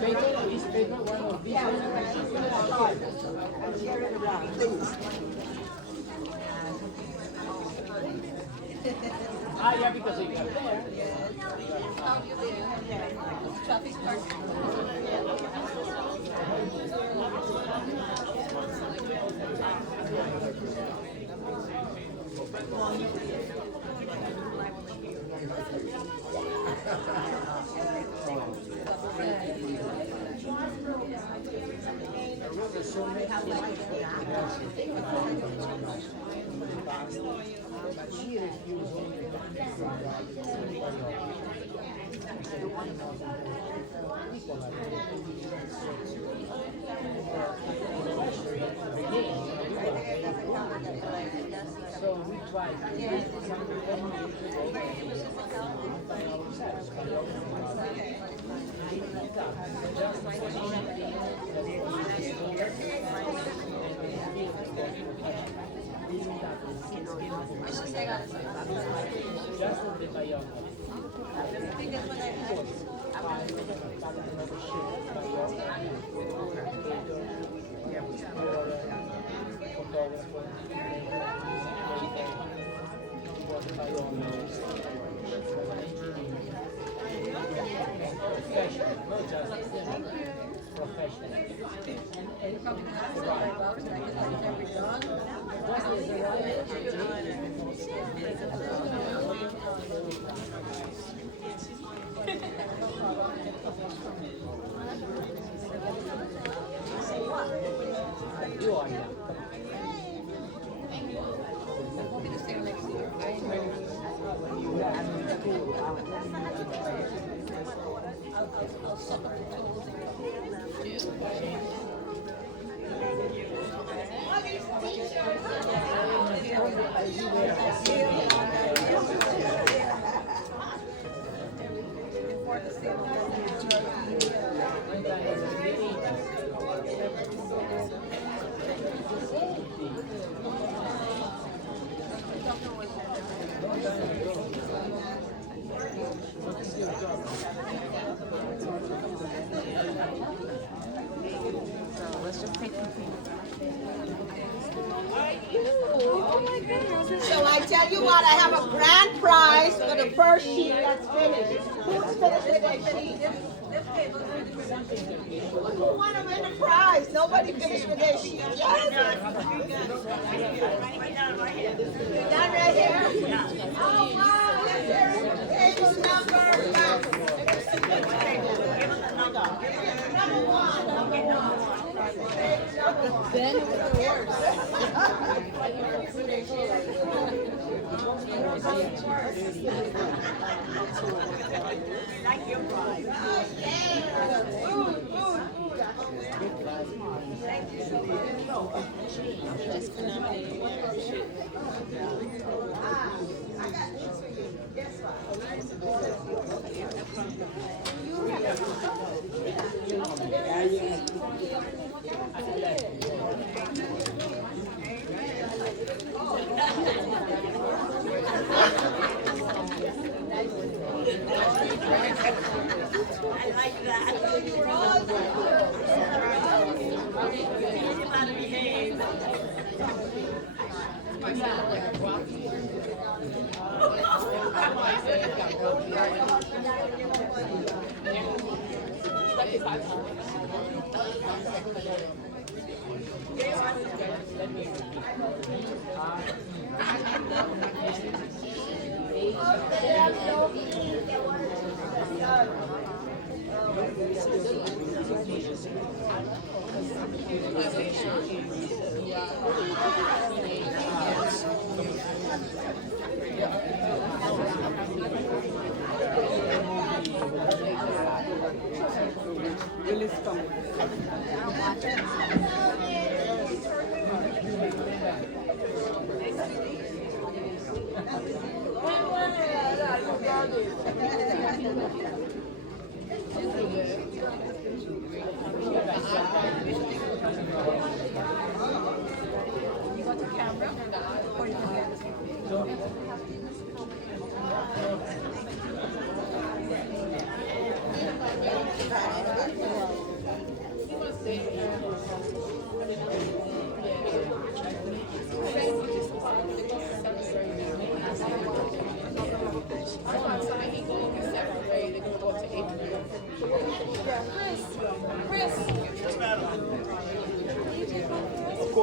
paper, one of these. And share it around, please. Yeah, because you got there. So we tried So I tell you what, I have a grand prize for the first sheet that's finished. Who's finished with that sheet? Who want to win the prize? Nobody finished with their sheet. Yes? Not right here? Oh, wow. Let's hear it. Table number Then it was the worst. like your prize. Thank you so much. I got this for you. Guess what? I like that. You were all you gotta behave.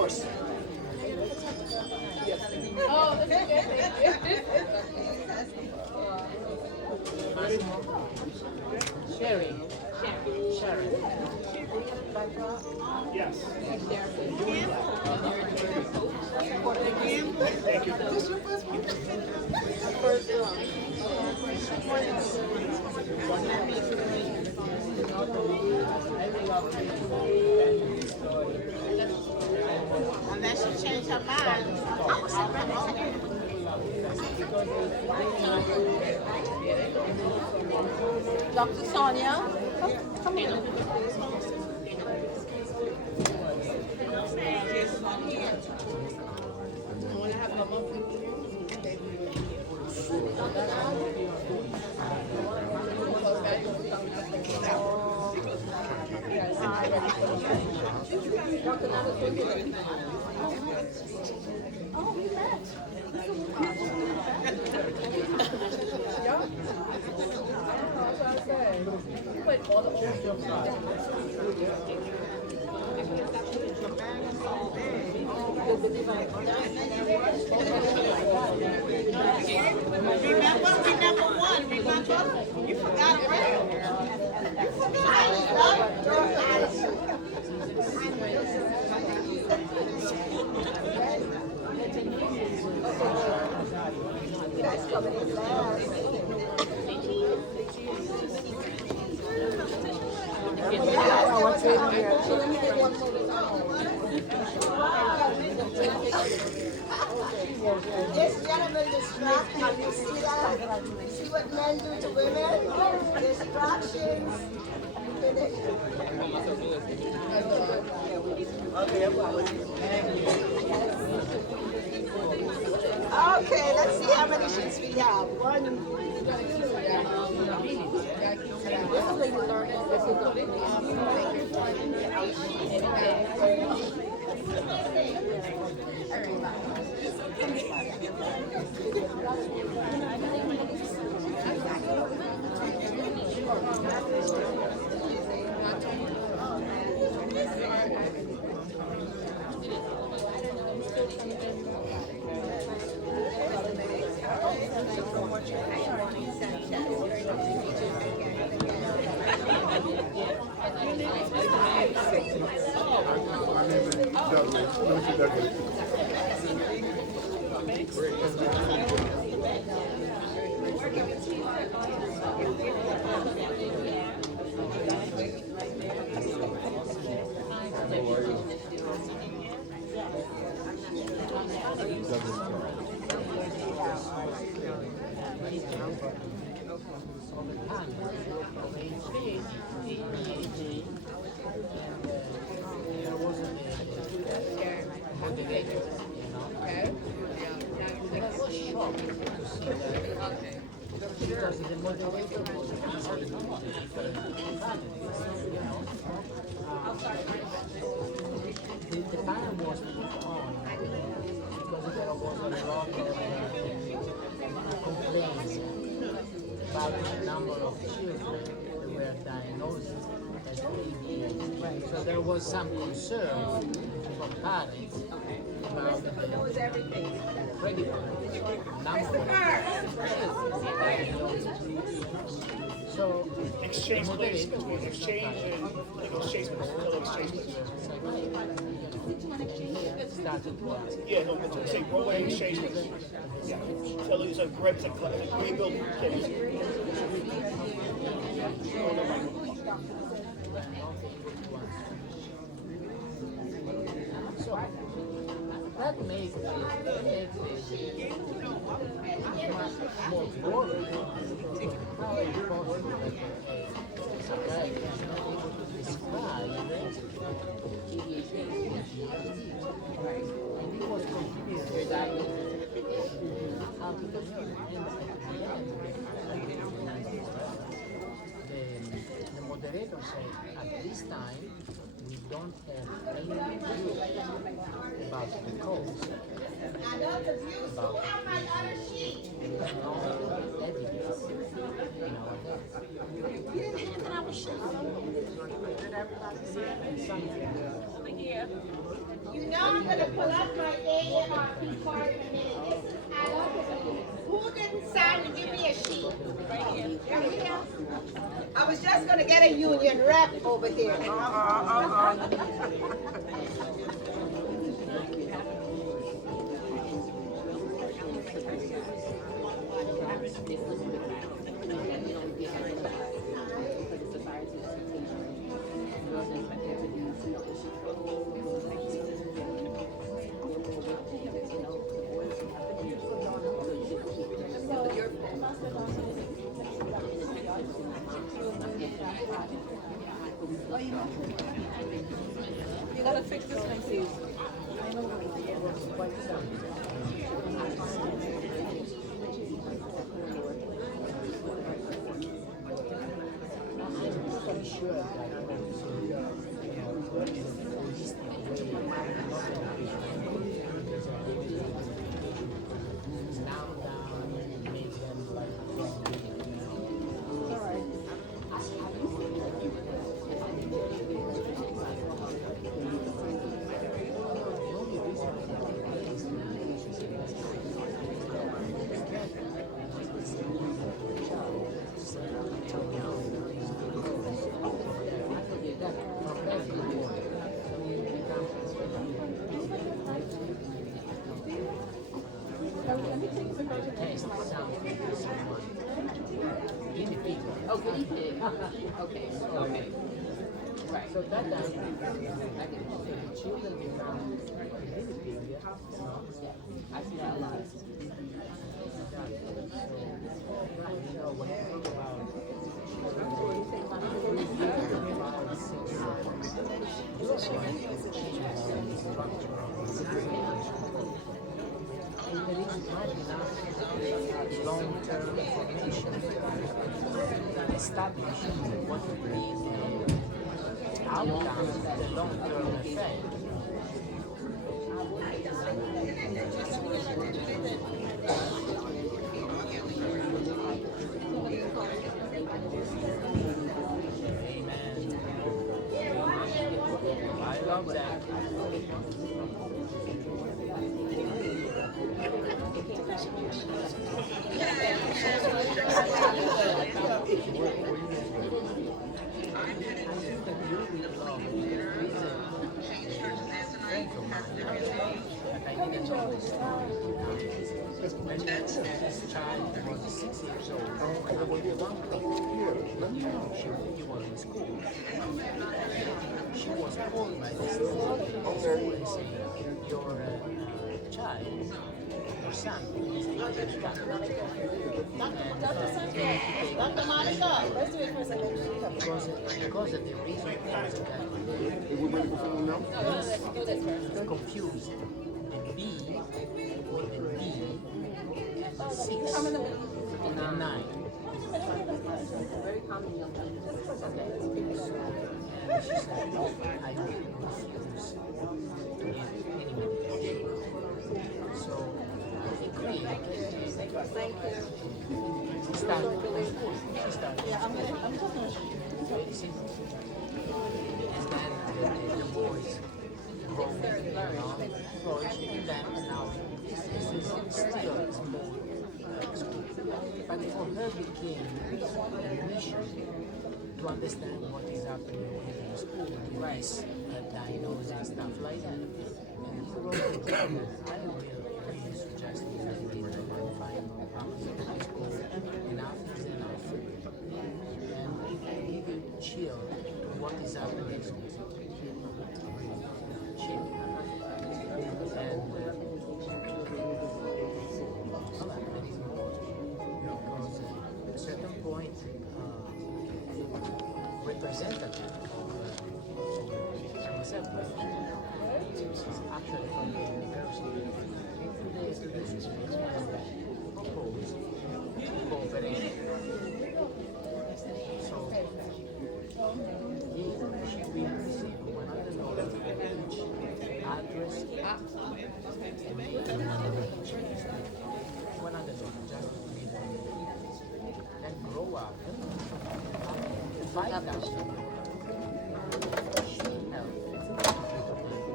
course. Oh, that's okay. Thank you. Sherry. Sherry. Yes. Unless you change her mind. I was Dr. Sonia, come here. Remember one, remember? You forgot it, right? You forgot I love your attitude. You guys coming in last. This gentleman distracted. You see that? See what men do to women? Distractions. Okay, let's see how many sheets we have. One. This is like learning. This is The time was on because there was a lot of complaints about the number of children that were diagnosed as ADHD. So there was some concern from parents about the critical number of children. So Exchange, please. Exchange and exchange, exchange. Started to ask. Yeah, no, but say one way exchange. Yeah. So it's a great building. So that makes it much more boring. How is it possible that a guy is not able to describe and he was confused with that. The moderator said, at this time, we don't have any clue about the cause, about the no evidence in our hands. And something here. You know I'm going to pull up my AARP card in a minute. This is Alan. Who didn't sign to give me a sheet? Right here. Right here. I was just going to get a union rep over here. You gotta fix this one, please. Oh, guinea pig. Okay. Okay. Right. So that time, the children become guinea pig, yeah? I see that a lot. So, you know, when you talk about long-term information establish what would be the outcome, the long-term effect. Amen. I love that. When this child was 6 years old, he was in school. She was called by this school and saying, your child, your son, is Dr. Monica, let's do it for a second. because of the reason was that confused the B with the B, 6 and 9. Very common young people. And she said, I will refuse to give any medication. So he agreed. She started from school. She started from school. Very simple. And then the boys grow, and then now this is still a small school. But for her became a mission to understand what is happening in the school, race, diagnosis, and stuff like that. And he wrote it down. I will really suggest you meditate and find out high school. Enough is enough. And he will chill to what is happening in school. Chill. And well, that is important. Because at a certain point, representative of myself actually from the university to the students propose cooperation. So she will receive $100 for each address $100 just to be there and grow up. 5,000 she helped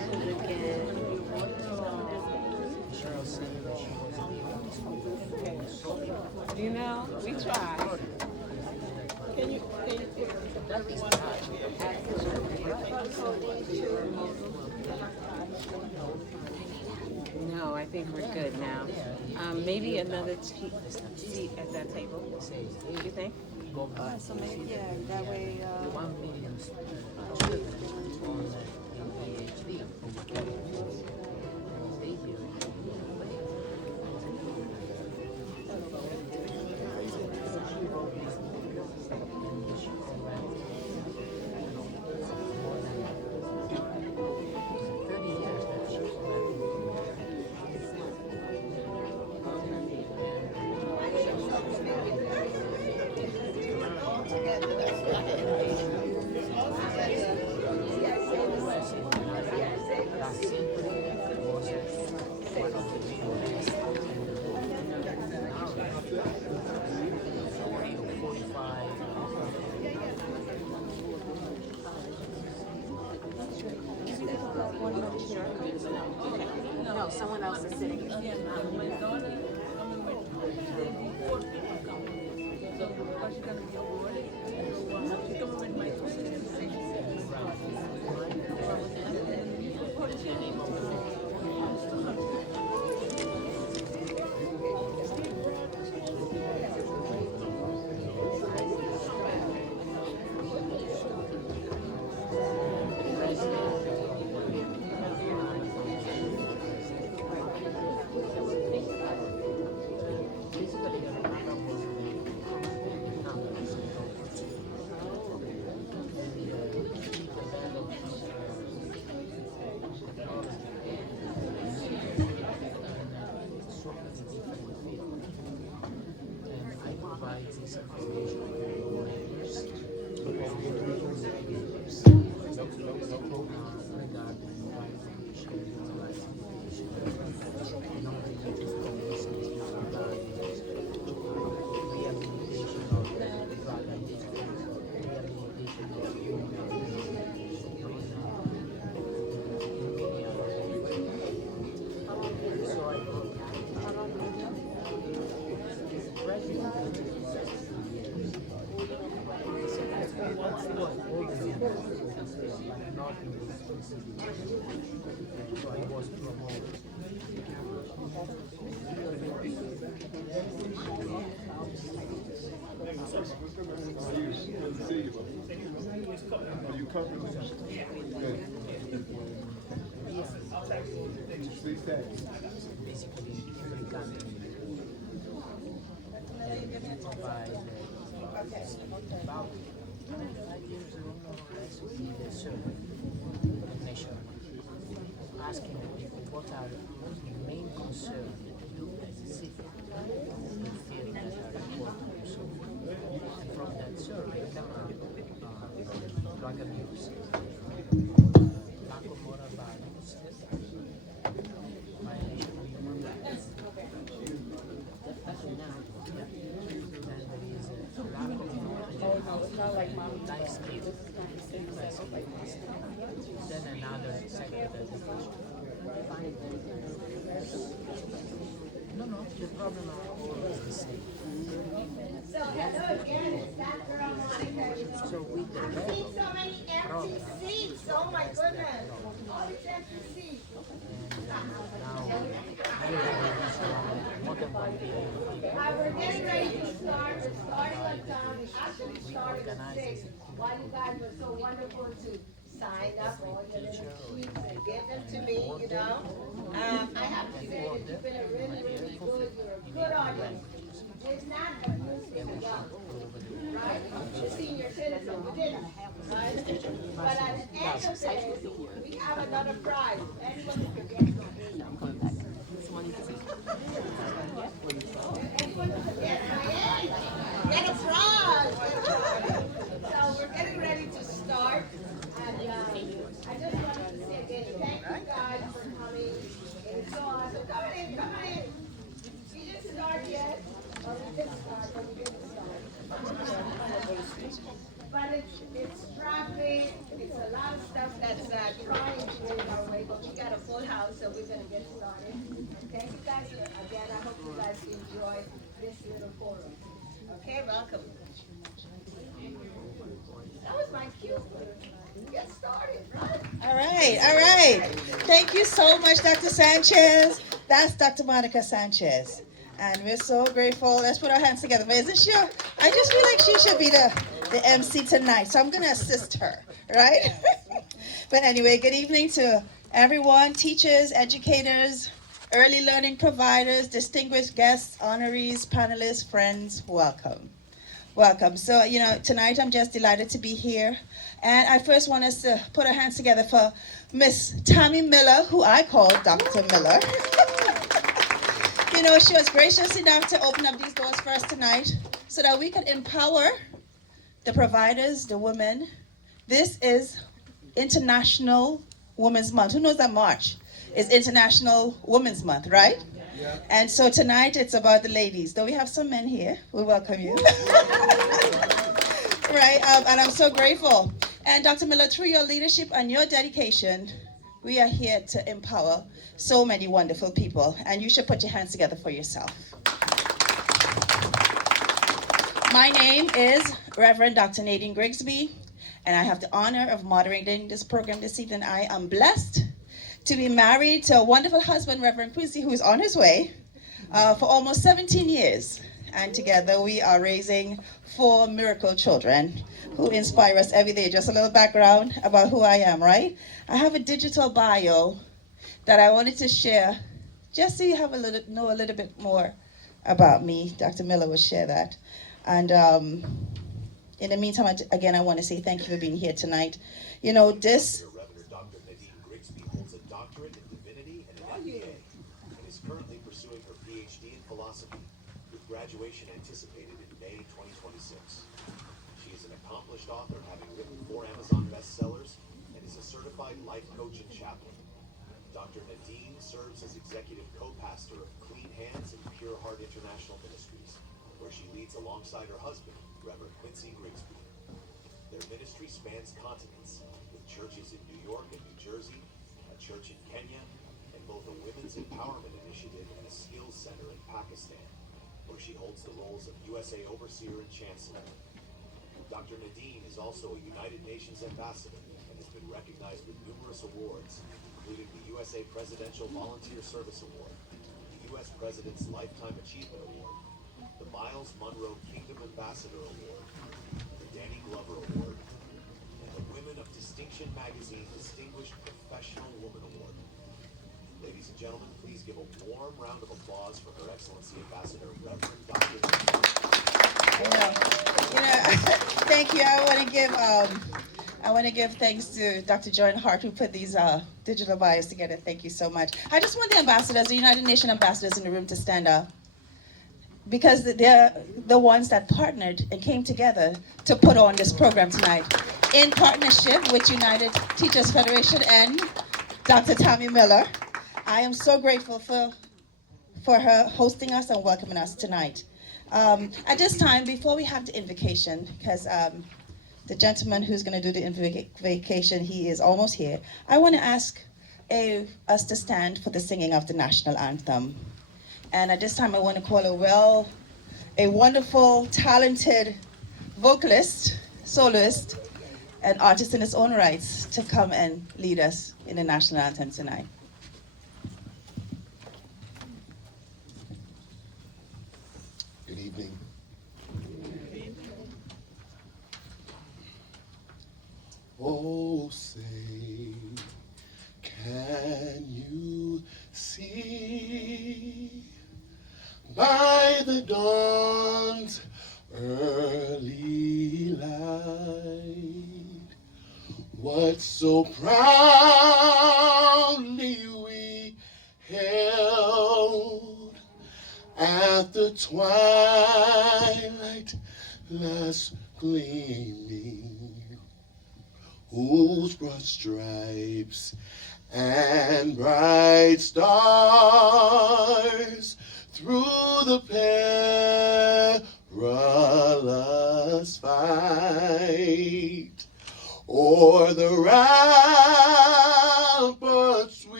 You know, we tried. Can you No, I think we're good now. Maybe another seat at that table. What do you think? So maybe, yeah, that way, 1 million children on PhD. Stay here. no, someone else is sitting. So I was promoted. Are you comfortable? Good. Please stay. Basically, every country provide about 5 years ago, we did a survey nation asking the people what are the main concerns that you as a city you feel that are important to solve. And from that survey come out drug abuse, lack of moral values, violation of human rights. Then there is a lack of life skills. Then another sector that no, the problem are always the same. So hello again, it's Dr. Monica. So we I've develop seen so many empty seats. Oh my goodness. All these empty seats. more than 1 billion people. We're getting ready to start. We're starting on time. We actually started at 6. While you guys were so wonderful to sign up all your little sheets and give them to me, you know. I have to say that you've been a really, really good, you're a good audience. It's not a music job, right? You're senior citizen, we didn't, right? But at the end of this, we have another prize. Anyone who can get it. Anyone who can get it, get a prize. So we're getting ready to start. And I just wanted to say again, thank you guys for coming. It's so awesome. Come on in, come on in. We didn't start yet. Or we did start, but we didn't start. But it's traffic, it's a lot of stuff that's trying to make our way. But we got a full house, so we're gonna get started. And thank you guys again. I hope you guys enjoy this little forum. Okay, welcome. That was my cue. Get started, right? All right, all right. Thank you so much, Dr. Sanchez. That's Dr. Monica Sanchez. And we're so grateful. Let's put our hands together. But isn't she? I just feel like she should be the MC tonight. So I'm going to assist her, right? But anyway, good evening to everyone, teachers, educators, early learning providers, distinguished guests, honorees, panelists, friends, welcome. Welcome. So, tonight I'm just delighted to be here. And I first want us to put our hands together for Miss Tammy Miller, who I call Dr. Miller. She was gracious enough to open up these doors for us tonight so that we could empower the providers, the women. This is International Women's Month. Who knows that March is International Women's Month, right? Yeah. And so tonight it's about the ladies. Though we have some men here, we welcome you. Right, and I'm so grateful. And Dr. Miller, through your leadership and your dedication, we are here to empower so many wonderful people. And you should put your hands together for yourself. My name is Reverend Dr. Nadine Grigsby, and I have the honor of moderating this program this evening. I am blessed to be married to a wonderful husband, Reverend Quincy, who is on his way, for almost 17 years. And together we are raising 4 miracle children who inspire us every day. Just a little background about who I am, right? I have a digital bio that I wanted to share just so you have know a little bit more about me. Dr. Miller will share that. And in the meantime, again, I want to say thank you for being here tonight. This... Reverend Dr. Nadine Grigsby holds a doctorate in divinity and an MBA and is currently pursuing her PhD in philosophy, with graduation anticipated in May 2026. She is an accomplished author, having written 4 Amazon bestsellers, and is a certified life coach and chaplain. Dr. Nadine serves as executive co-pastor of Clean Hands and Pure Heart International Ministries, where she leads alongside her husband, Reverend Quincy Grigsby. Their ministry spans continents, with churches in New York and New Jersey, a church in Kenya, and both a women's empowerment initiative and a skills center in Pakistan, where she holds the roles of USA Overseer and Chancellor. Dr. Nadine is also a United Nations ambassador and has been recognized with numerous awards, including the USA Presidential Volunteer Service Award, the U.S. President's Lifetime Achievement Award, the Miles Monroe Kingdom Ambassador Award, the Danny Glover Award, and the Women of Distinction Magazine Distinguished Professional Woman Award. Ladies and gentlemen, please give a warm round of applause for Her Excellency Ambassador Reverend Dr. Thank you. I want to give thanks to Dr. John Hart, who put these digital bios together. Thank you so much. I just want the ambassadors, the United Nations ambassadors in the room to stand up, because they're the ones that partnered and came together to put on this program tonight in partnership with United Teachers Federation and Dr. Tammy Miller. I am so grateful for her hosting us and welcoming us tonight. At this time, before we have the invocation, because the gentleman who's going to do the invocation, he is almost here, I want to ask us to stand for the singing of the national anthem. And at this time, I want to call a wonderful, talented vocalist, soloist, and artist in his own rights to come and lead us in the national anthem tonight. Good evening. Oh, say, can you see by the dawn's early light what so proudly we held at the twilight last gleaming, whose broad stripes and bright stars through the perilous fight o'er the ramparts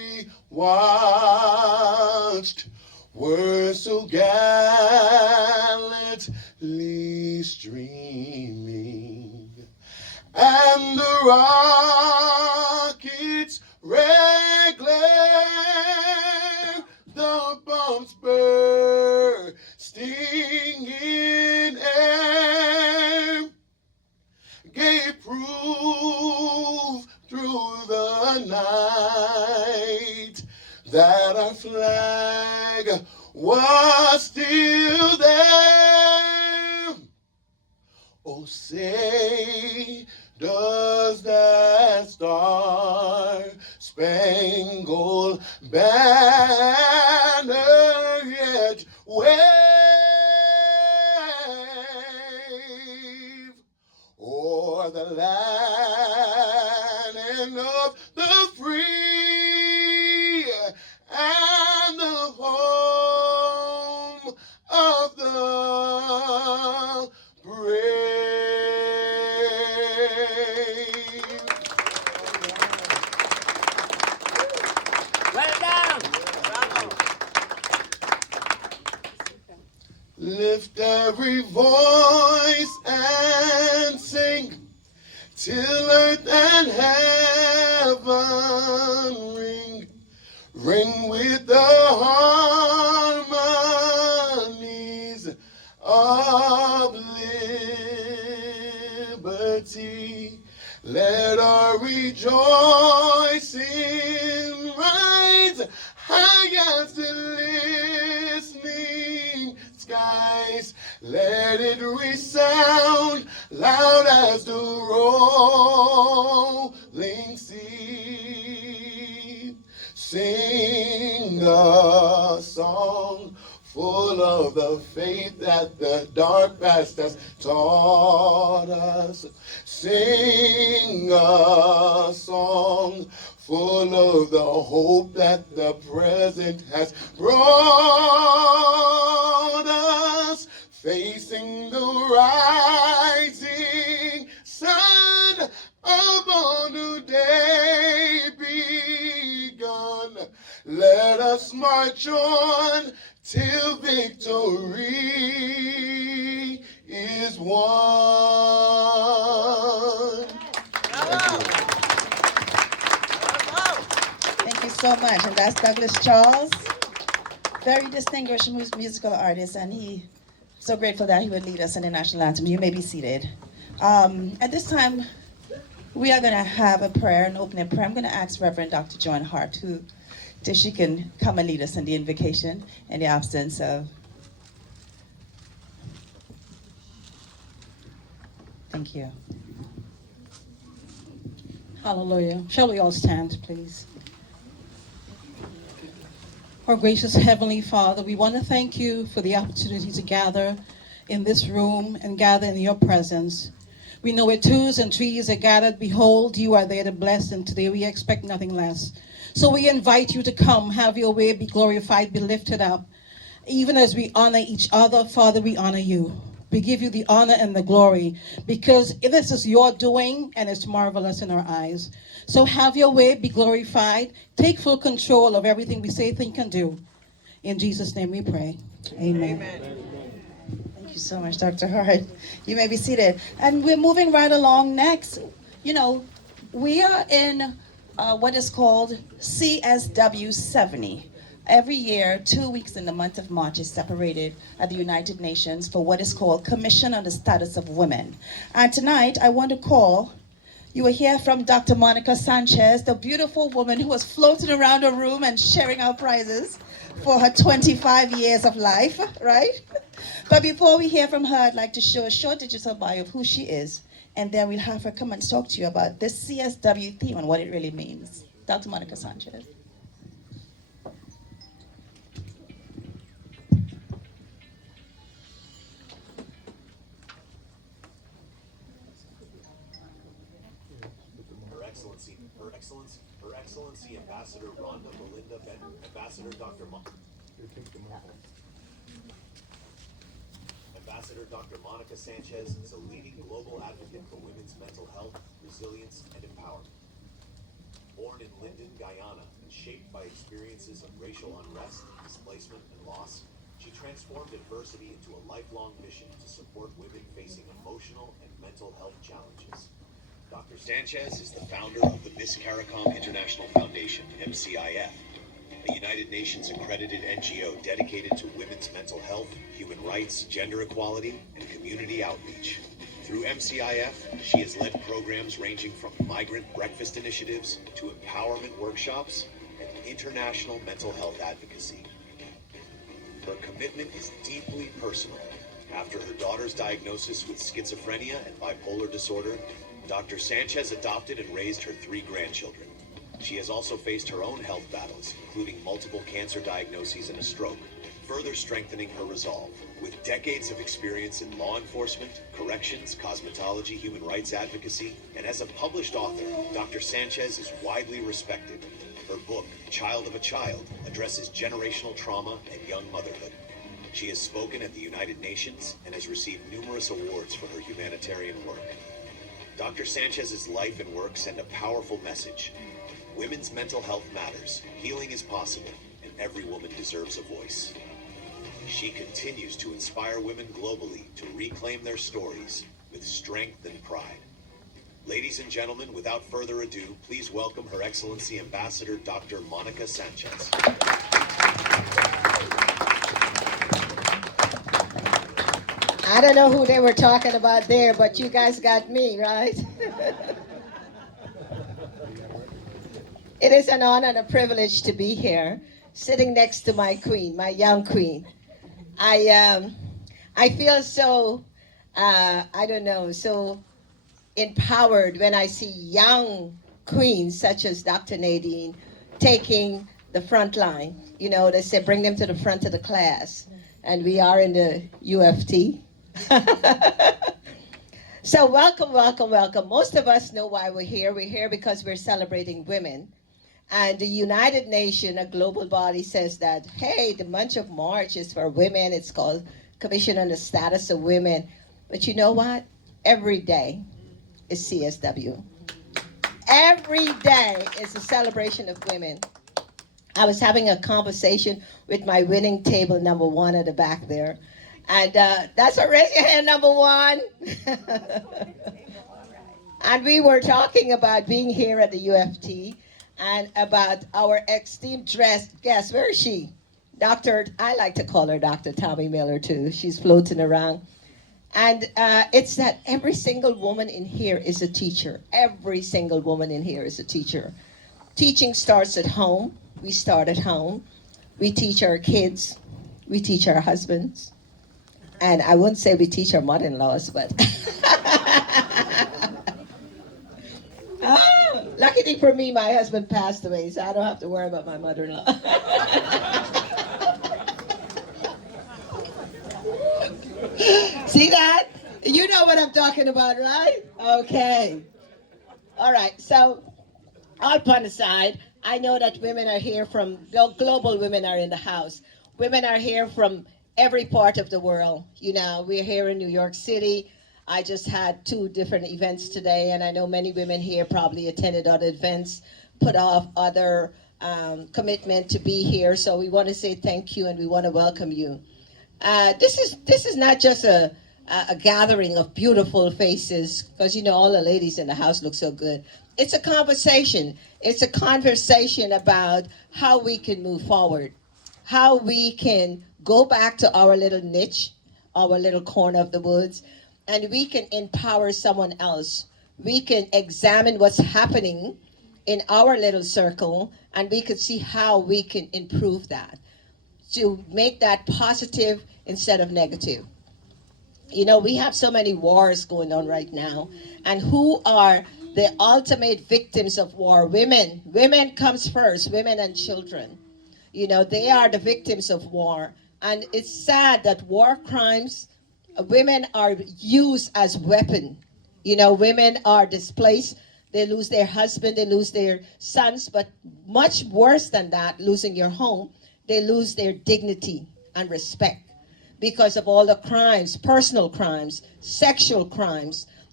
watched were so gallantly streaming, and the rockets' red glare, the bombs bursting in air, gave proof through the night that our flag was still there. Oh, say, does that star-spangled banner yet wave o'er the land of the free and the home of the brave? Well done. Bravo. Lift every voice and sing till earth and heaven ring with the harmonies of liberty. Let our rejoicing rise high as the listening skies. Let it resound loud as the rolling sea. Sing a song full of the faith that the dark past has taught us. Sing a song full of the hope that the present has brought us. Facing the rising sun of a new day begun. Let us march on till victory is won. Thank you so much. And that's Douglas Charles, very distinguished musical artist, and so grateful that he would lead us in the national anthem. You may be seated. At this time, we are going to have a prayer, an opening prayer. I'm going to ask Reverend Dr. Joan Hart, if she can come and lead us in the invocation in the absence of. Thank you. Hallelujah. Shall we all stand, please? Our gracious Heavenly Father, we want to thank you for the opportunity to gather in this room and gather in your presence. We know where twos and threes are gathered, behold, you are there to bless, and today we expect nothing less. So we invite you to come, have your way, be glorified, be lifted up. Even as we honor each other, Father, we honor you. We give you the honor and the glory because this is your doing and it's marvelous in our eyes. So have your way, be glorified. Take full control of everything we say, think, and do. In Jesus' name we pray. Amen. Thank you so much, Dr. Hart. You may be seated. And we're moving right along next. You know, we are in what is called CSW70. Every year, 2 weeks in the month of March is separated at the United Nations for what is called Commission on the Status of Women. And tonight, I want to call, you will hear from Dr. Monica Sanchez, the beautiful woman who was floating around the room and sharing out prizes for her 25 years of life, right? But before we hear from her, I'd like to show a short digital bio of who she is, and then we'll have her come and talk to you about this CSW theme and what it really means. Dr. Monica Sanchez. Her Excellency Ambassador Rhonda Melinda Ben, Ambassador Dr. Ambassador Dr. Monica Sanchez is a leading global advocate for women's mental health, resilience, and empowerment. Born in Linden, Guyana, and shaped by experiences of racial unrest, displacement, and loss, she transformed adversity into a lifelong mission to support women facing emotional and mental health challenges. Dr. Sanchez is the founder of the Miss Caricom International Foundation, MCIF, a United Nations accredited NGO dedicated to women's mental health, human rights, gender equality, and community outreach. Through MCIF, she has led programs ranging from migrant breakfast initiatives to empowerment workshops and international mental health advocacy. Her commitment is deeply personal. After her daughter's diagnosis with schizophrenia and bipolar disorder, Dr. Sanchez adopted and raised her 3 grandchildren. She has also faced her own health battles, including multiple cancer diagnoses and a stroke, further strengthening her resolve. With decades of experience in law enforcement, corrections, cosmetology, human rights advocacy, and as a published author, Dr. Sanchez is widely respected. Her book, Child of a Child, addresses generational trauma and young motherhood. She has spoken at the United Nations and has received numerous awards for her humanitarian work. Dr. Sanchez's life and work send a powerful message. Women's mental health matters, healing is possible, and every woman deserves a voice. She continues to inspire women globally to reclaim their stories with strength and pride. Ladies and gentlemen, without further ado, please welcome Her Excellency Ambassador Dr. Monica Sanchez. I don't know who they were talking about there, but you guys got me, right? It is an honor and a privilege to be here, sitting next to my queen, my young queen. I feel so, so empowered when I see young queens such as Dr. Nadine taking the front line. You know, they say bring them to the front of the class, and we are in the UFT. So welcome, welcome, welcome. Most of us know why we're here. We're here because we're celebrating women. And the United Nations, a global body, says that, hey, the month of March is for women. It's called Commission on the Status of Women. But you know what? Every day is CSW. Every day is a celebration of women. I was having a conversation with my winning table number 1 at the back there. And that's a raise your hand, number 1. And we were talking about being here at the UFT and about our esteemed guest. Where is she? I like to call her Dr. Tommy Miller too. She's floating around. And it's that every single woman in here is a teacher. Every single woman in here is a teacher. Teaching starts at home. We start at home. We teach our kids. We teach our husbands. And I wouldn't say we teach our mother-in-laws, but luckily for me, my husband passed away, so I don't have to worry about my mother-in-law. See that? You know what I'm talking about, right? Okay. All right, so all fun aside, I know that women are here from, global women are in the house. Women are here from every part of the world. You know, we're here in New York City. I just had 2 different events today, and I know many women here probably attended other events, put off other commitment to be here. So we want to say thank you, and we want to welcome you. This is not just a gathering of beautiful faces, because you know all the ladies in the house look so good. It's a conversation. It's a conversation about how we can move forward, how we can go back to our little niche, our little corner of the woods, and we can empower someone else. We can examine what's happening in our little circle, and we can see how we can improve that to make that positive instead of negative. You know, we have so many wars going on right now, and who are the ultimate victims of war? Women. Women comes first, women and children. You know, they are the victims of war. And it's sad that war crimes, women are used as weapon. You know, women are displaced. They lose their husband, they lose their sons, but much worse than that, losing your home, they lose their dignity and respect because of all the crimes, personal crimes, sexual crimes,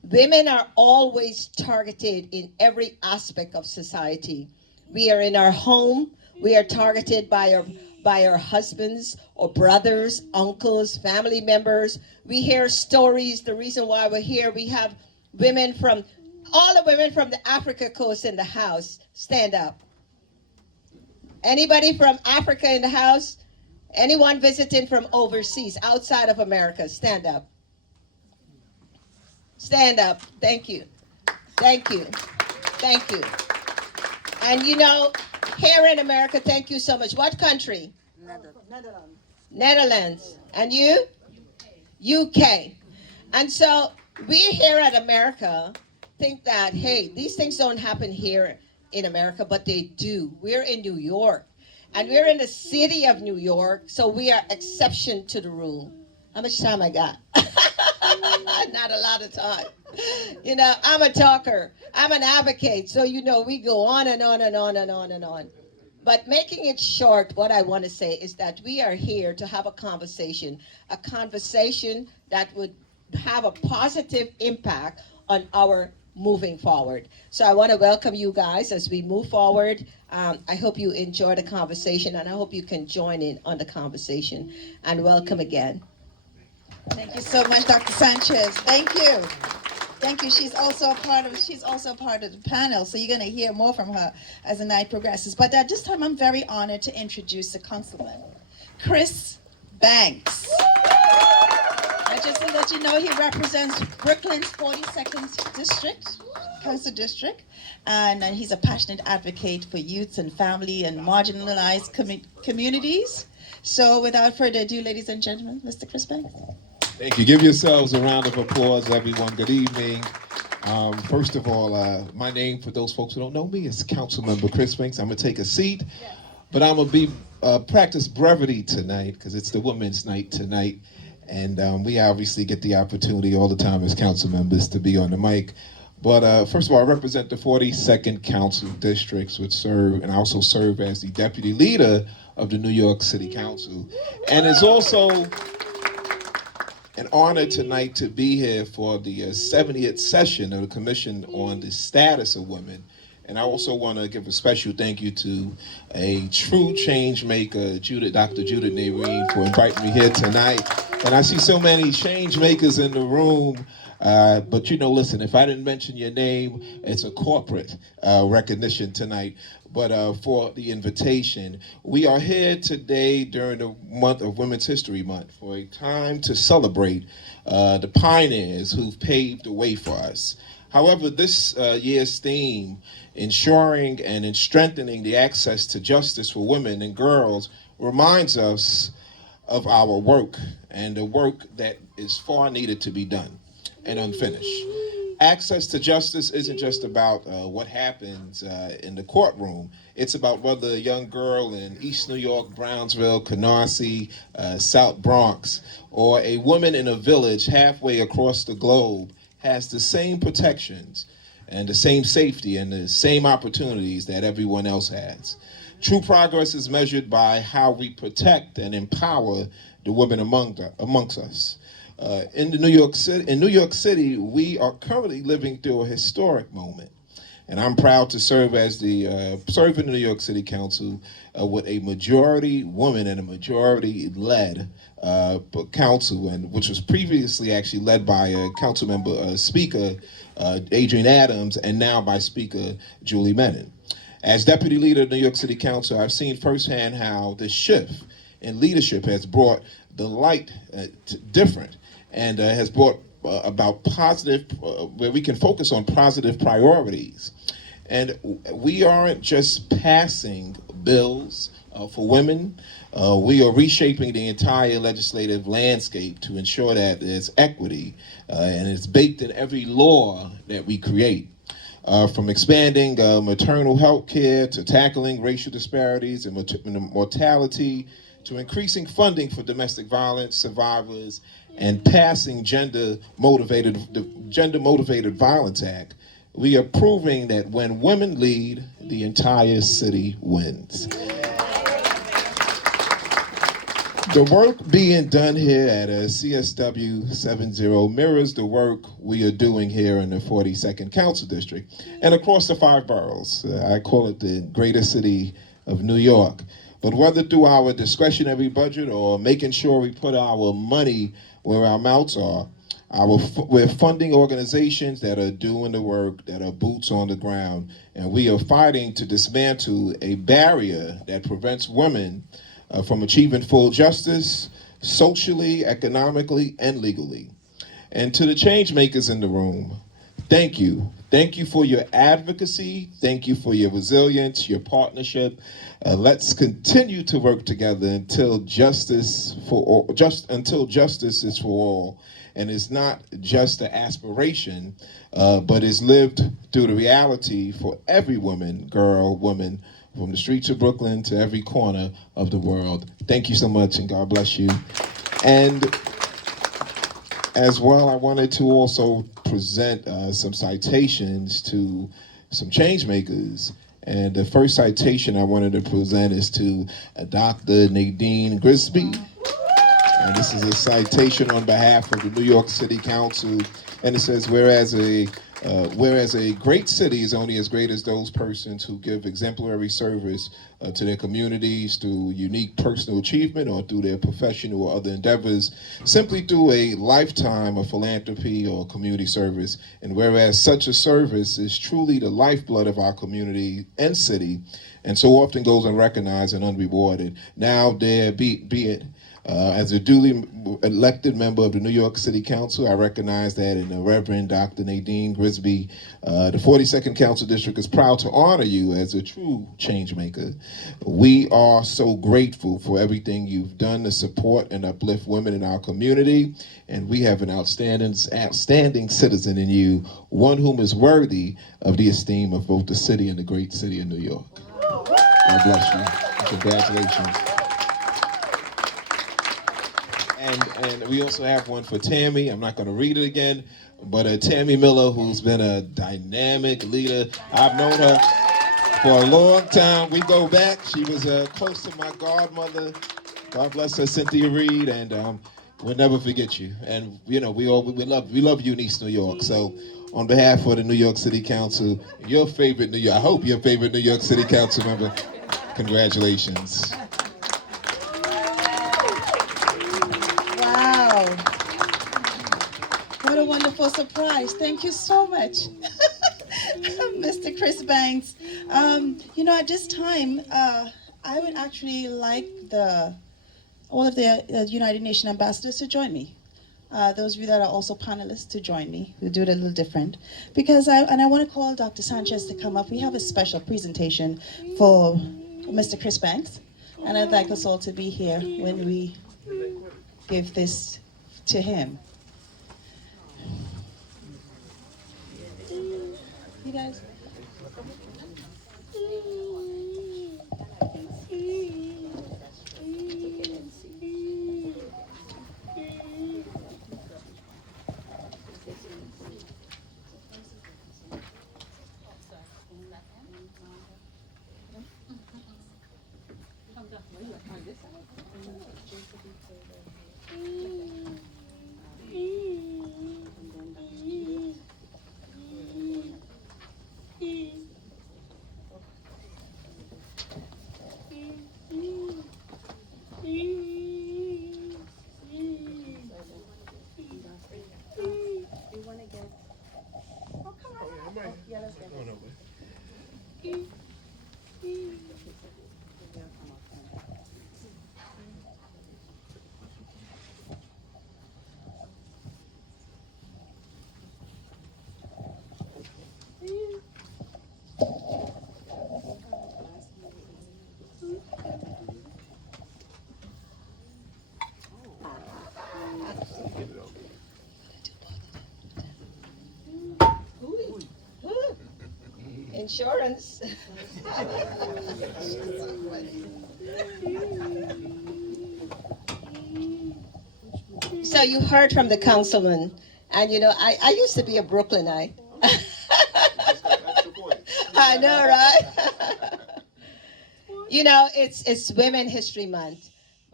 Women are always targeted in every aspect of society. We are in our home. We are targeted by our husbands or brothers, uncles, family members. We hear stories. The reason why we're here, we have all the women from the Africa coast in the house. Stand up. Anybody from Africa in the house? Anyone visiting from overseas, outside of America? Stand up. Stand up. Thank you. Thank you. Thank you. And you know, here in America, thank you so much. What country? Netherlands. Netherlands. And you? UK. And so we here at America think that, hey, these things don't happen here in America, but they do. We're in New York. And we're in the city of New York, so we are exception to the rule. How much time I got? Not a lot of time. You know, I'm a talker. I'm an advocate. So, you know, we go on and on and on and on and on. But making it short, what I want to say is that we are here to have a conversation that would have a positive impact on our moving forward. So I want to welcome you guys as we move forward. I hope you enjoy the conversation, and I hope you can join in on the conversation. And welcome again. Thank you so much, Dr. Sanchez. Thank you. Thank you. She's also a part of the panel, so you're going to hear more from her as the night progresses. But at this time, I'm very honored to introduce the councilman, Chris Banks. Just to let you know, he represents Brooklyn's 42nd district, council district, and he's a passionate advocate for youths and family and marginalized communities. So without further ado, ladies and gentlemen, Mr. Chris Banks. Thank you. Give yourselves a round of applause, everyone. Good evening. First of all, my name, for those folks who don't know me, is Councilmember Chris Banks. I'm going to take a seat, but I'm going to practice brevity tonight because it's the Women's Night tonight. And we obviously get the opportunity all the time as council members to be on the mic. But first of all, I represent the 42nd Council Districts, which serve, and I also serve as the Deputy Leader of the New York City Council. And it's also an honor tonight to be here for the 70th session of the Commission on the Status of Women. And I also want to give a special thank you to a true change maker, Dr. Judith Nairine, for inviting me here tonight. And I see so many change makers in the room. But you know, listen, if I didn't mention your name, it's a corporate recognition tonight. But for the invitation, we are here today during the month of Women's History Month for a time to celebrate the pioneers who've paved the way for us. However, this year's theme, ensuring and strengthening the access to justice for women and girls, reminds us of our work and the work that is far needed to be done and unfinished. Access to justice isn't just about what happens in the courtroom. It's about whether a young girl in East New York, Brownsville, Canarsie, South Bronx, or a woman in a village halfway across the globe has the same protections and the same safety and the same opportunities that everyone else has. True progress is measured by how we protect and empower the women amongst us. In New York City, we are currently living through a historic moment, and I'm proud to serve as serve in the New York City Council with a majority woman and a majority led council, and which was previously actually led by a council member, Speaker Adrienne Adams, and now by Speaker Julie Menon. As Deputy Leader of the New York City Council, I've seen firsthand how the shift in leadership has brought the light different and has brought about positive, where we can focus on positive priorities. And we aren't just passing bills for women, we are reshaping the entire legislative landscape to ensure that there's equity and it's baked in every law that we create. From expanding maternal health care to tackling racial disparities and mortality, to increasing funding for domestic violence survivors and passing gender-motivated violence act, we are proving that when women lead, the entire city wins. The work being done here at a CSW70 mirrors the work we are doing here in the 42nd Council District and across the 5 boroughs. I call it the greater city of New York. But whether through our discretionary budget or making sure we put our money where our mouths are, we're funding organizations that are doing the work, that are boots on the ground, and we are fighting to dismantle a barrier that prevents women from achieving full justice, socially, economically, and legally. And to the change makers in the room, thank you. Thank you for your advocacy. Thank you for your resilience, your partnership. Let's continue to work together until justice is for all. And it's not just an aspiration, but is lived through the reality for every woman, girl, woman, from the streets of Brooklyn to every corner of the world. Thank you so much, and God bless you. And as well, I wanted to also present some citations to some change makers. And the first citation I wanted to present is to Dr. Nadine Grisby. And this is a citation on behalf of the New York City Council. And it says, whereas a great city is only as great as those persons who give exemplary service to their communities through unique personal achievement or through their professional or other endeavors, simply through a lifetime of philanthropy or community service. And whereas such a service is truly the lifeblood of our community and city, and so often goes unrecognized and unrewarded, now there be it. As a duly elected member of the New York City Council, I recognize that in the Reverend Dr. Nadine Grisby, the 42nd Council District is proud to honor you as a true change maker. We are so grateful for everything you've done to support and uplift women in our community, and we have an outstanding citizen in you, one whom is worthy of the esteem of both the city and the great city of New York. God bless you. Congratulations. And we also have one for Tammy. I'm not going to read it again, but Tammy Miller, who's been a dynamic leader. I've known her for a long time. We go back. She was close to my godmother. God bless her, Cynthia Reed, and we'll never forget you. And you know, we love you in East New York. So, on behalf of the New York City Council, your favorite I hope your favorite New York City Council member, congratulations. What a wonderful surprise. Thank you so much, Mr. Chris Banks. At this time, I would actually like all of the United Nations ambassadors to join me. Those of you that are also panelists to join me. We'll do it a little different. Because I want to call Dr. Sanchez to come up. We have a special presentation for Mr. Chris Banks. And I'd like us all to be here when we give this to him. You guys. Insurance. So you heard from the councilman, and I used to be a Brooklynite. I know, right? It's Women History Month,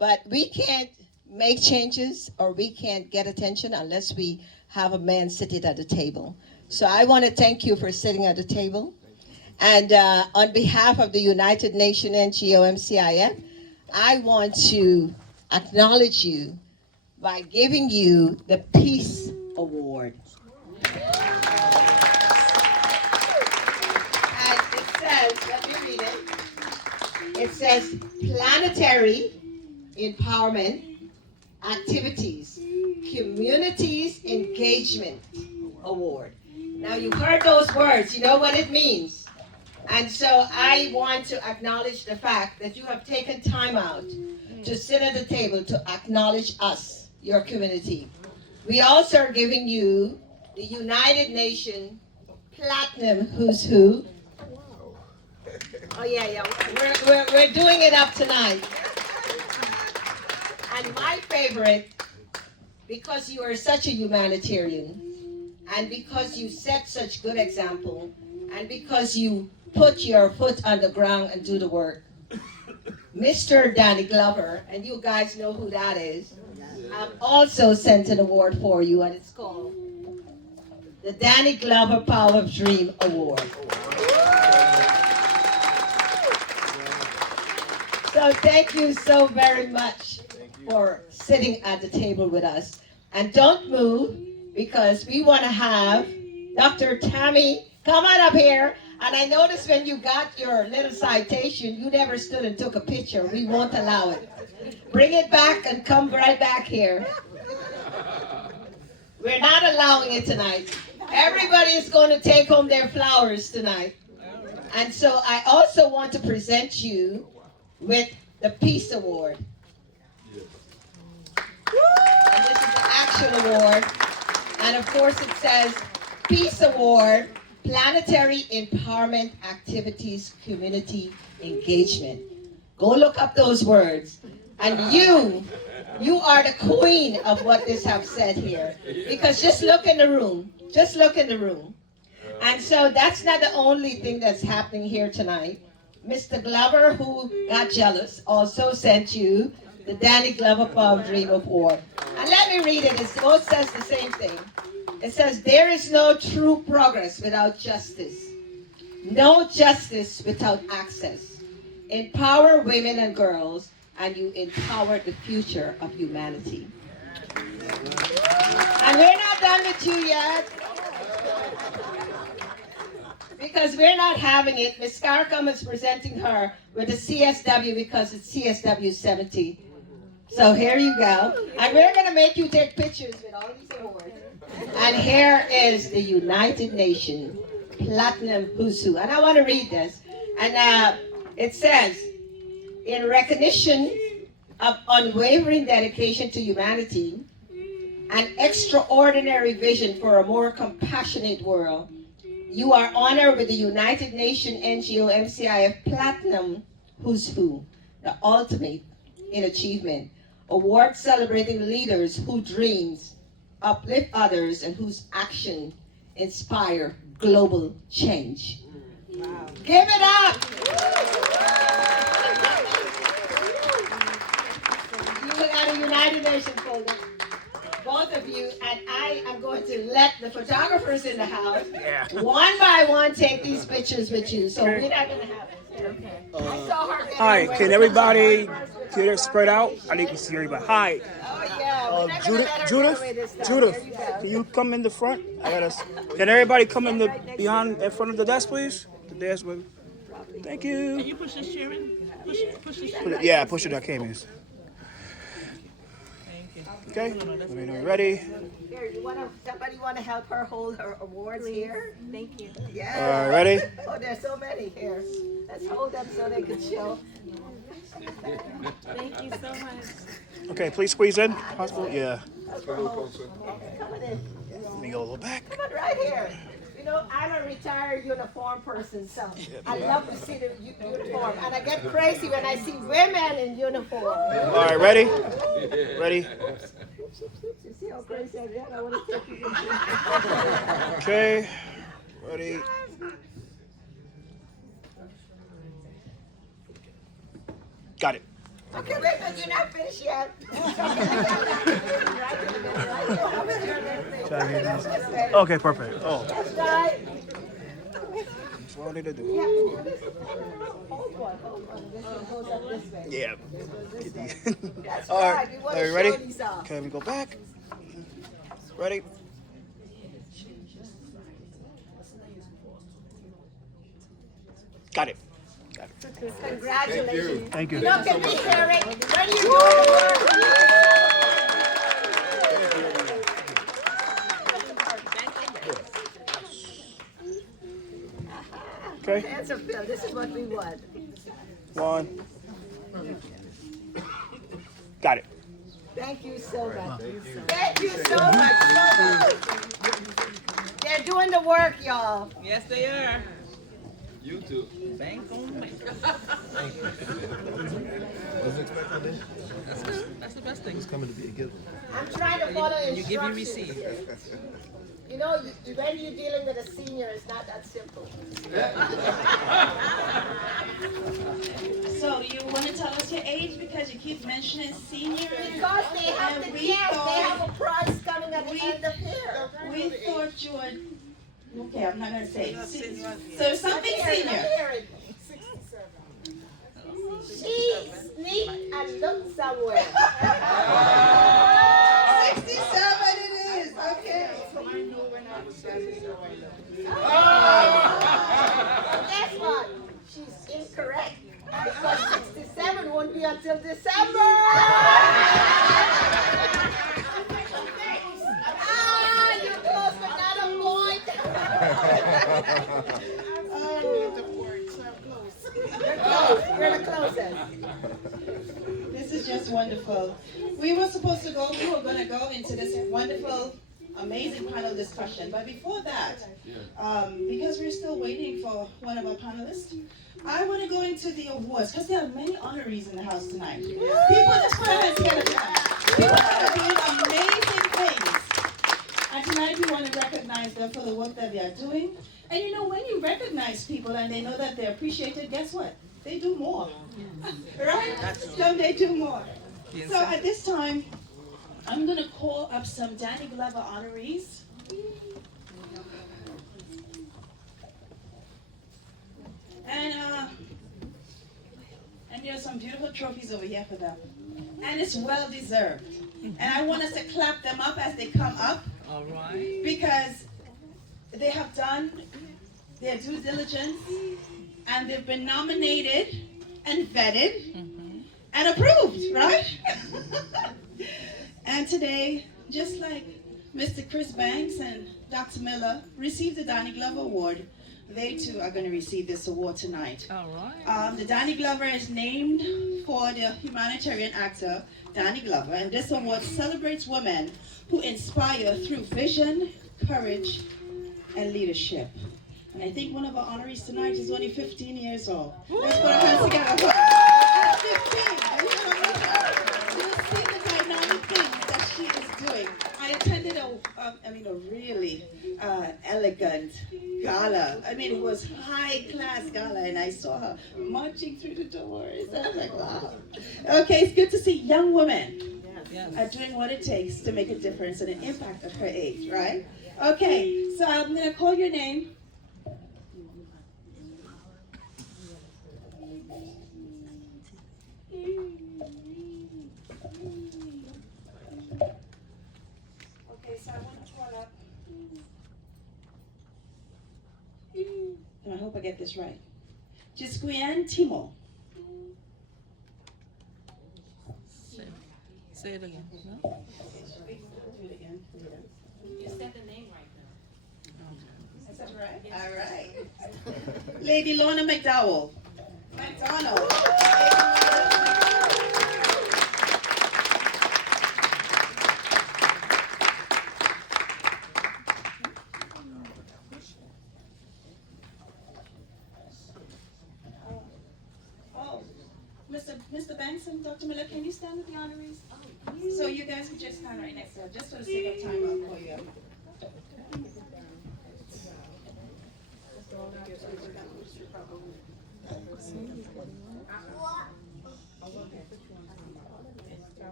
But we can't make changes or we can't get attention unless we have a man sitting at the table. So I want to thank you for sitting at the table. And on behalf of the United Nations NGO MCIF, I want to acknowledge you by giving you the Peace Award. And it says, let me read it. It says Planetary Empowerment Activities, Communities Engagement Award. Now you heard those words, you know what it means. And so I want to acknowledge the fact that you have taken time out to sit at the table to acknowledge us, your community. We also are giving you the United Nations Platinum Who's Who. Oh yeah, we're doing it up tonight. And my favorite, because you are such a humanitarian, and because you set such good example, and because you put your foot on the ground and do the work, Mr. Danny Glover, and you guys know who that is, I've also sent an award for you, and it's called the Danny Glover Power of Dream Award. So thank you so very much for sitting at the table with us. And don't move, because we want to have Dr. Tammy come on up here. And I noticed when you got your little citation, you never stood and took a picture. We won't allow it. Bring it back and come right back here. We're not allowing it tonight. Everybody is going to take home their flowers tonight. And so I also want to present you with the Peace Award. And this is the Action Award. And of course it says Peace Award, Planetary Empowerment Activities, Community Engagement. Go look up those words. And you are the queen of what this have said here. Because just look in the room. Just look in the room. And so that's not the only thing that's happening here tonight. Mr. Glover, who got jealous, also sent you the Danny Glover Power of Dream Award. And let me read it. It both says the same thing. It says, there is no true progress without justice. No justice without access. Empower women and girls, and you empower the future of humanity. And we're not done with you yet, because we're not having it. Ms. Caricom is presenting her with the CSW because it's CSW70. So here you go. And we're going to make you take pictures with all these awards. And here is the United Nations Platinum Who's Who. And I want to read this. And it says, in recognition of unwavering dedication to humanity, an extraordinary vision for a more compassionate world, you are honored with the United Nations NGO MCIF Platinum Who's Who, the ultimate in achievement award celebrating leaders whose dreams uplift others and whose action inspire global change. Wow. Give it up! You got a United Nations folder. Both of you, and I am going to let the photographers in the house, one by one, take these pictures with you. So we're not going to have it. Okay. I saw her. All right, can everybody get it spread out? I need to see everybody. Hi. Oh, yeah. Judith, can you come in the front? Can everybody come in in front of the desk, please? The desk, baby. Thank you. Can you push this chair in? Push this chair in. Yeah, push it. I came in. Okay, let me know you're ready. Here, somebody want to help her hold her awards here? Thank you. Yeah. Ready? Oh, there's so many here. Let's hold them so they can show. Thank you so much. Okay, please squeeze in. Possible? Yeah. Come on in. Let me go a little back. Come on, right here. You know, I'm a retired uniform person, so I love to see the uniform. And I get crazy when I see women in uniform. All right, ready? Ready? You see how crazy I get? I want to take you. Okay, ready? Got it. Okay, wait, but you're not finished yet. Okay, perfect. Oh, That's right. that's what I need to do. Hold one. This one goes up this way. Yeah. That's All right. right. We All want right, to ready? show these off. Okay, we go back. Ready? Got it. Got it. Congratulations. Thank you. You know, can we hear it? When you do the work. Okay. Hands are filled. This is what we want. 1. Got it. Thank you so much. Thank you so much. They're doing the work, y'all. Yes, they are. You too. Bank on me. That's the best thing. It's coming to be a gift. I'm trying to follow instructions. You give, you receive. You know, when you're dealing with a senior, it's not that simple. So you want to tell us your age because you keep mentioning senior? Because they have And to we get, they thought- have a prize coming at the end of year. We thought you were, okay, I'm not going to say. So something senior. She sneak and look somewhere. 67 it is, okay. Guess what? She's incorrect. Because 67 won't be until December. You're close, but not a point. You're the closest. This is just wonderful. We were going to go into this wonderful, amazing panel discussion. But before that, because we're still waiting for one of our panelists, I want to go into the awards because there are many honorees in the house tonight. People, let's put our hands together. People that are doing amazing things. And tonight we want to recognize them for the work that they are doing. And you know, when you recognize people and they know that they're appreciated, guess what? They do more. Right? So they do more. So at this time, I'm going to call up some Danny Glover honorees. And there's some beautiful trophies over here for them. And it's well deserved. And I want us to clap them up as they come up. All right. Because they have done their due diligence and they've been nominated and vetted and approved, right? And today, just like Mr. Chris Banks and Dr. Miller received the Danny Glover Award, they too are going to receive this award tonight. All right. The Danny Glover is named for the humanitarian actor Danny Glover, and this award celebrates women who inspire through vision, courage, and leadership. And I think one of our honorees tonight is only 15 years old. Let's put our hands together. At 15, you'll see the dynamic things that she is doing. I attended a really elegant gala. I mean, it was high-class gala, and I saw her marching through the doors. I was like, wow. Okay, it's good to see young women are doing what it takes to make a difference and an impact at her age, right? Okay, so I'm going to call your name. Okay, so I want to call up. And I hope I get this right. Jisquian Timo. Say it again. No? Do it again. You said the name right Is that right? All right. Lady Lorna McDowell. McDonald. Mr. Banks and Dr. Miller, can you stand with the honorees? So you guys can just stand right next to her. Just for the sake of time, I'll call you up.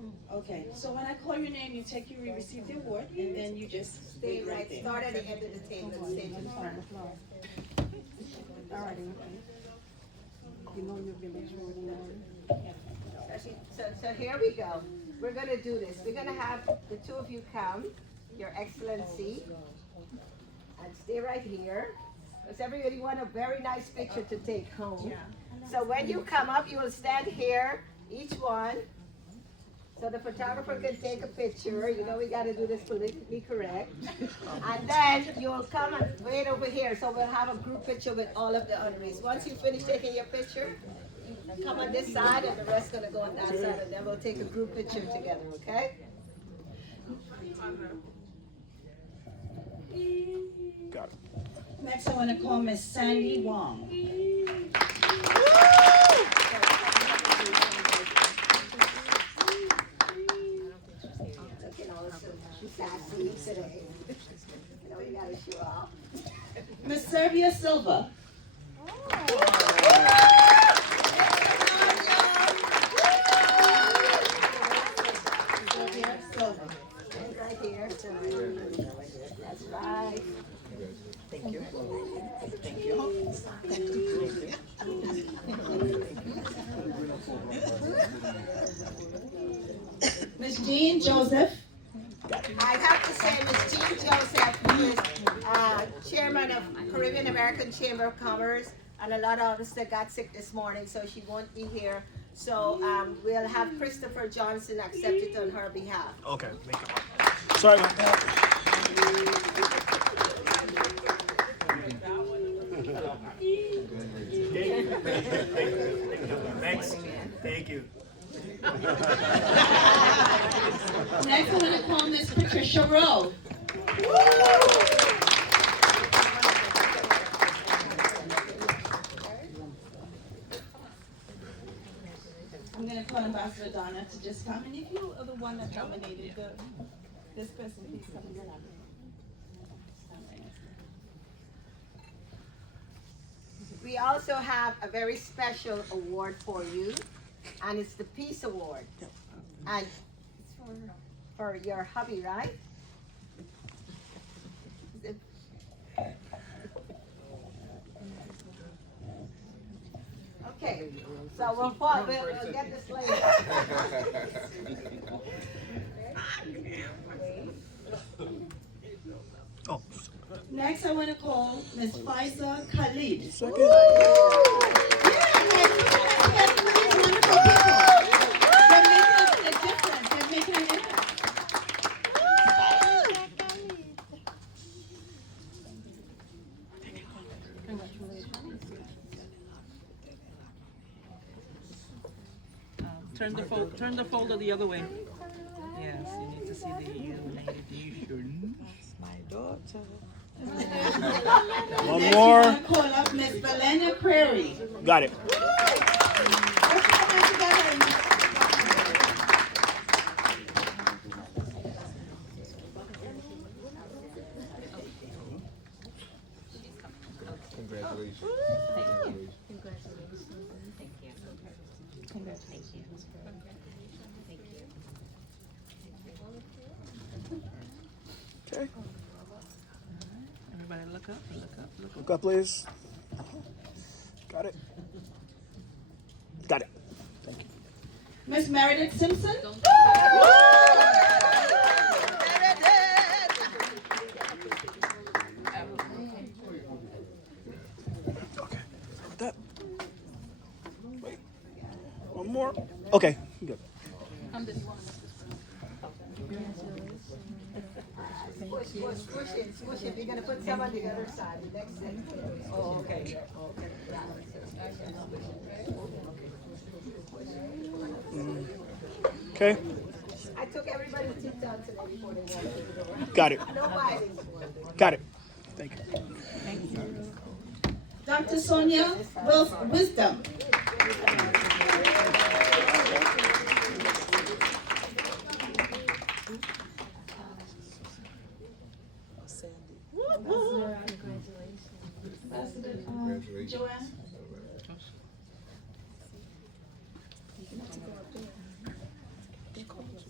Okay, so when I call your name, you receive the award, and then you just Stay wait right, there. start at the end of the table and stay to the front. You know you've been extraordinary. So here we go. We're gonna do this. We're gonna have the two of you come, Your Excellency, and stay right here. Because everybody want a very nice picture to take home. So when you come up, you will stand here, each one, so the photographer can take a picture. You know we gotta do this politically correct. And then you'll come and wait over here. So we'll have a group picture with all of the honorees. Once you finish taking your picture, you come on this side and the rest gonna go on that side, and then we'll take a group picture together, okay? Got it. Next, I want to call Miss Sandy Wong. She's sassy today. You know, you gotta show off. Miss Sylvia Silva. Sylvia Silva. Right here. That's right. Thank you. Thank you. Miss Jean Joseph. I have to say, Ms. Jean Joseph, who is chairman of Caribbean American Chamber of Commerce, and a lot of us that got sick this morning, so she won't be here. So we'll have Christopher Johnson accept it on her behalf. Okay. Make it. Sorry about that. Thanks. Thank you. Next, I want to call Miss Patricia Rowe. I'm going to call Ambassador Donna to just come. And if you are the one that nominated this person, please come and grab me. We also have a very special award for you, and it's the Peace Award. And it's for your hubby, right? Okay, so we'll get this later. Oh. Next, I want to call Miss Faiza Khalid. Second. Turn the folder the other way. Yes, you need to see the United Nations. My daughter. One Next, more. we want to call up Miss Belena Prairie. Got it. Congratulations. Thank you. Congratulations. Thank you. Congratulations. Thank you. Okay. Everybody look up, look up, look up. Look up, please. Got it. Got it. Thank you. Miss Meredith Simpson. Okay. With that. Wait. One more. Okay. Good. Push it. You're gonna put some on the other side, the next thing. Oh, okay. Okay. I took everybody's teeth out today before they walked through the door. Got it. No biting. Got it. Thank you. Dr. Sonia Wisdom. Congratulations. Joanne.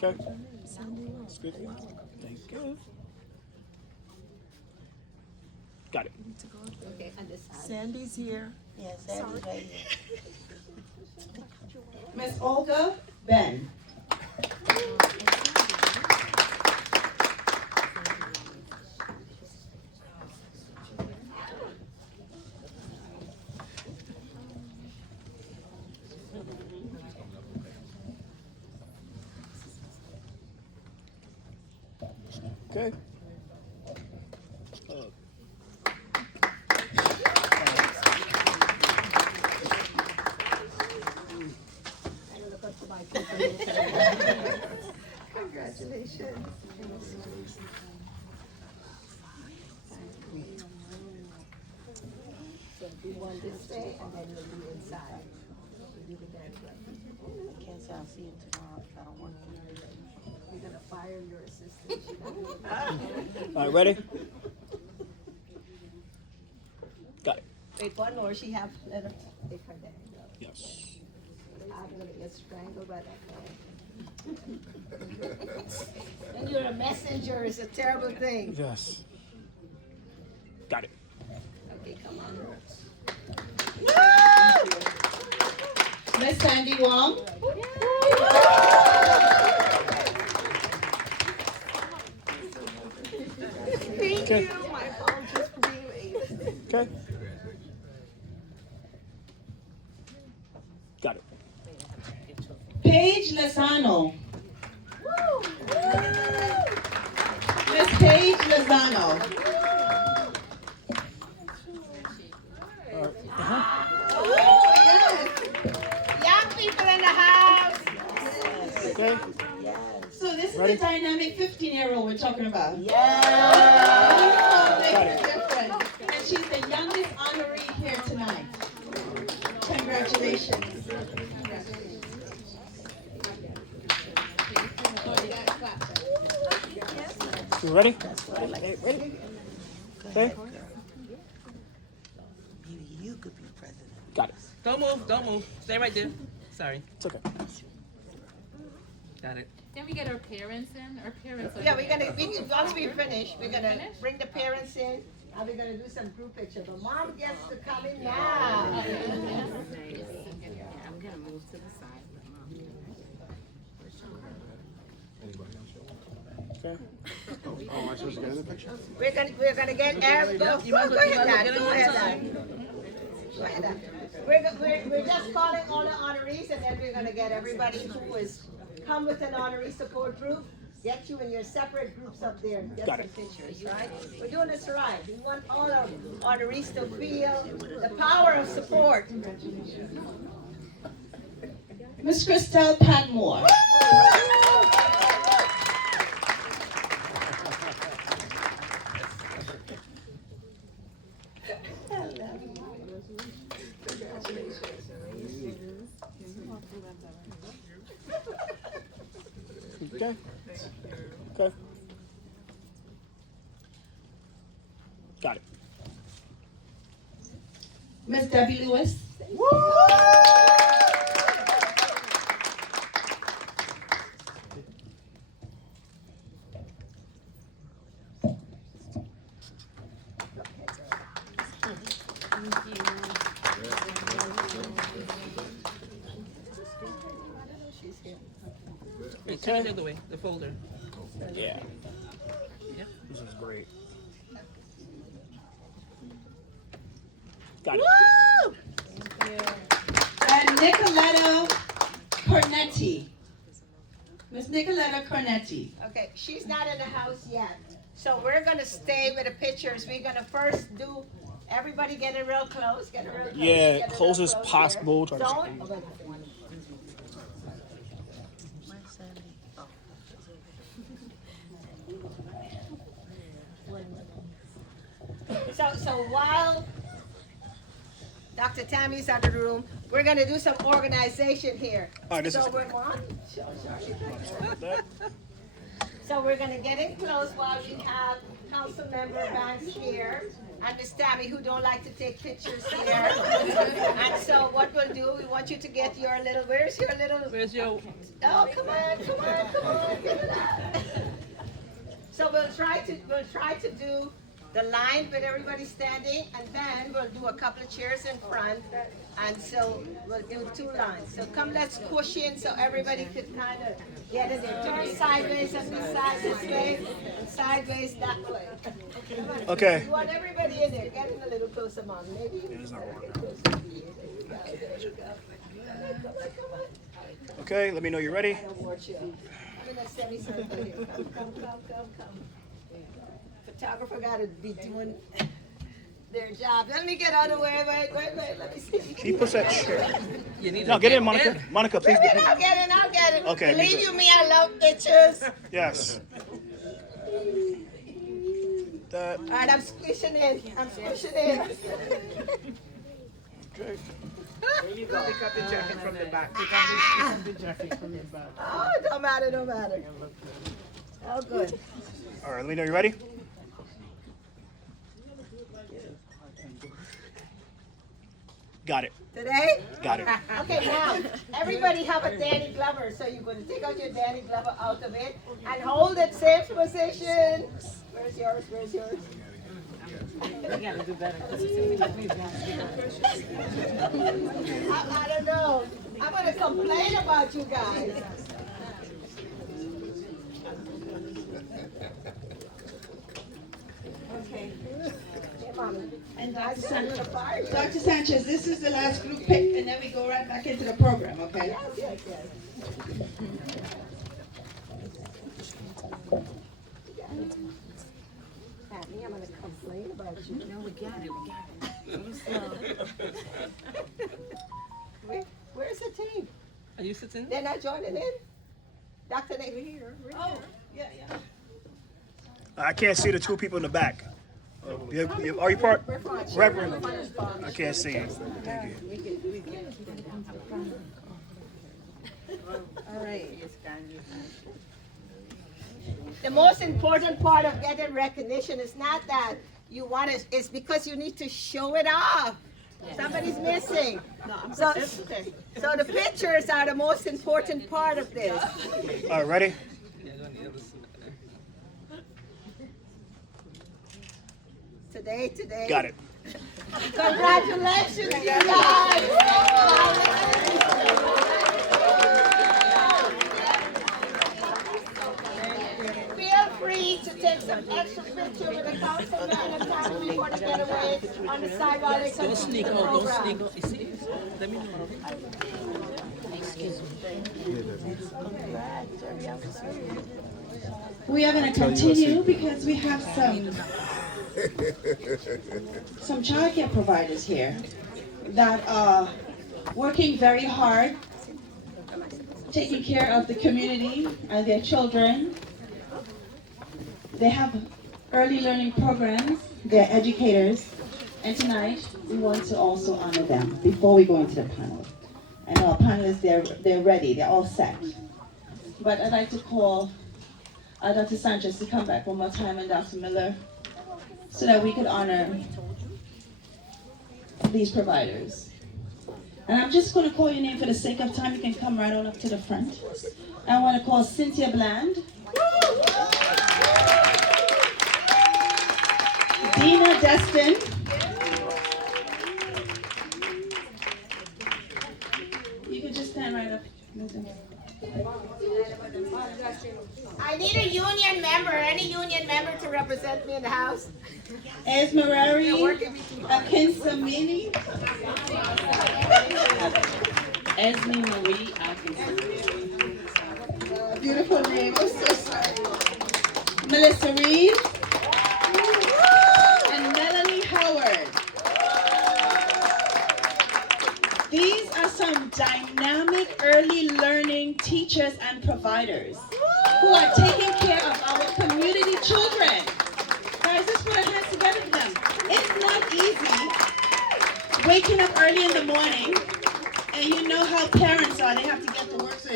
Okay. Excuse me. Thank you. Got it. Okay, on this side. Sandy's here. Yes, Sandy's right here. Miss Olga Ben. Okay. Congratulations. So do one this way and then we'll do inside. We'll do the dance right. Can't say I'll see you tomorrow. I don't want to. We're gonna fire your assistant. All right, ready? Got it. Wait, one more. She have, let her take her down. Yes. I'm gonna get strangled by that guy. When you're a messenger, it's a terrible thing. Yes. Got it. Okay, come on. Miss Sandy Wong. Thank Okay. you. My apologies for being late. Okay. Got it. Paige Lozano. Miss Paige Lozano. Oh, yes. Young people in the house. Okay. So this Ready? is the dynamic 15-year-old we're talking about. Yeah. Makes a difference. And she's the youngest honoree here tonight. Congratulations. You ready? Ready? Okay. You could be president. Got it. Don't move, don't move. Stay right there. Sorry. It's okay. Got it. Can we get our parents in? Our parents are Yeah, once we finish, we're gonna bring the parents in, and we're gonna do some group picture, but mom gets to come in now. I'm gonna move to the side. Okay. Oh, am I supposed to get in the picture? We're gonna get Eric, go ahead, Dad, go ahead, Dad. Go ahead, Dad. We're just calling all the honorees, and then we're gonna get everybody who is, come with an honoree support group, get you in your separate groups up there, get Got some it. pictures, right? We're doing this right. We want all our honorees to feel the power of support. Miss Christelle Padmore. Okay. Okay. Got it. Miss Debbie Lewis. Hey, turn it the other way, the folder. Yeah. Yep. This is great. Got it. Woo! And Nicoletta Cornetti. Miss Nicoletta Cornetti. Okay, she's not in the house yet, so we're gonna stay with the pictures. We're gonna first do, everybody get it real close, get it real close. Yeah, get it close real as close possible. here. Try to Don't, so while Dr. Tammy's out of the room, we're gonna do some organization here. All right, this So is we're on. So we're gonna get in close while we have council member Banks here. and Miss Tammy, who don't like to take pictures here. And so what we'll do, we want you to get your little, where's your little? Where's your? Oh, come on, get it out. So we'll try to do the line with everybody standing, and then we'll do a couple of chairs in front, and so we'll do 2 lines. So come, let's push in so everybody could kind of get in there. Turn sideways and this side this way, and sideways that way. Okay. You want everybody in there. Get in a little closer, Mom. Maybe you can get closer. There you go. Come on. Okay, let me know you're ready. I'm in a semicircle here. Come. Photographer got to be doing their job. Let me get out of the way. Wait. Let me see. Can you push that chair? You No, get in, Monica. Monica, please. Wait, I'll get in. Okay, Believe good. you me, I love pictures. Yes. That. All right, I'm squishing in. Okay. There you go. Pick up the jacket from the back. Pick up the jacket from the back. Oh, don't matter. Oh, good. All right, let me know you're ready. Got it. Today? Got it. Okay, now, everybody have a Danny Glover. So you're going to take out your Danny Glover out of it and hold it safe position. Where's yours? We gotta do better. I don't know. I'm going to complain about you guys. Okay. Hey, Mommy. And Dr. Sanchez, this is the last group pick, and then we go right back into the program, okay? Yes. Patty, I'm going to complain about you. No, we got it. Where's the team? Are you sitting? They're not joining in? Dr. Nate, we're here. Yeah. I can't see the 2 people in the back. Are you part? Reverend. I can't see you. Thank you. All right. The most important part of getting recognition is not that you want it, it's because you need to show it off. Somebody's missing. So the pictures are the most important part of this. All right, ready? Today. Got it. Congratulations, you guys. Feel free to take some extra picture with the councilman and family before they get away on the side while they Don't sneak continue the out. Don't program. sneak out. You see? Let me know. We are going to continue because we have some childcare providers here that are working very hard, taking care of the community and their children. They have early learning programs, they're educators, and tonight we want to also honor them before we go into the panel. I know our panelists, they're ready, they're all set. But I'd like to call Dr. Sanchez to come back one more time and Dr. Miller so that we could honor these providers. And I'm just going to call your name for the sake of time. You can come right on up to the front. I want to call Cynthia Bland, Dina Destin, you can just stand right up. I need a union member, any union member to represent me in the house. Esmerari Akinsamini. Esme Marie Atkinson. Beautiful name, I'm so sorry. Melissa Reed. And Melanie Howard. These are some dynamic early learning teachers and providers who are taking care of our community children. Guys, let's put our hands together for them. It's not easy waking up early in the morning, and you know how parents are. They have to get to work, so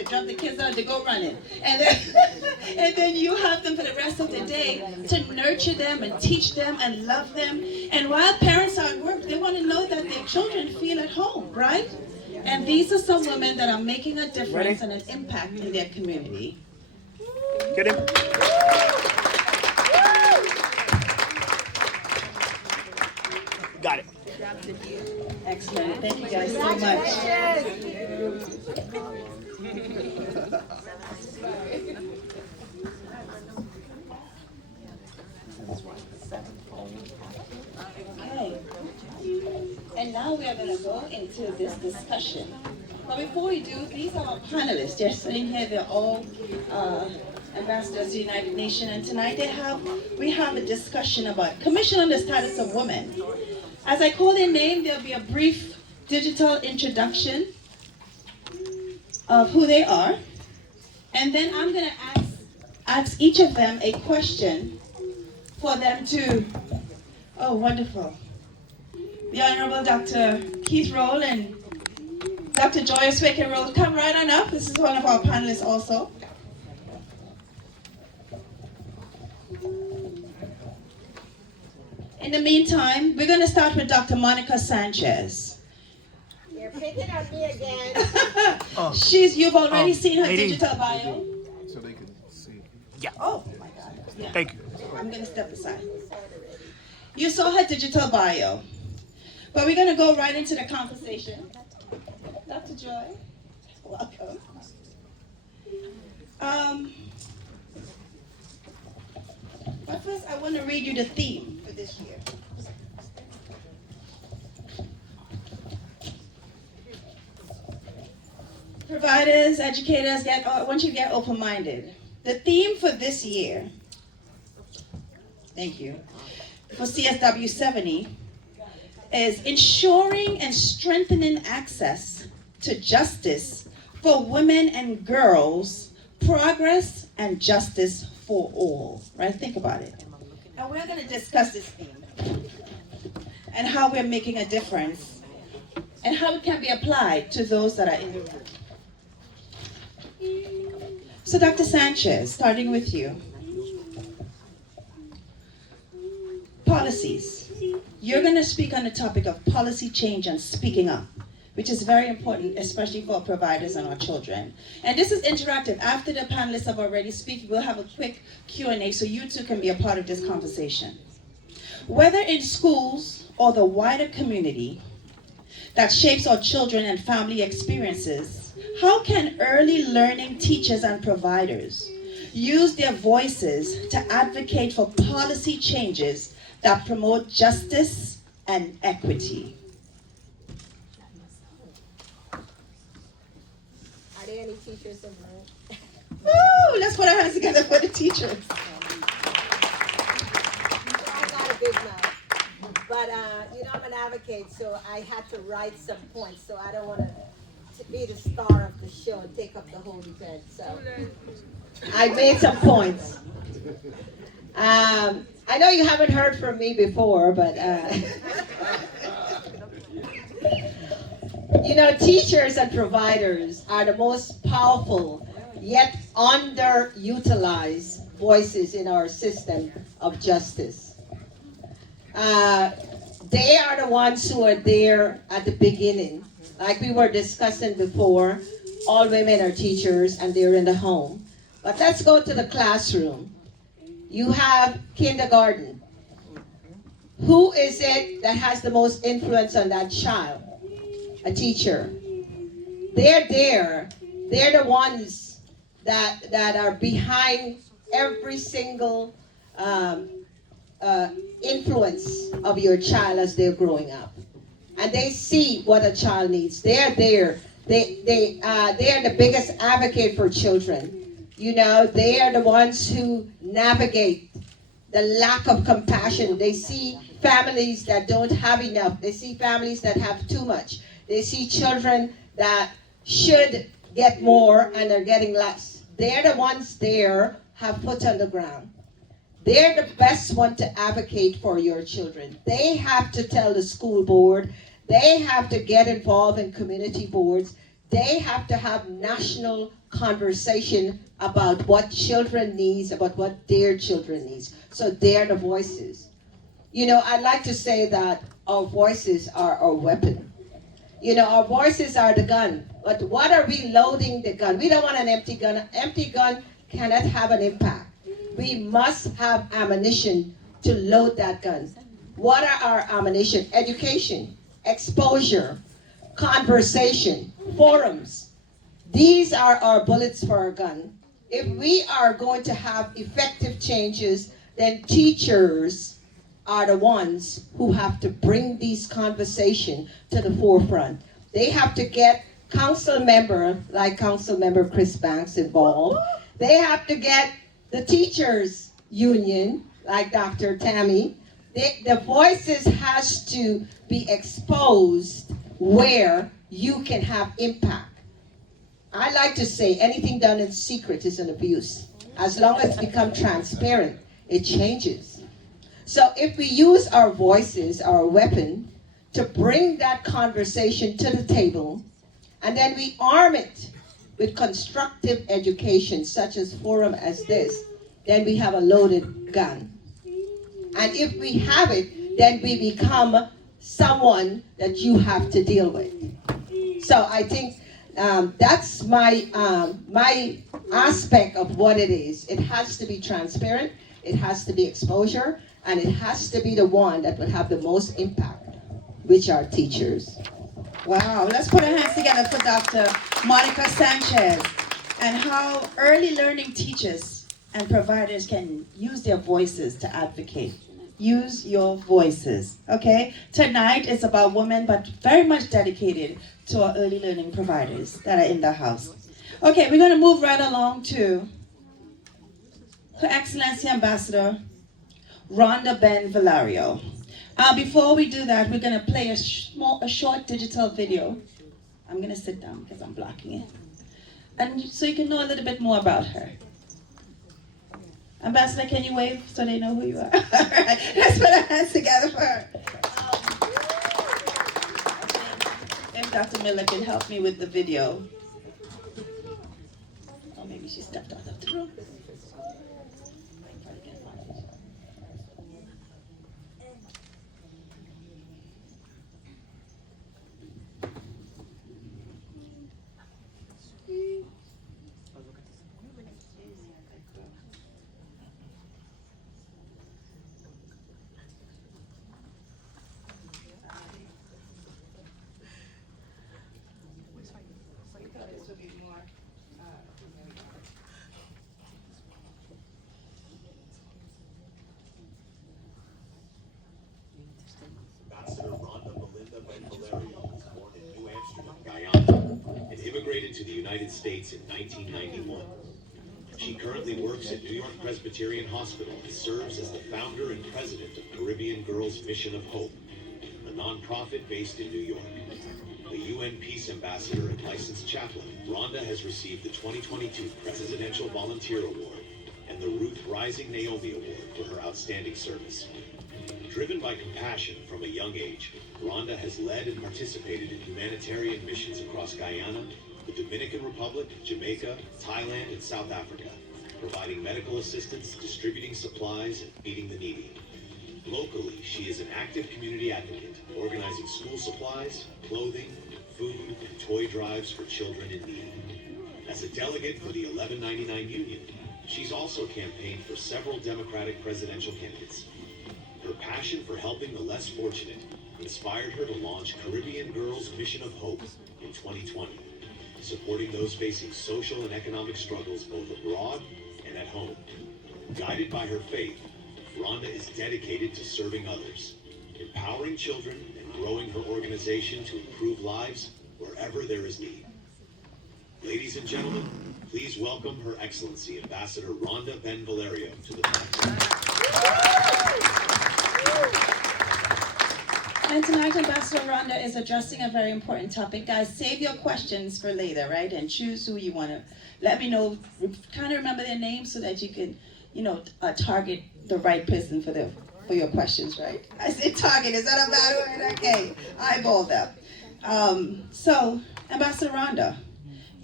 drop the kids out, they go running. And then, and then you have them for the rest of the day to nurture them and teach them and love them. And while parents are at work, they want to know that their children feel at home, right? And these are some women that are making a difference and an impact in their community. Get him. Got it. Excellent. Thank you guys so much. Okay. And now we are going to go into this discussion. But before we do, these are our panelists. They're sitting here. They're all ambassadors to the United Nations. And tonight we have a discussion about Commission on the Status of Women. As I call their name, there'll be a brief digital introduction of who they are. And then I'm going to ask each of them a question for them to, oh, wonderful. The Honorable Dr. Keith Roll and Dr. Joyce Wicked Roll, come right on up. This is one of our panelists also. In the meantime, we're going to start with Dr. Monica Sanchez. You're picking on me again. You've already seen her digital bio. So they can see. Yeah. Oh my God. Yeah. Thank you. I'm going to step aside. You saw her digital bio. But we're going to go right into the conversation. Dr. Joy, welcome. But first, I want to read you the theme for this year. Providers, educators, I want you to get open-minded. The theme for this year, thank you, for CSW70 is ensuring and strengthening access to justice for women and girls, progress and justice for all, right? Think about it. And we're going to discuss this theme and how we're making a difference and how it can be applied to those that are in the room. So Dr. Sanchez, starting with you. Policies. You're going to speak on the topic of policy change and speaking up, which is very important, especially for providers and our children. And this is interactive. After the panelists have already spoken, we'll have a quick Q&A so you too can be a part of this conversation. Whether in schools or the wider community that shapes our children and family experiences, how can early learning teachers and providers use their voices to advocate for policy changes that promote justice and equity? Are there any teachers in the room? Woo! Let's put our hands together for the teachers. I got a big mouth. But, I'm an advocate, so I had to write some points. So I don't want to be the star of the show and take up the whole event. So I made some points. I know you haven't heard from me before, but teachers and providers are the most powerful yet underutilized voices in our system of justice. They are the ones who are there at the beginning. Like we were discussing before, all women are teachers and they're in the home. But let's go to the classroom. You have kindergarten. Who is it that has the most influence on that child? A teacher. They're there. They're the ones that are behind every single influence of your child as they're growing up. And they see what a child needs. They're there. They are the biggest advocate for children. They are the ones who navigate the lack of compassion. They see families that don't have enough. They see families that have too much. They see children that should get more and are getting less. They're the ones there have put on the ground. They're the best one to advocate for your children. They have to tell the school board. They have to get involved in community boards. They have to have national conversation about what children needs, about what their children needs. So they're the voices. You know, I like to say that our voices are our weapon. You know, our voices are the gun. But what are we loading the gun? We don't want an empty gun. An empty gun cannot have an impact. We must have ammunition to load that gun. What are our ammunition? Education, exposure, conversation, forums. These are our bullets for our gun. If we are going to have effective changes, then teachers are the ones who have to bring these conversations to the forefront. They have to get council member, like Council Member Chris Banks, involved. They have to get the teachers union, like Dr. Tammy. The voices has to be exposed where you can have impact. I like to say anything done in secret is an abuse. As long as it becomes transparent, it changes. So if we use our voices, our weapon, to bring that conversation to the table, and then we arm it with constructive education, such as forum as this, then we have a loaded gun. And if we have it, then we become someone that you have to deal with. So I think that's my my aspect of what it is. It has to be transparent, it has to be exposure, and it has to be the one that would have the most impact, which are teachers. Wow, let's put our hands together for Dr. Monica Sanchez and how early learning teachers and providers can use their voices to advocate. Use your voices, okay? Tonight is about women, but very much dedicated to our early learning providers that are in the house. Okay, we're gonna move right along to Her Excellency Ambassador Rhonda Ben Valerio. Before we do that, we're gonna play a short digital video. I'm gonna sit down because I'm blocking it. And so you can know a little bit more about her. Ambassador, can you wave so they know who you are? All right, let's put our hands together for her. If Dr. Miller can help me with the video. Oh, maybe she stepped out of the room. Ambassador Rhonda Melinda Ben Valerio was born in New Amsterdam, Guyana, and immigrated to the United States in 1991. She currently works at New York Presbyterian Hospital and serves as the founder and president of Caribbean Girls Mission of Hope, a nonprofit based in New York. A UN Peace Ambassador and licensed chaplain, Rhonda has received the 2022 Presidential Volunteer Award and the Ruth Rising Naomi Award for her outstanding service. Driven by compassion from a young age, Rhonda has led and participated in humanitarian missions across Guyana, the Dominican Republic, Jamaica, Thailand, and South Africa, providing medical assistance, distributing supplies, and feeding the needy. Locally, she is an active community advocate, organizing school supplies, clothing, food, and toy drives for children in need. As a delegate for the 1199 Union, she's also campaigned for several Democratic presidential candidates. Her passion for helping the less fortunate inspired her to launch Caribbean Girls Mission of Hope in 2020, supporting those facing social and economic struggles both abroad and at home. Guided by her faith, Rhonda is dedicated to serving others, empowering children, and growing her organization to improve lives wherever there is need. Ladies and gentlemen, please welcome Her Excellency Ambassador Rhonda Ben Valerio to the platform. And tonight, Ambassador Rhonda is addressing a very important topic. Guys, save your questions for later, right? And choose who you want to. Let me know, kind of remember their names so that you can, target the right person for your questions, right? I said target, is that a bad word? Okay, eyeball them. So, Ambassador Rhonda,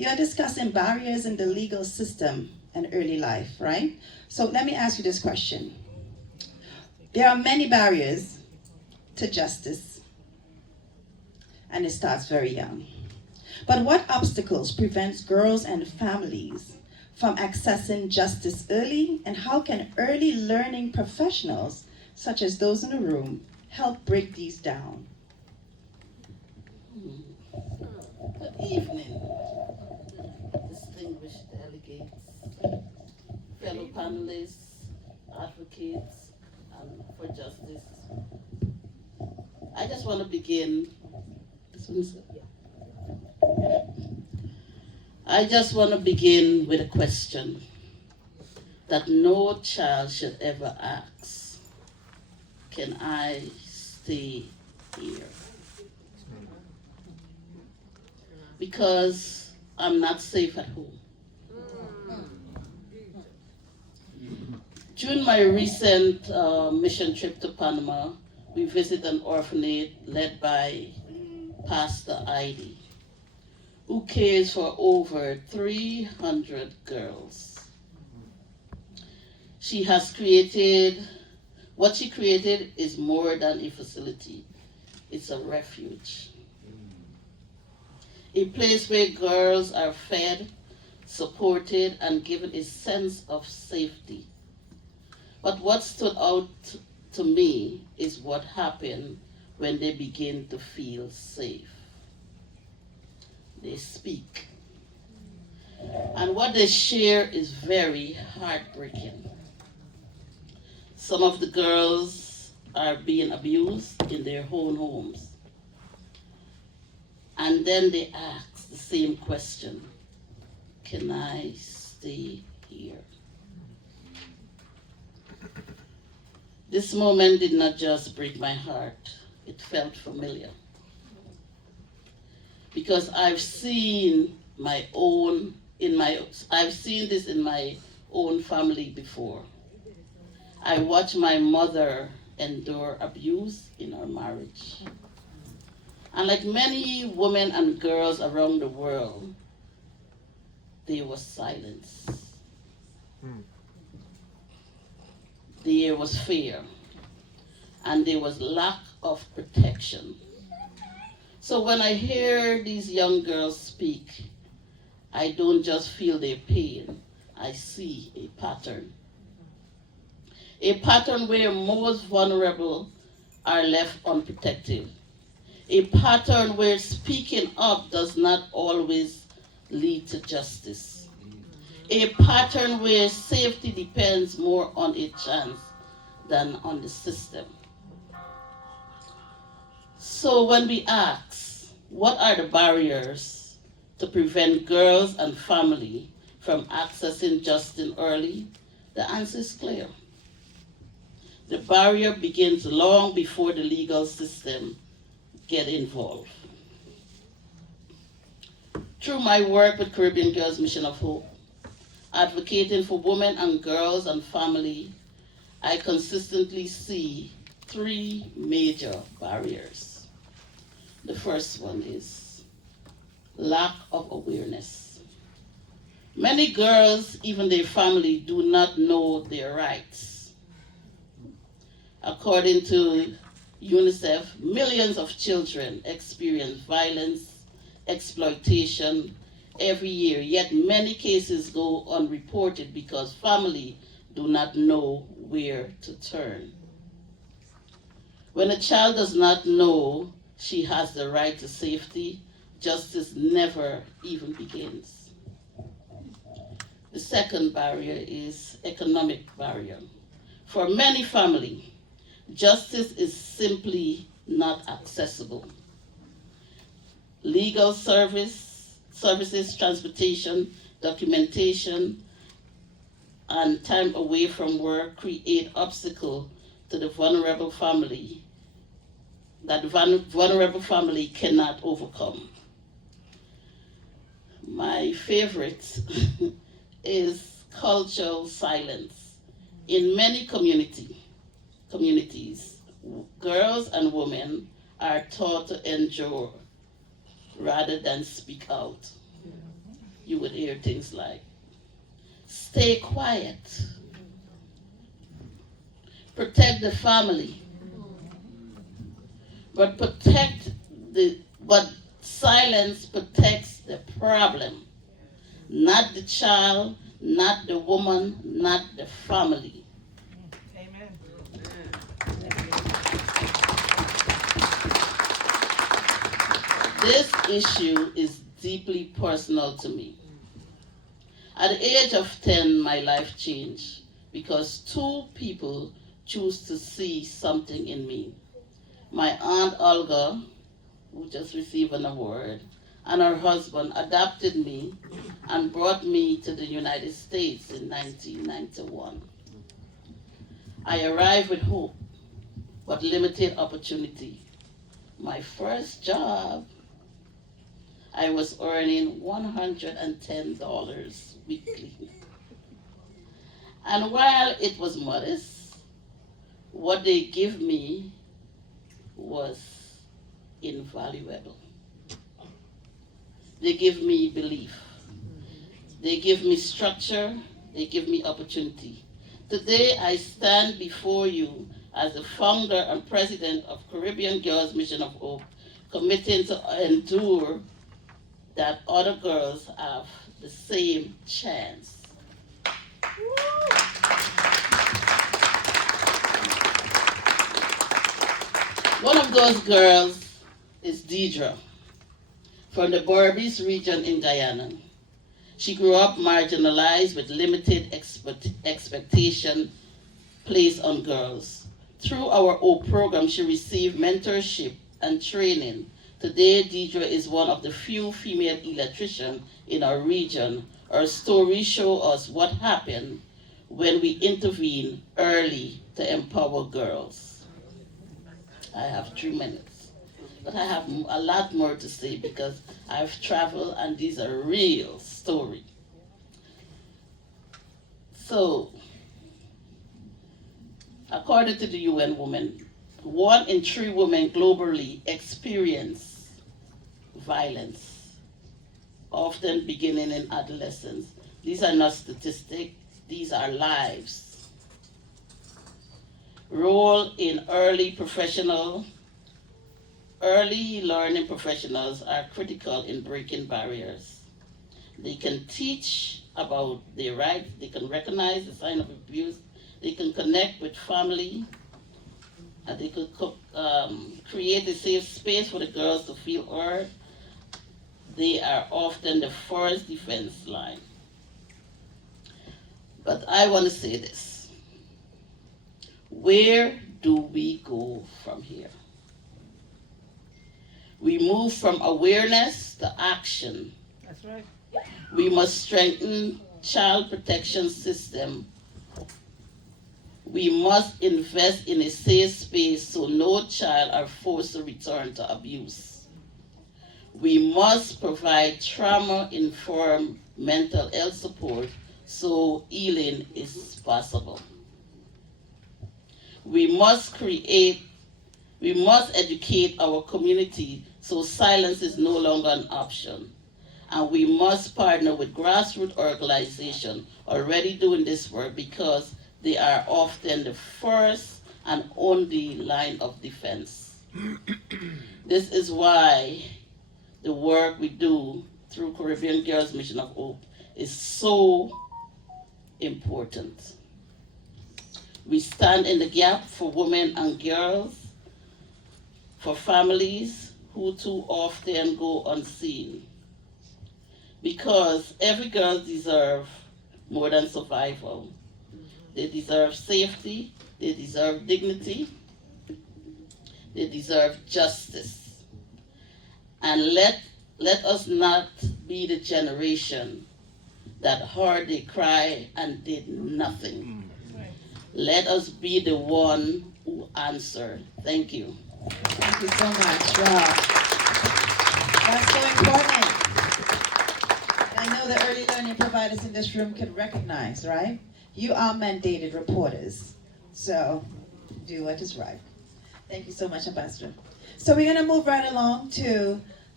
You're discussing barriers in the legal system and early life, right? So let me ask you this question. There are many barriers to justice, and it starts very young. But what obstacles prevents girls and families from accessing justice early, and how can early learning professionals, such as those in the room, help break these down? Good evening, distinguished delegates, fellow panelists, advocates for justice. I just want to begin. I just want to begin with a question that no child should ever ask. Can I stay here? Because I'm not safe at home. During my recent mission trip to Panama, we visited an orphanage led by Pastor Heidi, who cares for over 300 girls. What she created is more than a facility. It's a refuge. A place where girls are fed, supported, and given a sense of safety. But what stood out to me is what happened when they begin to feel safe. They speak. And what they share is very heartbreaking. Some of the girls are being abused in their own homes. And then they ask the same question, can I stay here? This moment did not just break my heart, it felt familiar. Because I've seen I've seen this in my own family before. I watched my mother endure abuse in her marriage. And like many women and girls around the world, there was silence. There was fear. And there was lack of protection. So when I hear these young girls speak, I don't just feel their pain, I see a pattern. A pattern where most vulnerable are left unprotected. A pattern where speaking up does not always lead to justice. A pattern where safety depends more on a chance than on the system. So when we ask, what are the barriers to prevent girls and family from accessing justice early? The answer is clear. The barrier begins long before the legal system get involved. Through my work with Caribbean Girls Mission of Hope, advocating for women and girls and family, I consistently see three major barriers. The first one is lack of awareness. Many girls, even their family, do not know their rights. According to UNICEF, millions of children experience violence, exploitation every year, yet many cases go unreported because families do not know where to turn. When a child does not know she has the right to safety, justice never even begins. The second barrier is economic barrier. For many families, justice is simply not accessible. Legal services, transportation, documentation, and time away from work create obstacles to the vulnerable family that vulnerable family cannot overcome. My favorite is cultural silence. In many communities, girls and women are taught to endure rather than speak out. you would hear things like, stay quiet, protect the family, but silence protects the problem, not the child, not the woman, not the family. Amen. This issue is deeply personal to me. At the age of 10, my life changed because two people choose to see something in me. My aunt Olga, who just received an award, and her husband adopted me and brought me to the United States in 1991. I arrived with hope, but limited opportunity. My first job, I was earning $110 weekly. And while it was modest, what they give me was invaluable. They give me belief. They give me structure. They give me opportunity. Today, I stand before you as the founder and president of Caribbean Girls Mission of Hope, committing to endure that other girls have the same chance. One of those girls is Deidre from the Berbice region in Guyana. She grew up marginalized with limited expectation placed on girls. Through our OPE program, she received mentorship and training. Today, Deidre is one of the few female electricians in our region. Her stories show us what happened when we intervene early to empower girls. I have 3 minutes, but I have a lot more to say because I've traveled and these are real stories. So, according to the UN Women, 1 in 3 women globally experience violence, often beginning in adolescence. These are not statistics, these are lives. Role in early learning professionals are critical in breaking barriers. They can teach about their rights, they can recognize the sign of abuse, they can connect with family, and they could create a safe space for the girls to feel heard. They are often the first defense line. But I want to say this. Where do we go from here? We move from awareness to action. That's right. We must strengthen child protection system. We must invest in a safe space so no child are forced to return to abuse. We must provide trauma-informed mental health support so healing is possible. We must educate our community so silence is no longer an option. And we must partner with grassroots organizations already doing this work because they are often the first and only line of defense. This is why the work we do through Caribbean Girls Mission of Hope is so important. We stand in the gap for women and girls, for families who too often go unseen. Because every girl deserves more than survival. They deserve safety, they deserve dignity, they deserve justice. And let us not be the generation that heard they cry and did nothing. Let us be the one who answered. Thank you. Thank you so much. Wow. That's so important. I know the early learning providers in this room can recognize, right? You are mandated reporters. So do what is right. Thank you so much, Ambassador. So we're going to move right along to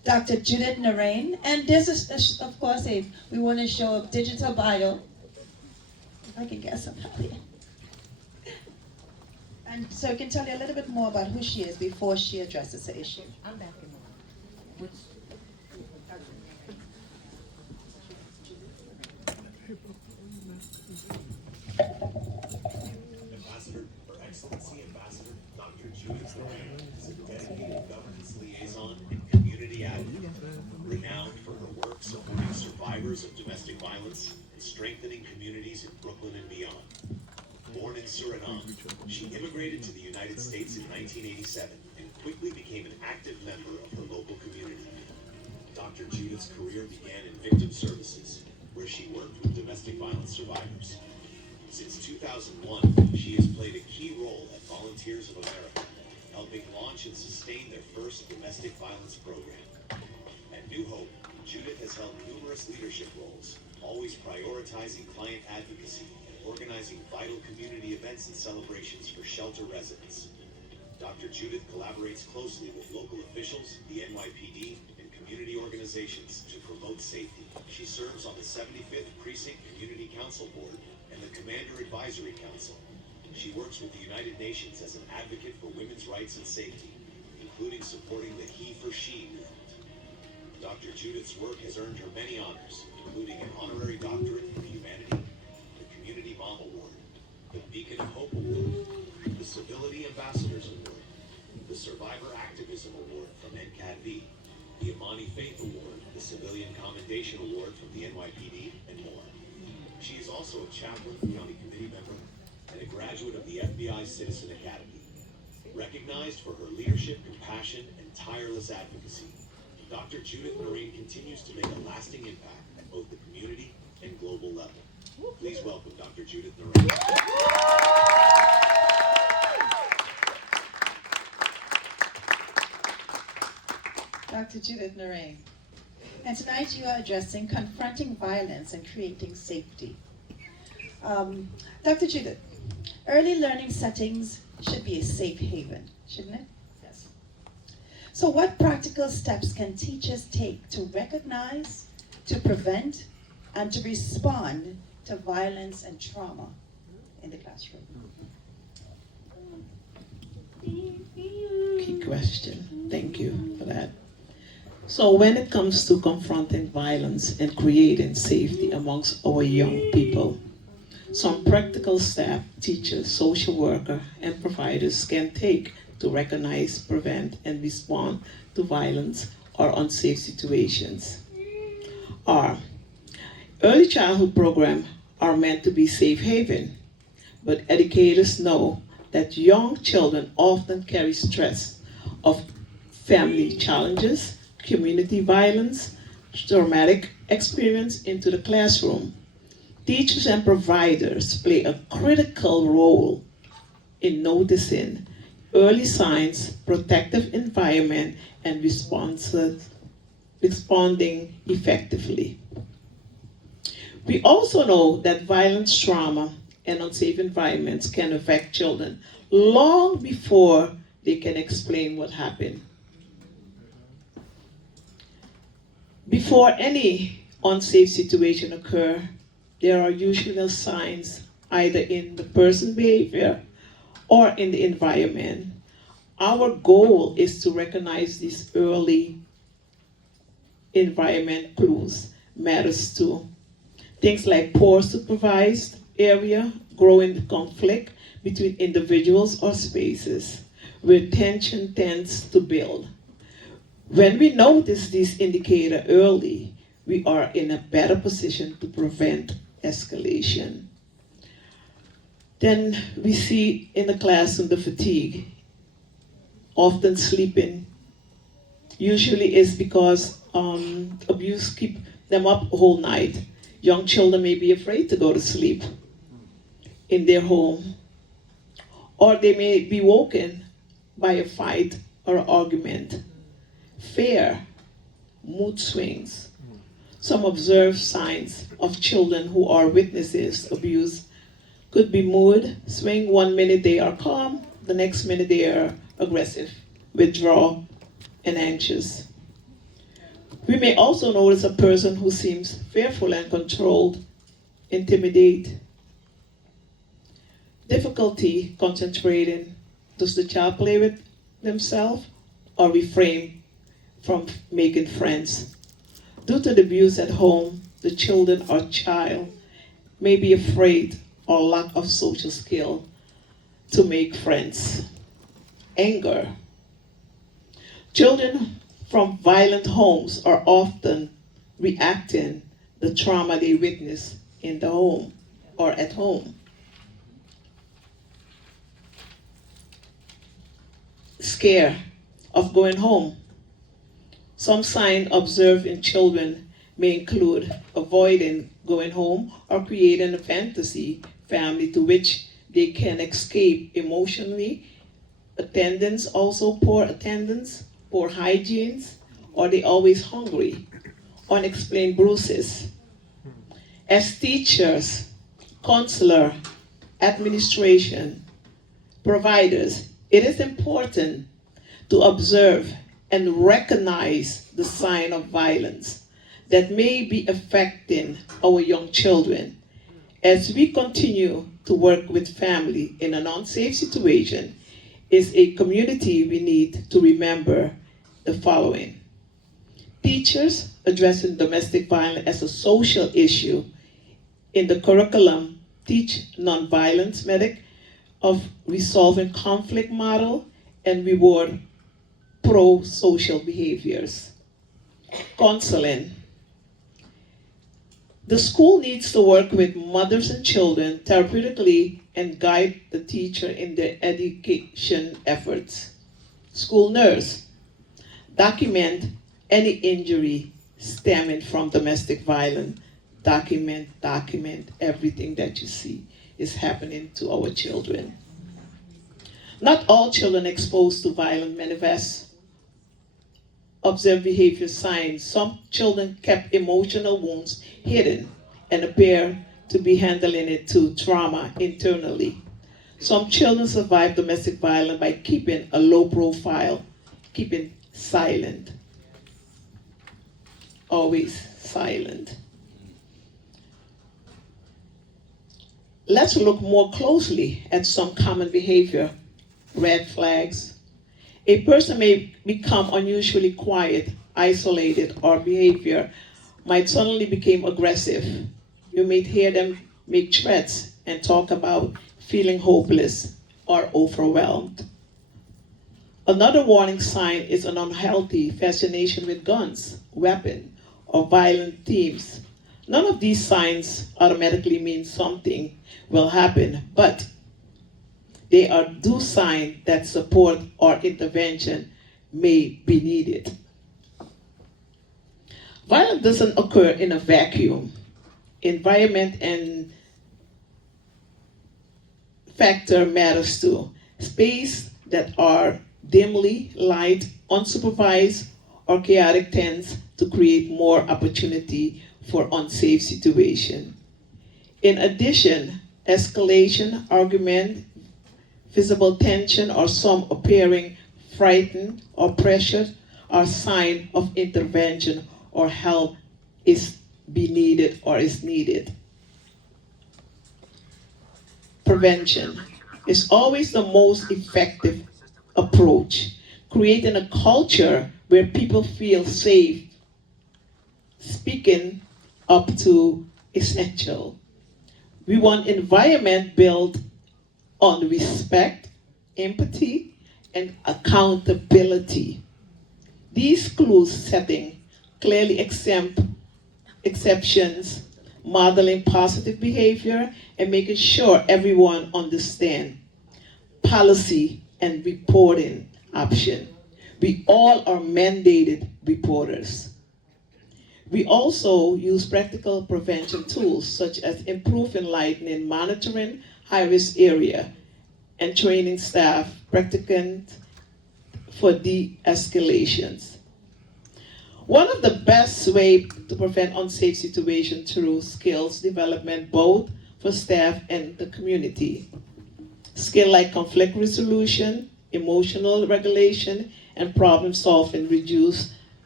Dr. Judith Narain. And this is, of course, we want to show a digital bio. If I can get somehow here. And so I can tell you a little bit more about who she is before she addresses the issue. I'm back in the Ambassador, Her Excellency Ambassador Dr. Judith Narain is a dedicated governance liaison and community advocate, renowned for her work supporting survivors of domestic violence and strengthening communities in Brooklyn and beyond. Born in Suriname, she immigrated to the United States in 1987 and quickly became an active member of her local community. Dr. Judith's career began in victim services, where she worked with domestic violence survivors. Since 2001, she has played a key role at Volunteers of America, helping launch and sustain their first domestic violence program. At New Hope, Judith has held numerous leadership roles, always prioritizing client advocacy and organizing vital community events and celebrations for shelter residents. Dr. Judith collaborates closely with local officials, the NYPD, and community organizations to promote safety. She serves on the 75th Precinct Community Council Board and the Commander Advisory Council. She works with the United Nations as an advocate for women's rights and safety, including supporting the He for She movement. Dr. Judith's work has earned her many honors, including an honorary doctorate for humanity, the Community Mom Award, the Beacon of Hope Award, the Civility Ambassadors Award, the Survivor Activism Award from NCADV, the Imani Faith Award, the Civilian Commendation Award from the NYPD, and more. She is also a chaplain, county committee member, and a graduate of the FBI Citizen Academy. Recognized for her leadership, compassion, and tireless advocacy, Dr. Judith Narain continues to make a lasting impact at both the community and global level. Please welcome Dr. Judith Narain. Dr. Judith Narain. And tonight you are addressing confronting violence and creating safety. Dr. Judith, early learning settings should be a safe haven, shouldn't it? Yes. So what practical steps can teachers take to recognize, to prevent, and to respond to violence and trauma in the classroom? Key question. Thank you for that. So when it comes to confronting violence and creating safety amongst our young people, some practical steps teachers, social workers, and providers can take to recognize, prevent, and respond to violence or unsafe situations are: early childhood programs are meant to be safe haven, but educators know that young children often carry stress of family challenges, community violence, traumatic experience into the classroom. Teachers and providers play a critical role in noticing early signs, protective environment, and responding effectively. We also know that violence, trauma, and unsafe environments can affect children long before they can explain what happened. Before any unsafe situation occurs, there are usually signs either in the person's behavior or in the environment. Our goal is to recognize these early environment clues matters too. Things like poor supervised area, growing conflict between individuals or spaces, where tension tends to build. When we notice these indicators early, we are in a better position to prevent escalation. Then we see in the classroom the fatigue, often sleeping, usually is because abuse keep them up whole night. Young children may be afraid to go to sleep in their home, or they may be woken by a fight or argument. Fear, mood swings. Some observe signs of children who are witnesses abuse. Could be mood swing. 1 minute they are calm, the next minute they are aggressive, withdraw, and anxious. We may also notice a person who seems fearful and controlled, intimidate, difficulty concentrating. Does the child play with themselves or refrain from making friends? Due to the abuse at home, the children or child may be afraid or lack of social skill to make friends. Anger. Children from violent homes are often reacting the trauma they witness in the home or at home. Scare of going home. Some signs observed in children may include avoiding going home or creating a fantasy family to which they can escape emotionally. Attendance, also poor attendance, poor hygiene, or they always hungry. Unexplained bruises. As teachers, counselor, administration, providers, it is important to observe and recognize the sign of violence that may be affecting our young children. As we continue to work with family in an unsafe situation, is a community we need to remember the following. Teachers addressing domestic violence as a social issue in the curriculum teach nonviolence method of resolving conflict model and reward pro-social behaviors. Counseling. The school needs to work with mothers and children therapeutically and guide the teacher in their education efforts. School nurse. Document any injury stemming from domestic violence. Document everything that you see is happening to our children. Not all children exposed to violence manifest observed behavior signs. Some children kept emotional wounds hidden and appear to be handling it to trauma internally. Some children survive domestic violence by keeping a low profile, keeping silent, always silent. Let's look more closely at some common behavior, red flags. A person may become unusually quiet, isolated, or behavior might suddenly become aggressive. You may hear them make threats and talk about feeling hopeless or overwhelmed. Another warning sign is an unhealthy fascination with guns, weapons, or violent themes. None of these signs automatically mean something will happen, but they are due signs that support or intervention may be needed. Violence doesn't occur in a vacuum. Environment and factor matters too. Space that are dimly lit, unsupervised, or chaotic tends to create more opportunity for unsafe situation. In addition, escalation, argument, visible tension, or some appearing frightened or pressured are signs of intervention or help is needed. Prevention is always the most effective approach, creating a culture where people feel safe speaking up to essential. We want environment built on respect, empathy, and accountability. These clues setting clearly exceptions, modeling positive behavior, and making sure everyone understands policy and reporting option. We all are mandated reporters. We also use practical prevention tools such as improved enlightening, monitoring high-risk area, and training staff practicants for de-escalations. One of the best ways to prevent unsafe situations through skills development both for staff and the community. Skills like conflict resolution, emotional regulation, and problem solving reduce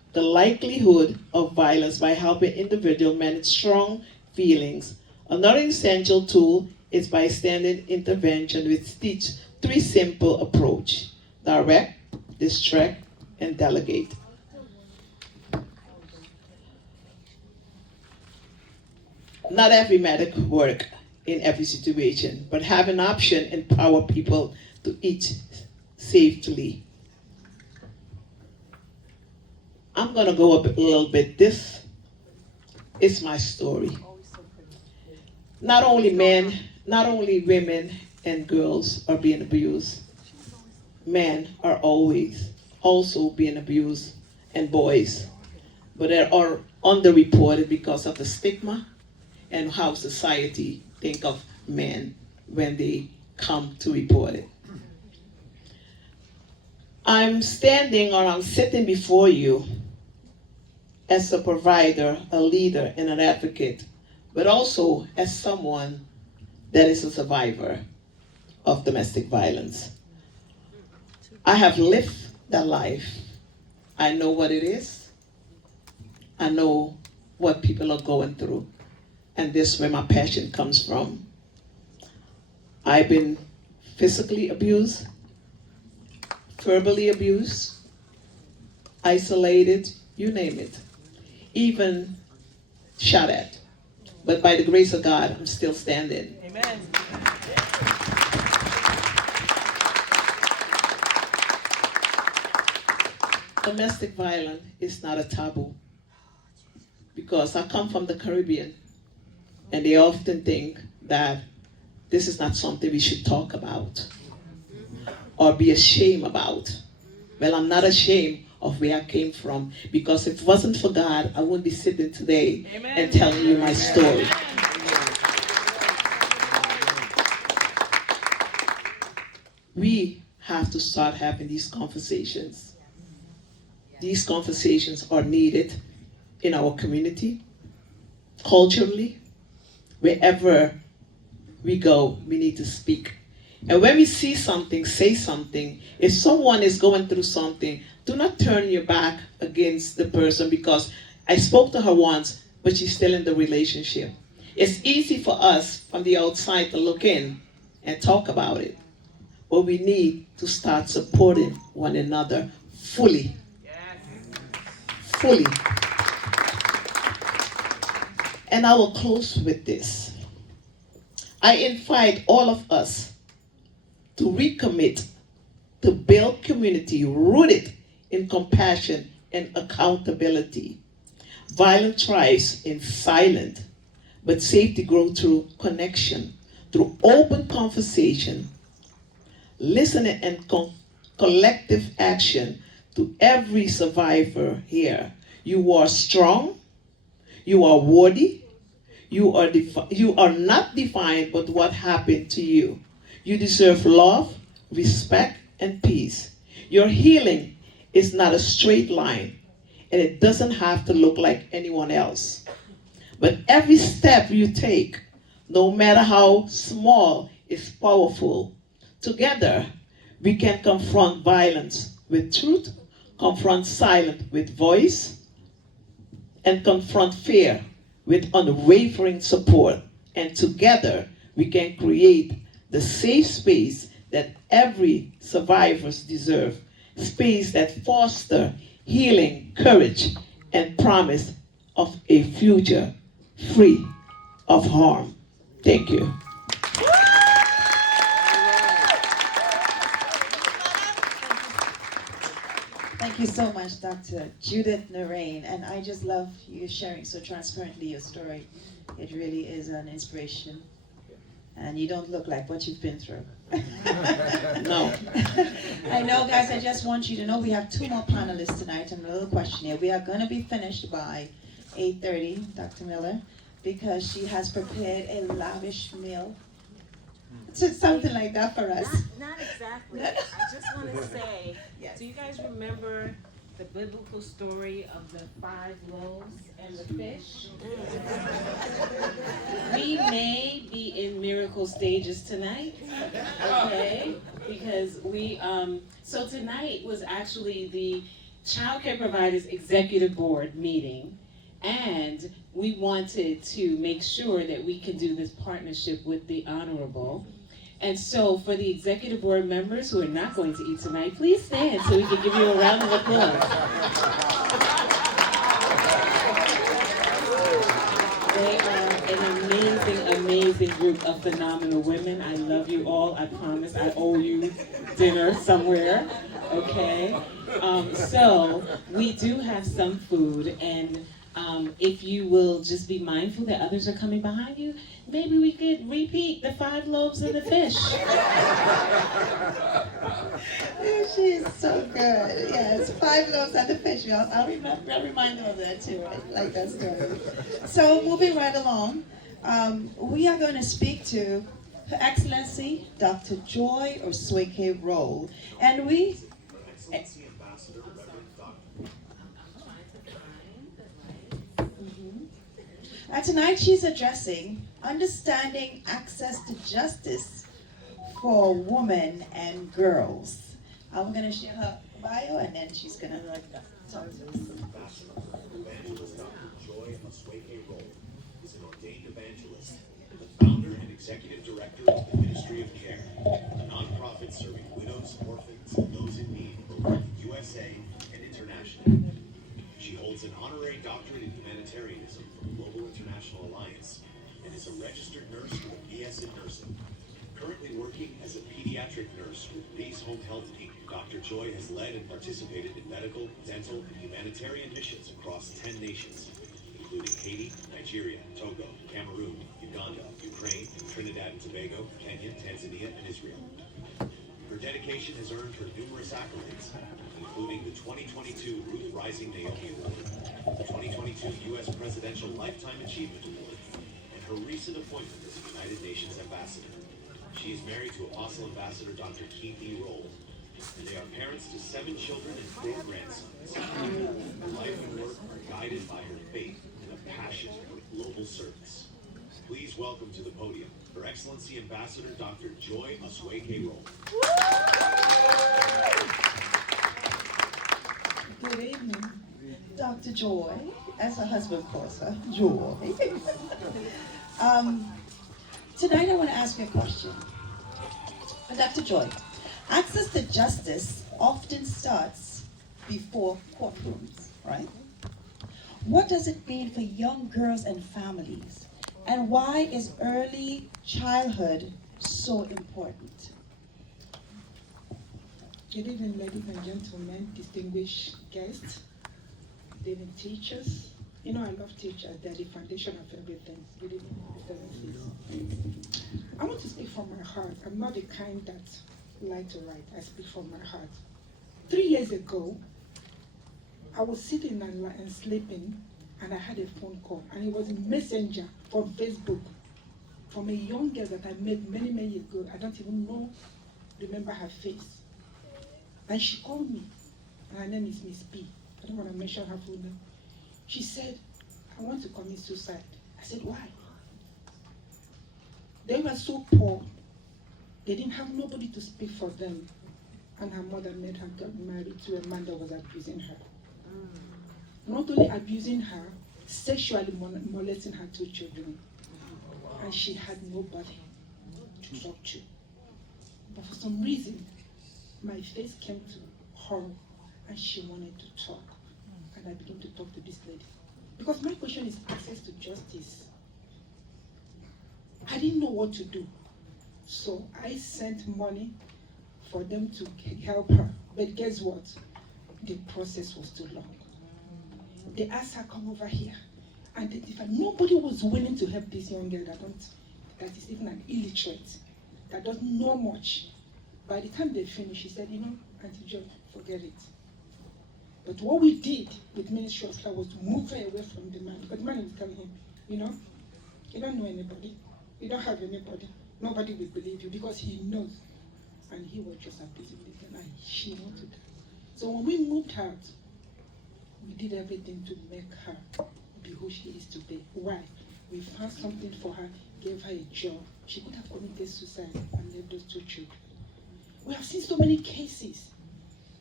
the likelihood of violence by helping individuals manage strong feelings. Another essential tool is bystander intervention, which teach 3 simple approach: direct, distract, and delegate. Not every method work in every situation, but have an option empower people to eat safely. I'm gonna go up a little bit. This is my story. Not only men, not only women and girls are being abused, men are always also being abused, and boys. But they are underreported because of the stigma and how society think of men when they come to report it. I'm standing or I'm sitting before you as a provider, a leader, and an advocate, but also as someone that is a survivor of domestic violence. I have lived that life. I know what it is. I know what people are going through. And this is where my passion comes from. I've been physically abused, verbally abused, isolated, you name it. Even shot at. But by the grace of God, I'm still standing. Amen. Domestic violence is not a taboo, because I come from the Caribbean, and they often think that this is not something we should talk about or be ashamed about. Well, I'm not ashamed of where I came from, because if it wasn't for God, I wouldn't be sitting today and telling you my story. We have to start having these conversations. These conversations are needed in our community, culturally. Wherever we go, we need to speak. And when we see something, say something. If someone is going through something, do not turn your back against the person, because I spoke to her once, but she's still in the relationship. It's easy for us from the outside to look in and talk about it. But we need to start supporting one another fully. Fully. And I will close with this. I invite all of us to recommit to build community rooted in compassion and accountability. Violence thrives in silence, but safety grows through connection, through open conversation, listening, and collective action. To every survivor here, you are strong, you are worthy, you are not defined by what happened to you. You deserve love, respect, and peace. Your healing is not a straight line, and it doesn't have to look like anyone else. But every step you take, no matter how small, is powerful. Together, we can confront violence with truth, confront silence with voice, and confront fear with unwavering support. And together, we can create the safe space that every survivor deserves, space that fosters healing, courage, and promise of a future free of harm. Thank you. Thank you so much, Dr. Judith Narain. And I just love you sharing so transparently your story. It really is an inspiration. And you don't look like what you've been through. No. I know, guys, I just want you to know we have 2 more panelists tonight and a little questionnaire. We are going to be finished by 8:30, Dr. Miller, because she has prepared a lavish meal. It's something like that for us. Not exactly. I just want to say, do you guys remember the biblical story of the 5 loaves and the fish? We may be in miracle stages tonight, okay? Because so tonight was actually the Child Care Providers Executive Board meeting, and we wanted to make sure that we can do this partnership with the Honorable. And so for the Executive Board members who are not going to eat tonight, please stand so we can give you a round of applause. They are an amazing, amazing group of phenomenal women. I love you all. I promise I owe you dinner somewhere, okay? So we do have some food, and if you will just be mindful that others are coming behind you, maybe we could repeat the 5 loaves and the fish. She's so good. Yes, 5 loaves and the fish. I'll remind them of that too. I like that story. So moving right along, we are going to speak to Her Excellency Dr. Joy Osweke Roll, and we. And tonight she's addressing understanding access to justice for women and girls. I'm going to share her bio, and then she's going to talk to us. Evangelist Dr. Joy Osweke Roll is an ordained evangelist, the founder and executive director of the Ministry of Care, a nonprofit serving widows, orphans, and those in need both in the USA and internationally. She holds an honorary doctorate in humanitarianism from Global International Alliance and is a registered nurse with a BS in nursing. Currently working as a pediatric nurse with Base Home Health Inc., Dr. Joy has led and participated in medical, dental, and humanitarian missions across 10 nations, including Haiti, Nigeria, Togo, Cameroon, Uganda, Ukraine, Trinidad and Tobago, Kenya, Tanzania, and Israel. Her dedication has earned her numerous accolades, including the 2022 Ruth Rising Naomi Award, the 2022 U.S. Presidential Lifetime Achievement Award, and her recent appointment as the United Nations Ambassador. She is married to Apostle Ambassador Dr. Keith E. Roll, and they are parents to 7 children and 4 grandsons. Her life and work are guided by her faith and a passion for global service. Please welcome to the podium Her Excellency Ambassador Dr. Joy Osweke Roll. Good evening, Dr. Joy, as her husband calls her, Joy. Tonight I want to ask you a question. Dr. Joy, access to justice often starts before courtrooms, right? What does it mean for young girls and families? And why is early childhood so important? Good evening, ladies and gentlemen, distinguished guests, living teachers. You know, I love teachers. They're the foundation of everything. Good evening, excellencies. I want to speak from my heart. I'm not the kind that like to write. I speak from my heart. 3 years ago, I was sitting and sleeping, and I had a phone call, and it was a messenger from Facebook from a young girl that I met many, many years ago. I don't even remember her face. And she called me, and her name is Miss B. I don't want to mention her full name. She said, I want to commit suicide. I said, why? They were so poor. They didn't have nobody to speak for them. And her mother made her get married to a man that was abusing her. Not only abusing her, sexually molesting her 2 children. And she had nobody to talk to. But for some reason, my face came to her, and she wanted to talk. And I began to talk to this lady. Because my question is access to justice. I didn't know what to do. So I sent money for them to help her. But guess what? The process was too long. They asked her, come over here. And nobody was willing to help this young girl that is even an illiterate, that doesn't know much. By the time they finished, she said, Auntie Joy, forget it. But what we did with Ministry of Care was to move her away from the man. But the man was telling him, you don't know anybody. You don't have anybody. Nobody will believe you because he knows. And he was just abusing this girl, and she wanted that. So when we moved her out, we did everything to make her be who she is today. Why? We found something for her, gave her a job. She could have committed suicide and left those 2 children. We have seen so many cases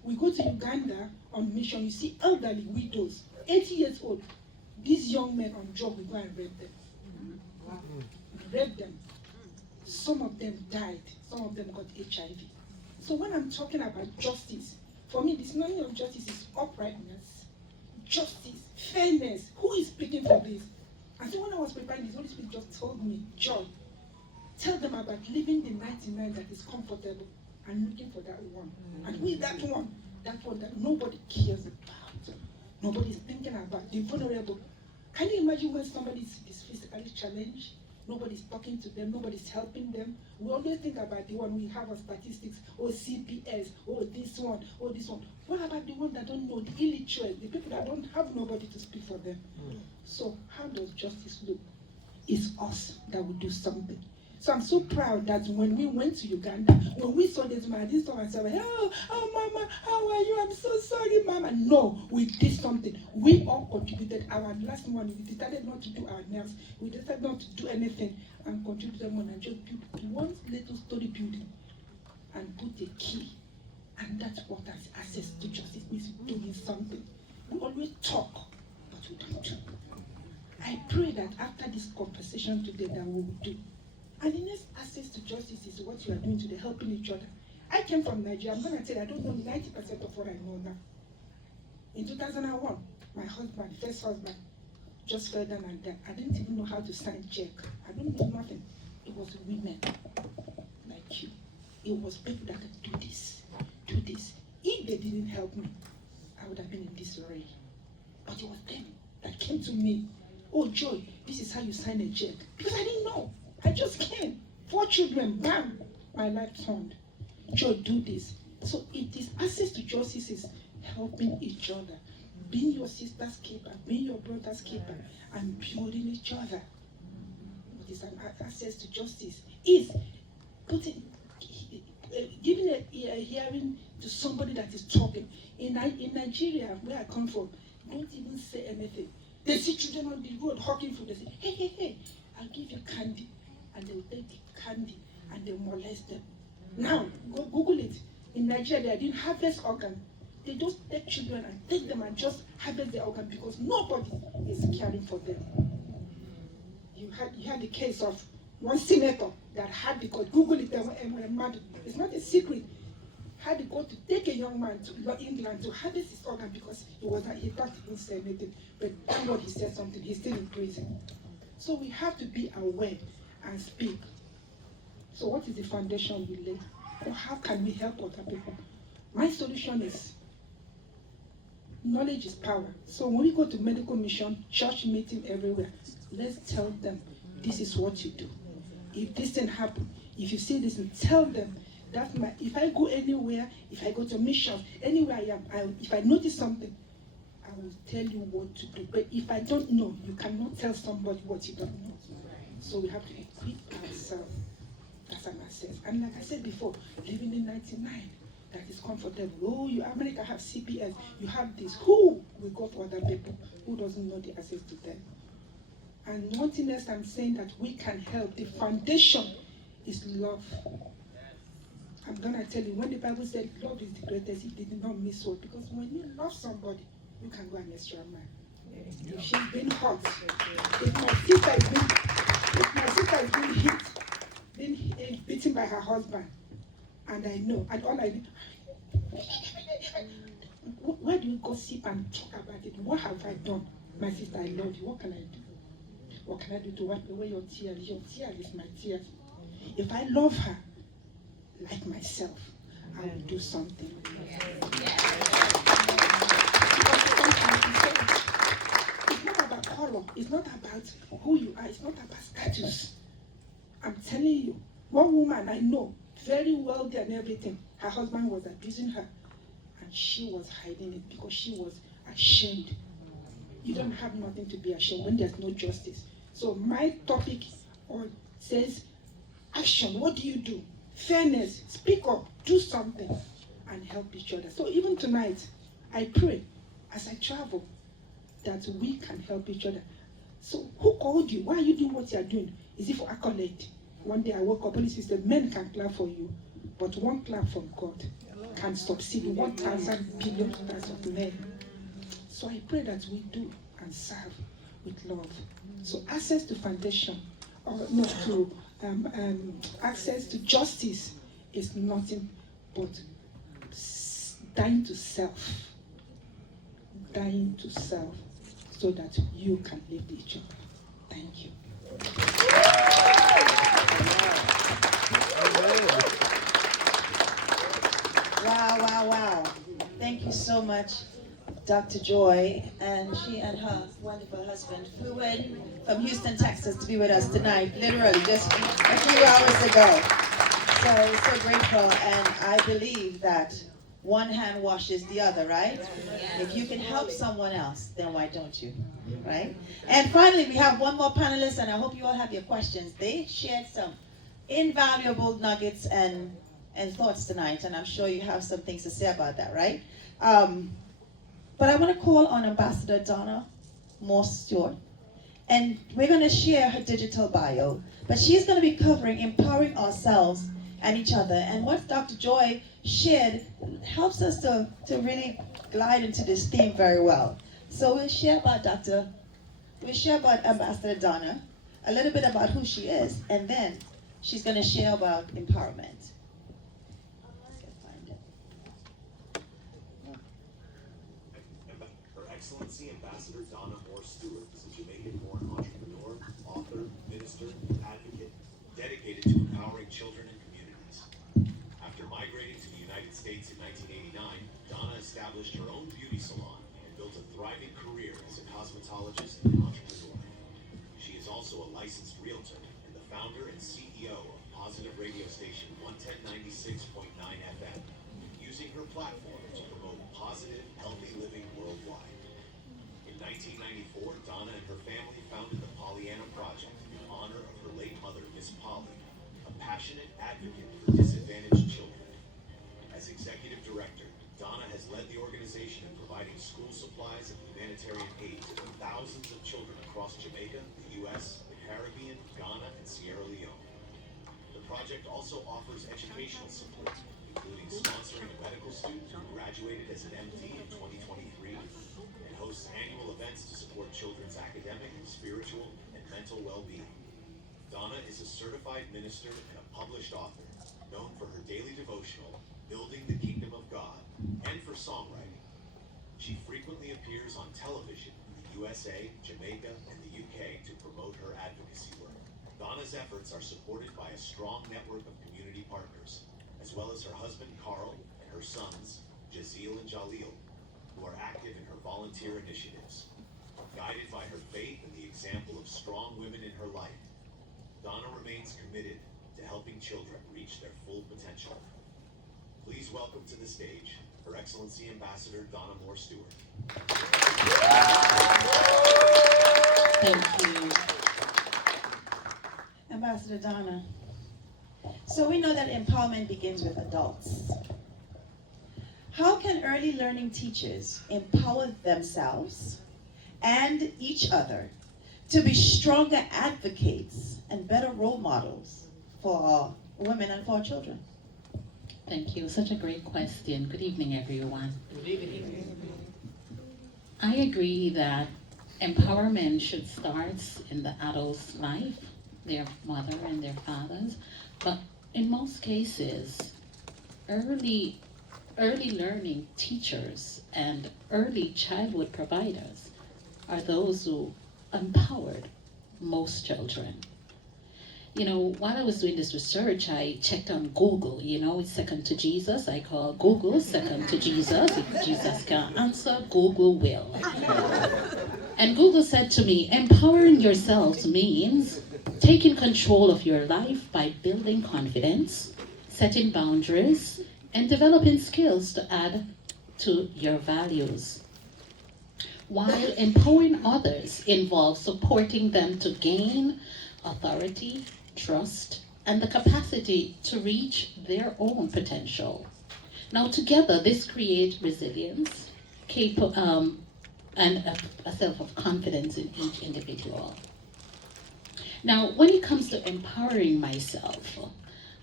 We go to Uganda on mission, you see elderly widows, 80 years old. These young men on job, we go and rape them. Rape them. Some of them died. Some of them got HIV. So when I'm talking about justice, for me, the synonym of justice is uprightness, justice, fairness. Who is speaking for this? And so when I was preparing this, Holy Spirit just told me, John, tell them about living the 99 that is comfortable and looking for that one. And with that one that nobody cares about, nobody is thinking about, the vulnerable. Can you imagine when somebody is physically challenged? Nobody's talking to them, nobody's helping them. We always think about the one we have on statistics, or CPS, or this one, or this one. What about the one that don't know, the illiterate, the people that don't have nobody to speak for them? So how does justice look? It's us that will do something. So I'm so proud that when we went to Uganda, when we saw this man, I didn't stop and say, oh, Mama, how are you? I'm so sorry, Mama. No, we did something. We all contributed. Our last one, we decided not to do our nails. We decided not to do anything and contributed money and just build one little story building and put a key. And that's what has access to justice means, doing something. We always talk, but we don't do. I pray that after this conversation today that we will do. And the next access to justice is what you are doing today, helping each other. I came from Nigeria. I'm going to tell you, I don't know 90% of what I know now. In 2001, my husband, first husband, just fell down and died. I didn't even know how to sign check. I don't know nothing. It was women like you. It was people that could do this, do this. If they didn't help me, I would have been in disarray. But it was them that came to me. Oh, Joy, this is how you sign a check. Because I didn't know. I just came. 4 children, bam, my life turned. Joy, do this. So it is access to justice is helping each other, being your sister's keeper, being your brother's keeper, and building each other. What is an access to justice? Is putting, giving a hearing to somebody that is talking. In Nigeria, where I come from, don't even say anything. They see children on the road hawking food. They say, hey, hey, hey, I'll give you candy. And they will take the candy and they molest them. Now, go Google it. In Nigeria, they didn't harvest organ. They just take children and take them and just harvest the organ because nobody is caring for them. You had the case of one senator that had the court. Google it and were mad. It's not a secret. Had the court to take a young man to England to harvest his organ because he thought he didn't say anything. But thank God he said something. He's still in prison. So we have to be aware and speak. So what is the foundation we lay? Or how can we help other people? My solution is knowledge is power. So when we go to medical mission, church meeting, everywhere, let's tell them this is what you do. If this thing happen, if you see this, tell them that's my. If I go anywhere, if I go to mission, anywhere I am, if I notice something, I will tell you what to do. But if I don't know, you cannot tell somebody what you don't know. So we have to equip ourselves. That's an access. And like I said before, living in 99, that is comfortable. Oh, you America have CPS, you have this. Who will go for other people who doesn't know the access to them? And one thing else I'm saying that we can help, the foundation is love. I'm gonna tell you, when the Bible said love is the greatest, it did not miss word. Because when you love somebody, you can go an extra mile. If she's been hurt, if my sister is being hit, being beaten by her husband, and I know, and all I know, why do you gossip and talk about it? What have I done? My sister, I love you. What can I do? What can I do to wipe away your tears? Your tears is my tears. If I love her like myself, I will do something. It's not about color. It's not about who you are. It's not about status. I'm telling you, one woman I know, very wealthy and everything, her husband was abusing her, and she was hiding it because she was ashamed. You don't have nothing to be ashamed when there's no justice. So my topic says, action. What do you do? Fairness. Speak up. Do something and help each other. So even tonight, I pray as I travel that we can help each other. So who called you? Why are you doing what you are doing? Is it for accolade? One day I woke up, police said, men can clap for you, but one clap from God. can succeed 1,000 billion times of men. So I pray that we do and serve with love. So access to foundation, or not to access to justice is nothing but dying to self, so that you can live each other. Thank you. Wow, wow, wow. Thank you so much, Dr. Joy. And she and her wonderful husband flew in from Houston, Texas to be with us tonight, literally just a few hours ago. So we're so grateful, and I believe that one hand washes the other, right? If you can help someone else, then why don't you, right? And finally, we have one more panelist, and I hope you all have your questions. They shared some invaluable nuggets and thoughts tonight, and I'm sure you have some things to say about that, right? But I want to call on Ambassador Donna Moore-Stewart, and we're going to share her digital bio, but she's going to be covering empowering ourselves and each other. And what Dr. Joy shared helps us to really glide into this theme very well. So we'll share about Ambassador Donna, a little bit about who she is, and then she's going to share about empowerment. Her Excellency Ambassador Donna Moore-Stewart is a Jamaican-born entrepreneur, author, minister, and advocate dedicated to empowering children and communities. After migrating to the United States in 1989, Donna established her own beauty salon and built a thriving career as a cosmetologist and entrepreneur. She is also a licensed realtor and the founder and CEO of positive radio station 11096.9 FM, using her platform to promote positive, healthy living worldwide. In 1994, Donna and her family founded the Pollyanna Project in honor of her late mother, Miss Polly, a passionate advocate for disadvantaged children. As executive director, Donna has led the organization in providing school supplies and humanitarian aid to thousands of children across Jamaica, the U.S., the Caribbean, Ghana, and Sierra Leone. The project also offers educational support, including sponsoring a medical student who graduated as an MD in 2023, and hosts annual events to support children's academic, spiritual, and mental well-being. Donna is a certified minister and a published author, known for her daily devotional, Building the Kingdom of God, and for songwriting. She frequently appears on television in the USA, Jamaica, and the UK to promote her advocacy work. Donna's efforts are supported by a strong network of community partners, as well as her husband Carl and her sons, Jazeel and Jaleel, who are active in her volunteer initiatives. Guided by her faith and the example of strong women in her life, Donna remains committed to helping children reach their full potential. Please welcome to the stage Her Excellency Ambassador Donna Moore-Stewart. Thank you. Ambassador Donna. So we know that empowerment begins with adults. How can early learning teachers empower themselves and each other to be stronger advocates and better role models for women and for children? Thank you. Such a great question. Good evening, everyone. Good evening. I agree that empowerment should start in the adult's life, their mother and their fathers, but in most cases, early learning teachers and early childhood providers are those who empowered most children. You know, while I was doing this research, I checked on Google. You know, it's second to Jesus. I call Google second to Jesus. If Jesus can't answer, Google will. And Google said to me, empowering yourselves means taking control of your life by building confidence, setting boundaries, and developing skills to add to your values. While empowering others involves supporting them to gain authority, trust, and the capacity to reach their own potential. Now together, this creates resilience, and a self of confidence in each individual. Now, when it comes to empowering myself,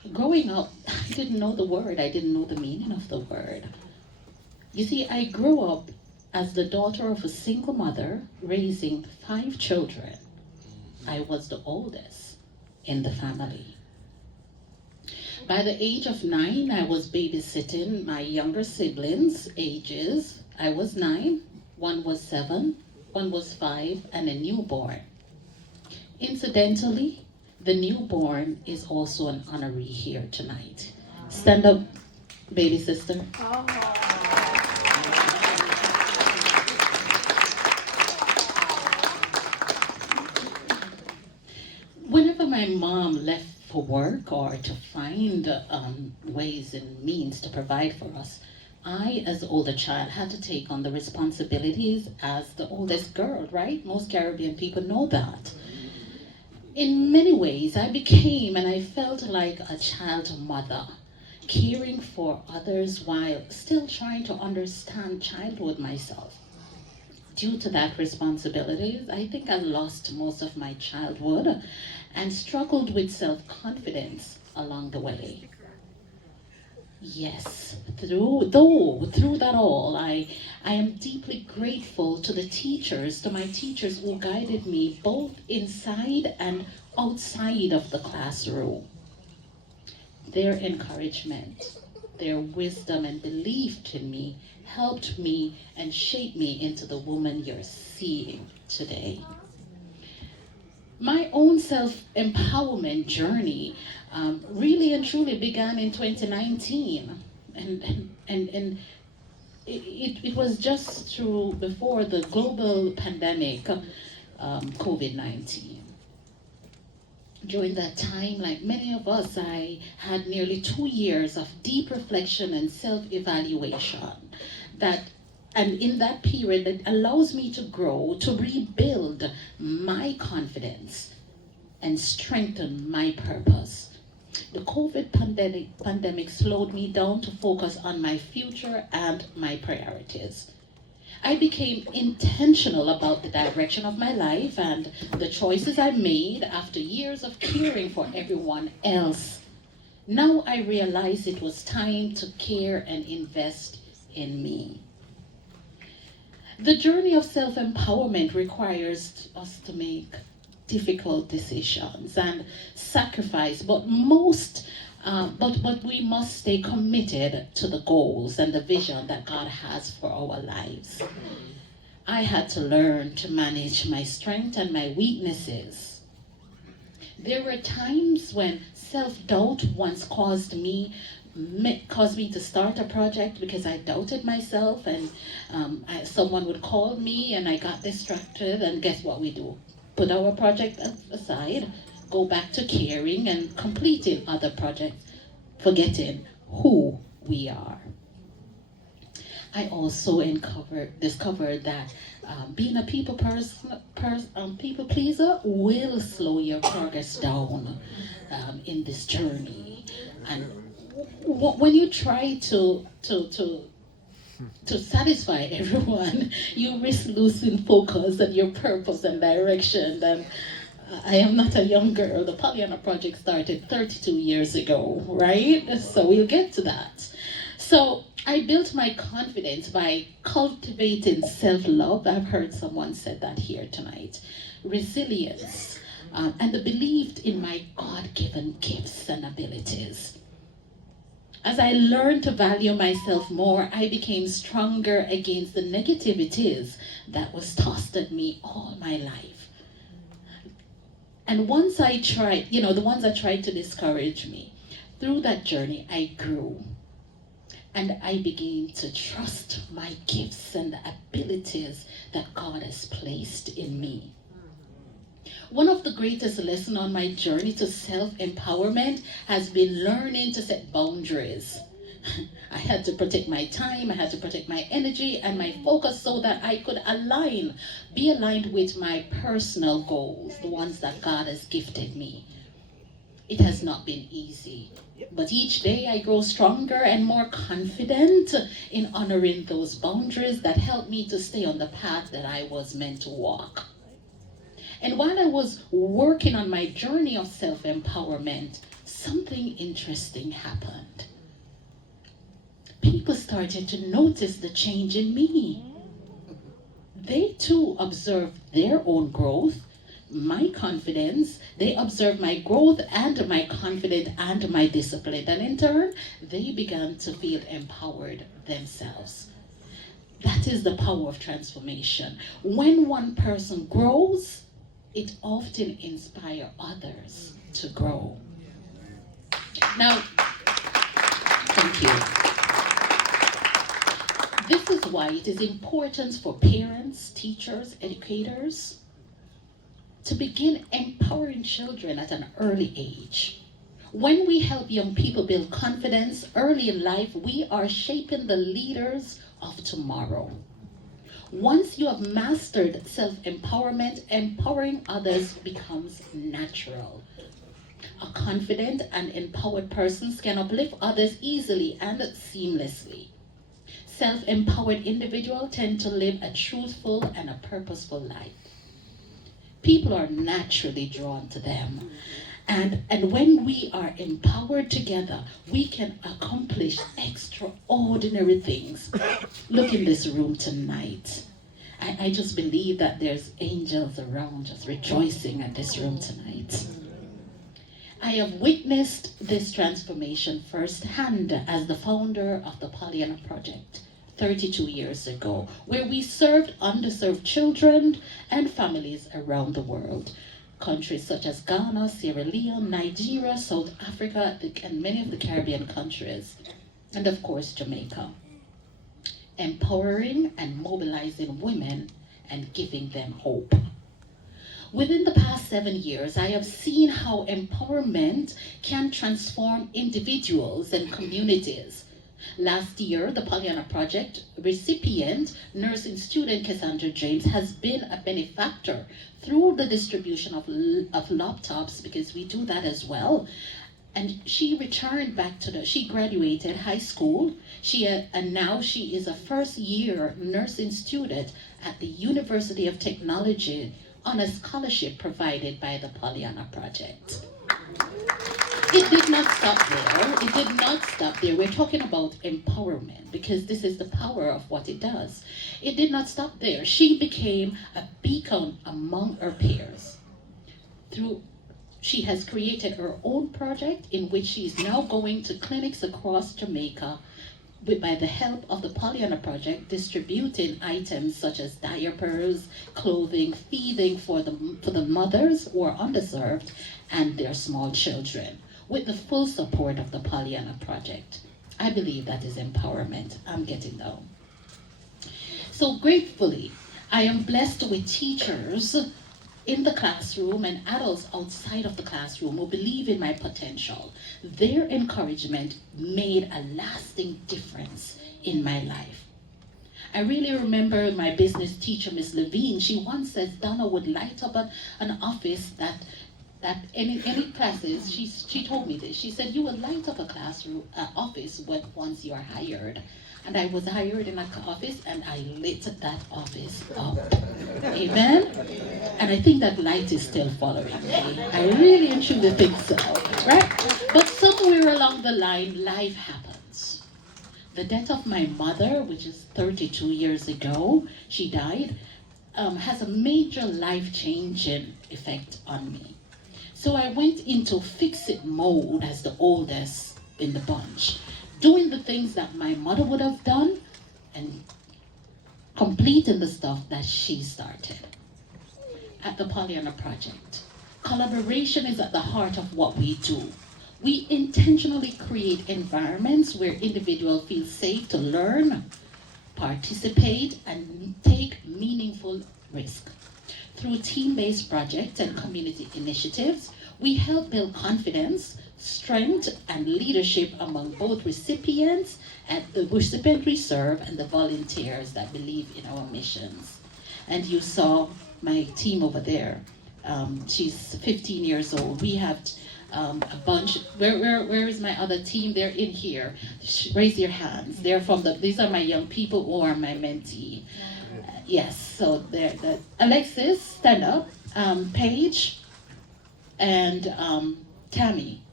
growing up, I didn't know the word. I didn't know the meaning of the word. You see, I grew up as the daughter of a single mother raising 5 children. I was the oldest in the family. By the age of 9, I was babysitting my younger siblings' ages. I was 9, one was 7, one was 5, and a newborn. Incidentally, the newborn is also an honoree here tonight. Stand up, baby sister. Whenever my mom left for work or to find ways and means to provide for us, I, as the older child, had to take on the responsibilities as the oldest girl, right? Most Caribbean people know that. In many ways, I became and I felt like a child mother, caring for others while still trying to understand childhood myself. Due to that responsibilities, I think I lost most of my childhood and struggled with self-confidence along the way. Yes, through that all, I am deeply grateful to the teachers, to my teachers who guided me both inside and outside of the classroom. Their encouragement, their wisdom and belief in me helped me and shaped me into the woman you're seeing today. My own self-empowerment journey really and truly began in 2019, and it was just through before the global pandemic, COVID-19. During that time, like many of us, I had nearly 2 years of deep reflection and self-evaluation and in that period, it allows me to grow, to rebuild my confidence and strengthen my purpose. The COVID pandemic slowed me down to focus on my future and my priorities. I became intentional about the direction of my life and the choices I made after years of caring for everyone else. Now I realize it was time to care and invest in me. The journey of self-empowerment requires us to make difficult decisions and sacrifice, but we must stay committed to the goals and the vision that God has for our lives. I had to learn to manage my strengths and my weaknesses. There were times when self-doubt once caused me to start a project because I doubted myself, and someone would call me and I got distracted, and guess what we do? Put our project aside, go back to caring and completing other projects, forgetting who we are. I also discovered that being a people pleaser will slow your progress down in this journey. And when you try to satisfy everyone, you risk losing focus and your purpose and direction. And I am not a young girl. The Pollyanna project started 32 years ago, right? So we'll get to that. So I built my confidence by cultivating self-love. I've heard someone said that here tonight. Resilience, and the belief in my God-given gifts and abilities. As I learned to value myself more, I became stronger against the negativities that was tossed at me all my life. And once I tried, the ones that tried to discourage me, through that journey, I grew. And I began to trust my gifts and the abilities that God has placed in me. One of the greatest lessons on my journey to self-empowerment has been learning to set boundaries. I had to protect my time, I had to protect my energy and my focus so that I could be aligned with my personal goals, the ones that God has gifted me. It has not been easy, but each day I grow stronger and more confident in honoring those boundaries that help me to stay on the path that I was meant to walk. And while I was working on my journey of self-empowerment, something interesting happened. People started to notice the change in me. They too observed their own growth, my confidence. They observed my growth and my confidence and my discipline. And in turn, they began to feel empowered themselves. That is the power of transformation. When one person grows, it often inspires others to grow. Now, thank you. This is why it is important for parents, teachers, educators to begin empowering children at an early age. When we help young people build confidence early in life, we are shaping the leaders of tomorrow. Once you have mastered self-empowerment, empowering others becomes natural. A confident and empowered person can uplift others easily and seamlessly. Self-empowered individuals tend to live a truthful and a purposeful life. People are naturally drawn to them. And when we are empowered together, we can accomplish extraordinary things. Look in this room tonight. I just believe that there's angels around just rejoicing at this room tonight. I have witnessed this transformation firsthand as the founder of the Pollyanna Project 32 years ago, where we served underserved children and families around the world. Countries such as Ghana, Sierra Leone, Nigeria, South Africa, and many of the Caribbean countries, and of course Jamaica. Empowering and mobilizing women and giving them hope. Within the past 7 years, I have seen how empowerment can transform individuals and communities. Last year, the Pollyanna Project recipient, nursing student Cassandra James, has been a benefactor through the distribution of laptops, because we do that as well. And she returned back to she graduated high school. And now she is a first-year nursing student at the University of Technology on a scholarship provided by the Pollyanna Project. It did not stop there. It did not stop there. We're talking about empowerment because this is the power of what it does. It did not stop there. She became a beacon among her peers. She has created her own project in which she is now going to clinics across Jamaica by the help of the Pollyanna Project, distributing items such as diapers, clothing, feeding for the mothers who are underserved and their small children, with the full support of the Pollyanna Project. I believe that is empowerment. I'm getting down. So gratefully, I am blessed with teachers in the classroom and adults outside of the classroom who believe in my potential. Their encouragement made a lasting difference in my life. I really remember my business teacher, Miss Levine. She once said Donna would light up an office that any classes, she told me this. She said, you will light up a classroom, office once you are hired. And I was hired in an office and I lit that office up. Amen? And I think that light is still following me. I really and truly think so, right? But somewhere along the line, life happens. The death of my mother, which is 32 years ago, she died, has a major life-changing effect on me. So I went into fix-it mode as the oldest in the bunch, doing the things that my mother would have done and completing the stuff that she started. At the Pollyanna Project, collaboration is at the heart of what we do. We intentionally create environments where individuals feel safe to learn, participate, and take meaningful risk. Through team-based projects and community initiatives, we help build confidence, strength, and leadership among both recipients and the recipient we serve and the volunteers that believe in our missions. And you saw my team over there. She's 15 years old. We have a bunch. Where is my other team? They're in here. Raise your hands. They're from these are my young people who are my mentee. Yes, so they're Alexis, stand up. Paige, and Tammy.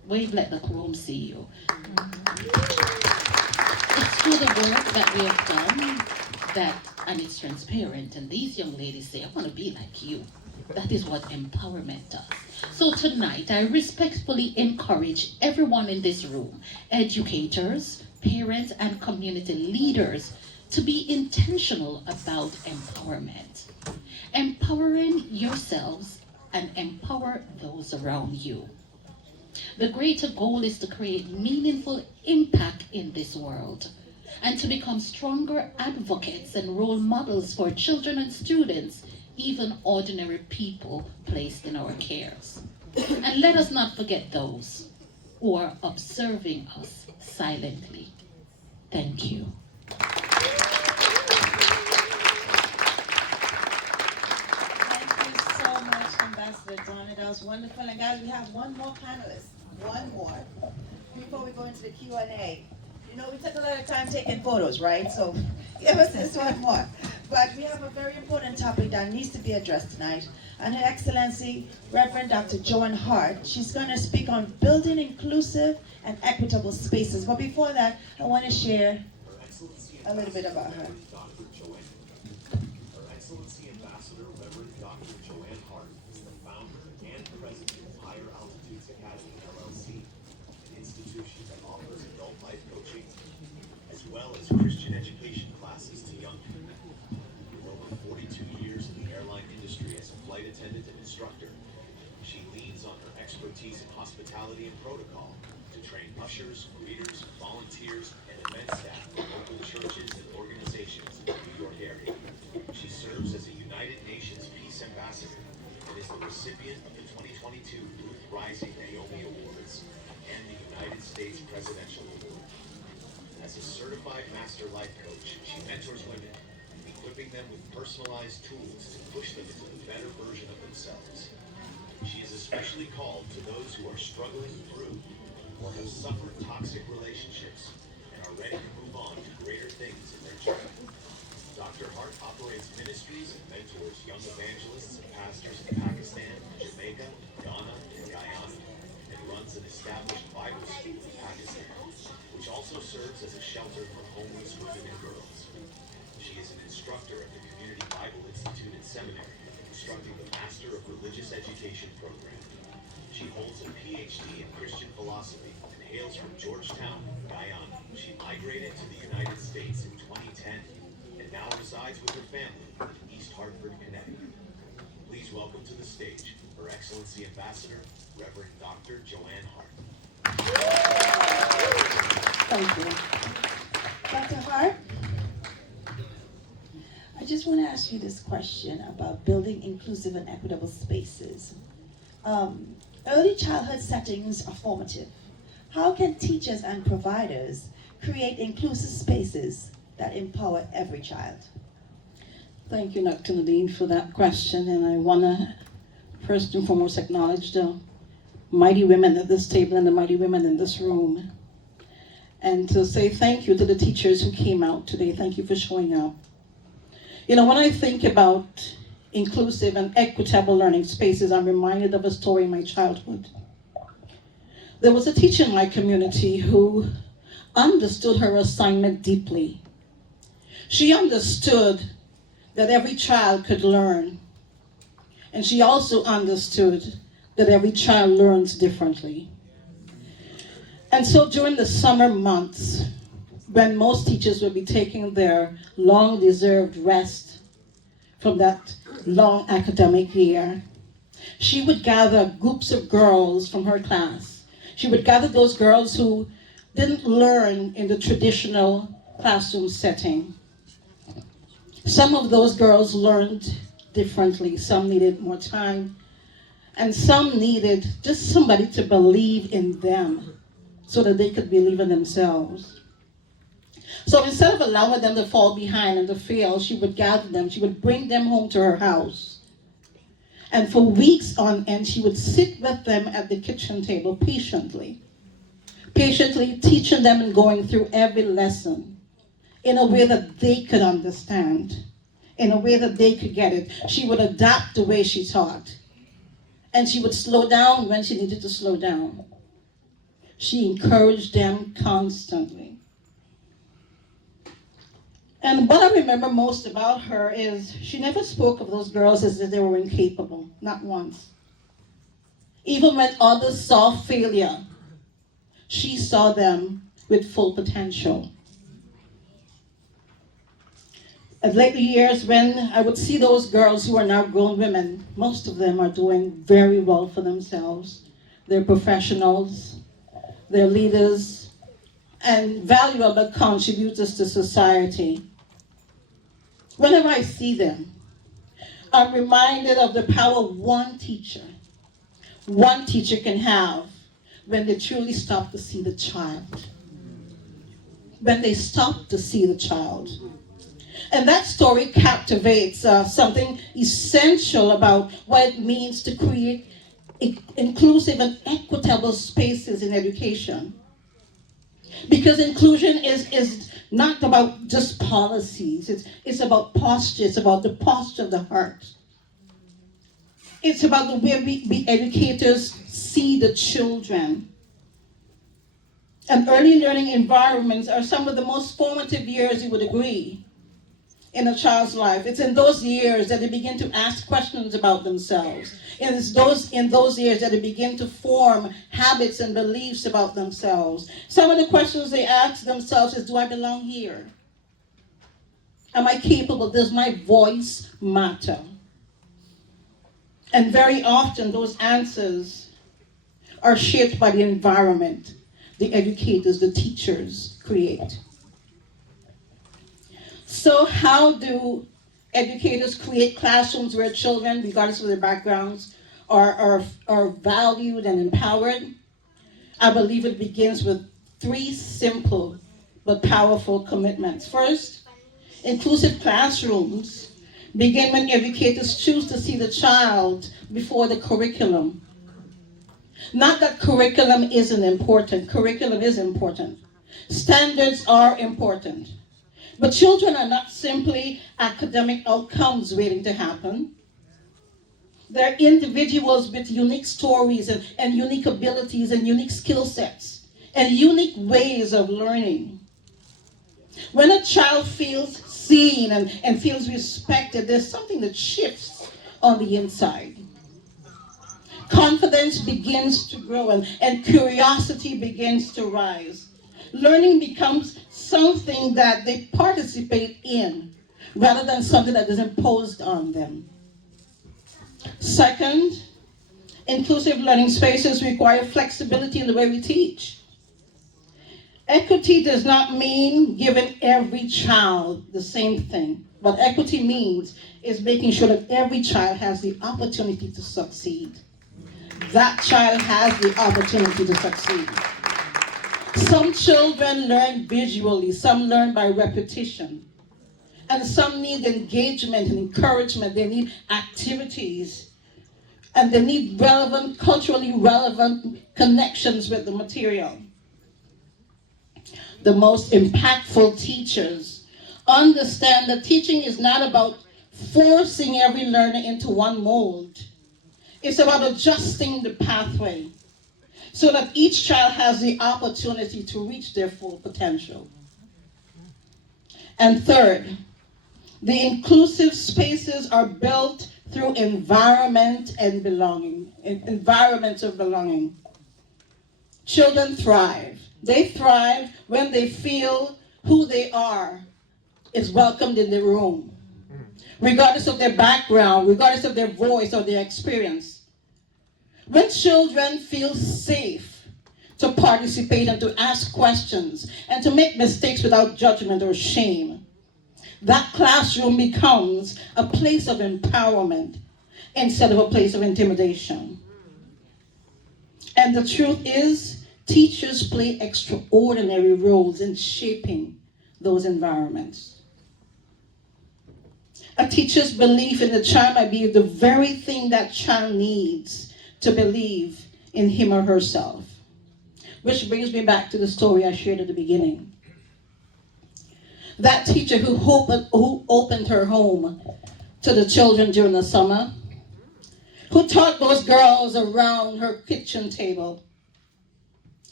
Wave, let the chrome see you. It's through the work that we have done and it's transparent. And these young ladies say, I want to be like you. That is what empowerment does. So tonight, I respectfully encourage everyone in this room, educators, parents, and community leaders, to be intentional about empowerment. Empowering yourselves and empower those around you. The greater goal is to create meaningful impact in this world and to become stronger advocates and role models for children and students, even ordinary people placed in our cares. And let us not forget those who are observing us silently. Thank you. Ambassador Donna, that was wonderful. And guys, we have one more panelist. One more. Before we go into the Q&A. You know, we took a lot of time taking photos, right? So give us this one more. But we have a very important topic that needs to be addressed tonight. And Her Excellency, Reverend Dr. Joanne Hart, she's going to speak on building inclusive and equitable spaces. But before that, I want to share a little bit about her. Her Excellency Ambassador Reverend Dr. Joanne Hart is the founder and president of Higher Altitudes Academy, LLC, an institution that offers adult life coaching, as well as Christian education classes to young people. With over 42 years in the airline industry as a flight attendant and instructor, she leans on her expertise in hospitality and protocol to train ushers, greeters, volunteers, and event staff for local churches and organizations in the New York area. She serves as a United Nations Peace Ambassador and is the recipient of the 2022 Ruth Rising Naomi Awards and the United States Presidential Award. As a certified master life coach, she mentors women, equipping them with personalized tools to push them into a better version of themselves. She is especially called to those who are struggling through or have suffered toxic relationships and are ready to move on to greater things in their journey. Dr. Hart operates ministries and mentors young evangelists and pastors in Pakistan, Jamaica, Ghana, and Guyana, and runs an established Bible school in Pakistan, which also serves as a shelter for homeless women and girls. She is an instructor at the Community Bible Institute and Seminary, instructing the Master of Religious Education program. She holds a PhD in Christian philosophy and hails from Georgetown, Guyana. She migrated to the United States in 2010 and now resides with her family in East Hartford, Connecticut. Please welcome to the stage Her Excellency Ambassador, Reverend Dr. Joanne Hart. Thank you. Dr. Hart, I just want to ask you this question about building inclusive and equitable spaces. Early childhood settings are formative. How can teachers and providers create inclusive spaces that empower every child? Thank you, Dr. Nadine, for that question. And I want to first and foremost acknowledge the mighty women at this table and the mighty women in this room. And to say thank you to the teachers who came out today. Thank you for showing up. You know, when I think about inclusive and equitable learning spaces, I'm reminded of a story in my childhood. There was a teacher in my community who understood her assignment deeply. She understood that every child could learn. And she also understood that every child learns differently. And so during the summer months, when most teachers would be taking their long-deserved rest from that long academic year, she would gather groups of girls from her class. She would gather those girls who didn't learn in the traditional classroom setting. Some of those girls learned differently. Some needed more time, and some needed just somebody to believe in them so that they could believe in themselves. So instead of allowing them to fall behind and to fail, she would gather them, she would bring them home to her house. And for weeks on end, she would sit with them at the kitchen table patiently teaching them and going through every lesson in a way that they could understand, in a way that they could get it. She would adapt the way she taught. And she would slow down when she needed to slow down. She encouraged them constantly. And what I remember most about her is she never spoke of those girls as if they were incapable, not once. Even when others saw failure, she saw them with full potential. Of late years, when I would see those girls who are now grown women, most of them are doing very well for themselves. They're professionals, they're leaders, and valuable contributors to society. Whenever I see them, I'm reminded of the power one teacher can have when they truly stop to see the child. When they stop to see the child. And that story captivates something essential about what it means to create inclusive and equitable spaces in education. Because inclusion is not about just policies. It's about posture. It's about the posture of the heart. It's about the way we educators see the children. And early learning environments are some of the most formative years, you would agree, in a child's life. It's in those years that they begin to ask questions about themselves. And it's in those years that they begin to form habits and beliefs about themselves. Some of the questions they ask themselves is, do I belong here? Am I capable? Does my voice matter? And very often those answers are shaped by the environment the educators, the teachers create. So how do educators create classrooms where children, regardless of their backgrounds, are valued and empowered? I believe it begins with 3 simple but powerful commitments. First, inclusive classrooms begin when educators choose to see the child before the curriculum. Not that curriculum isn't important. Curriculum is important. Standards are important. But children are not simply academic outcomes waiting to happen. They're individuals with unique stories and unique abilities and unique skill sets and unique ways of learning. When a child feels seen and feels respected, there's something that shifts on the inside. Confidence begins to grow and curiosity begins to rise. Learning becomes something that they participate in rather than something that is imposed on them. Second, inclusive learning spaces require flexibility in the way we teach. Equity does not mean giving every child the same thing. What equity means is making sure that every child has the opportunity to succeed. That child has the opportunity to succeed. Some children learn visually, some learn by repetition. And some need engagement and encouragement. They need activities. And they need culturally relevant connections with the material. The most impactful teachers understand that teaching is not about forcing every learner into one mold. It's about adjusting the pathway so that each child has the opportunity to reach their full potential. And third, the inclusive spaces are built through environment and belonging, environments of belonging. Children thrive. They thrive when they feel who they are is welcomed in the room, regardless of their background, regardless of their voice or their experience. When children feel safe to participate and to ask questions and to make mistakes without judgment or shame, that classroom becomes a place of empowerment instead of a place of intimidation. And the truth is, teachers play extraordinary roles in shaping those environments. A teacher's belief in the child might be the very thing that child needs to believe in him or herself. Which brings me back to the story I shared at the beginning. That teacher who opened her home to the children during the summer, who taught those girls around her kitchen table,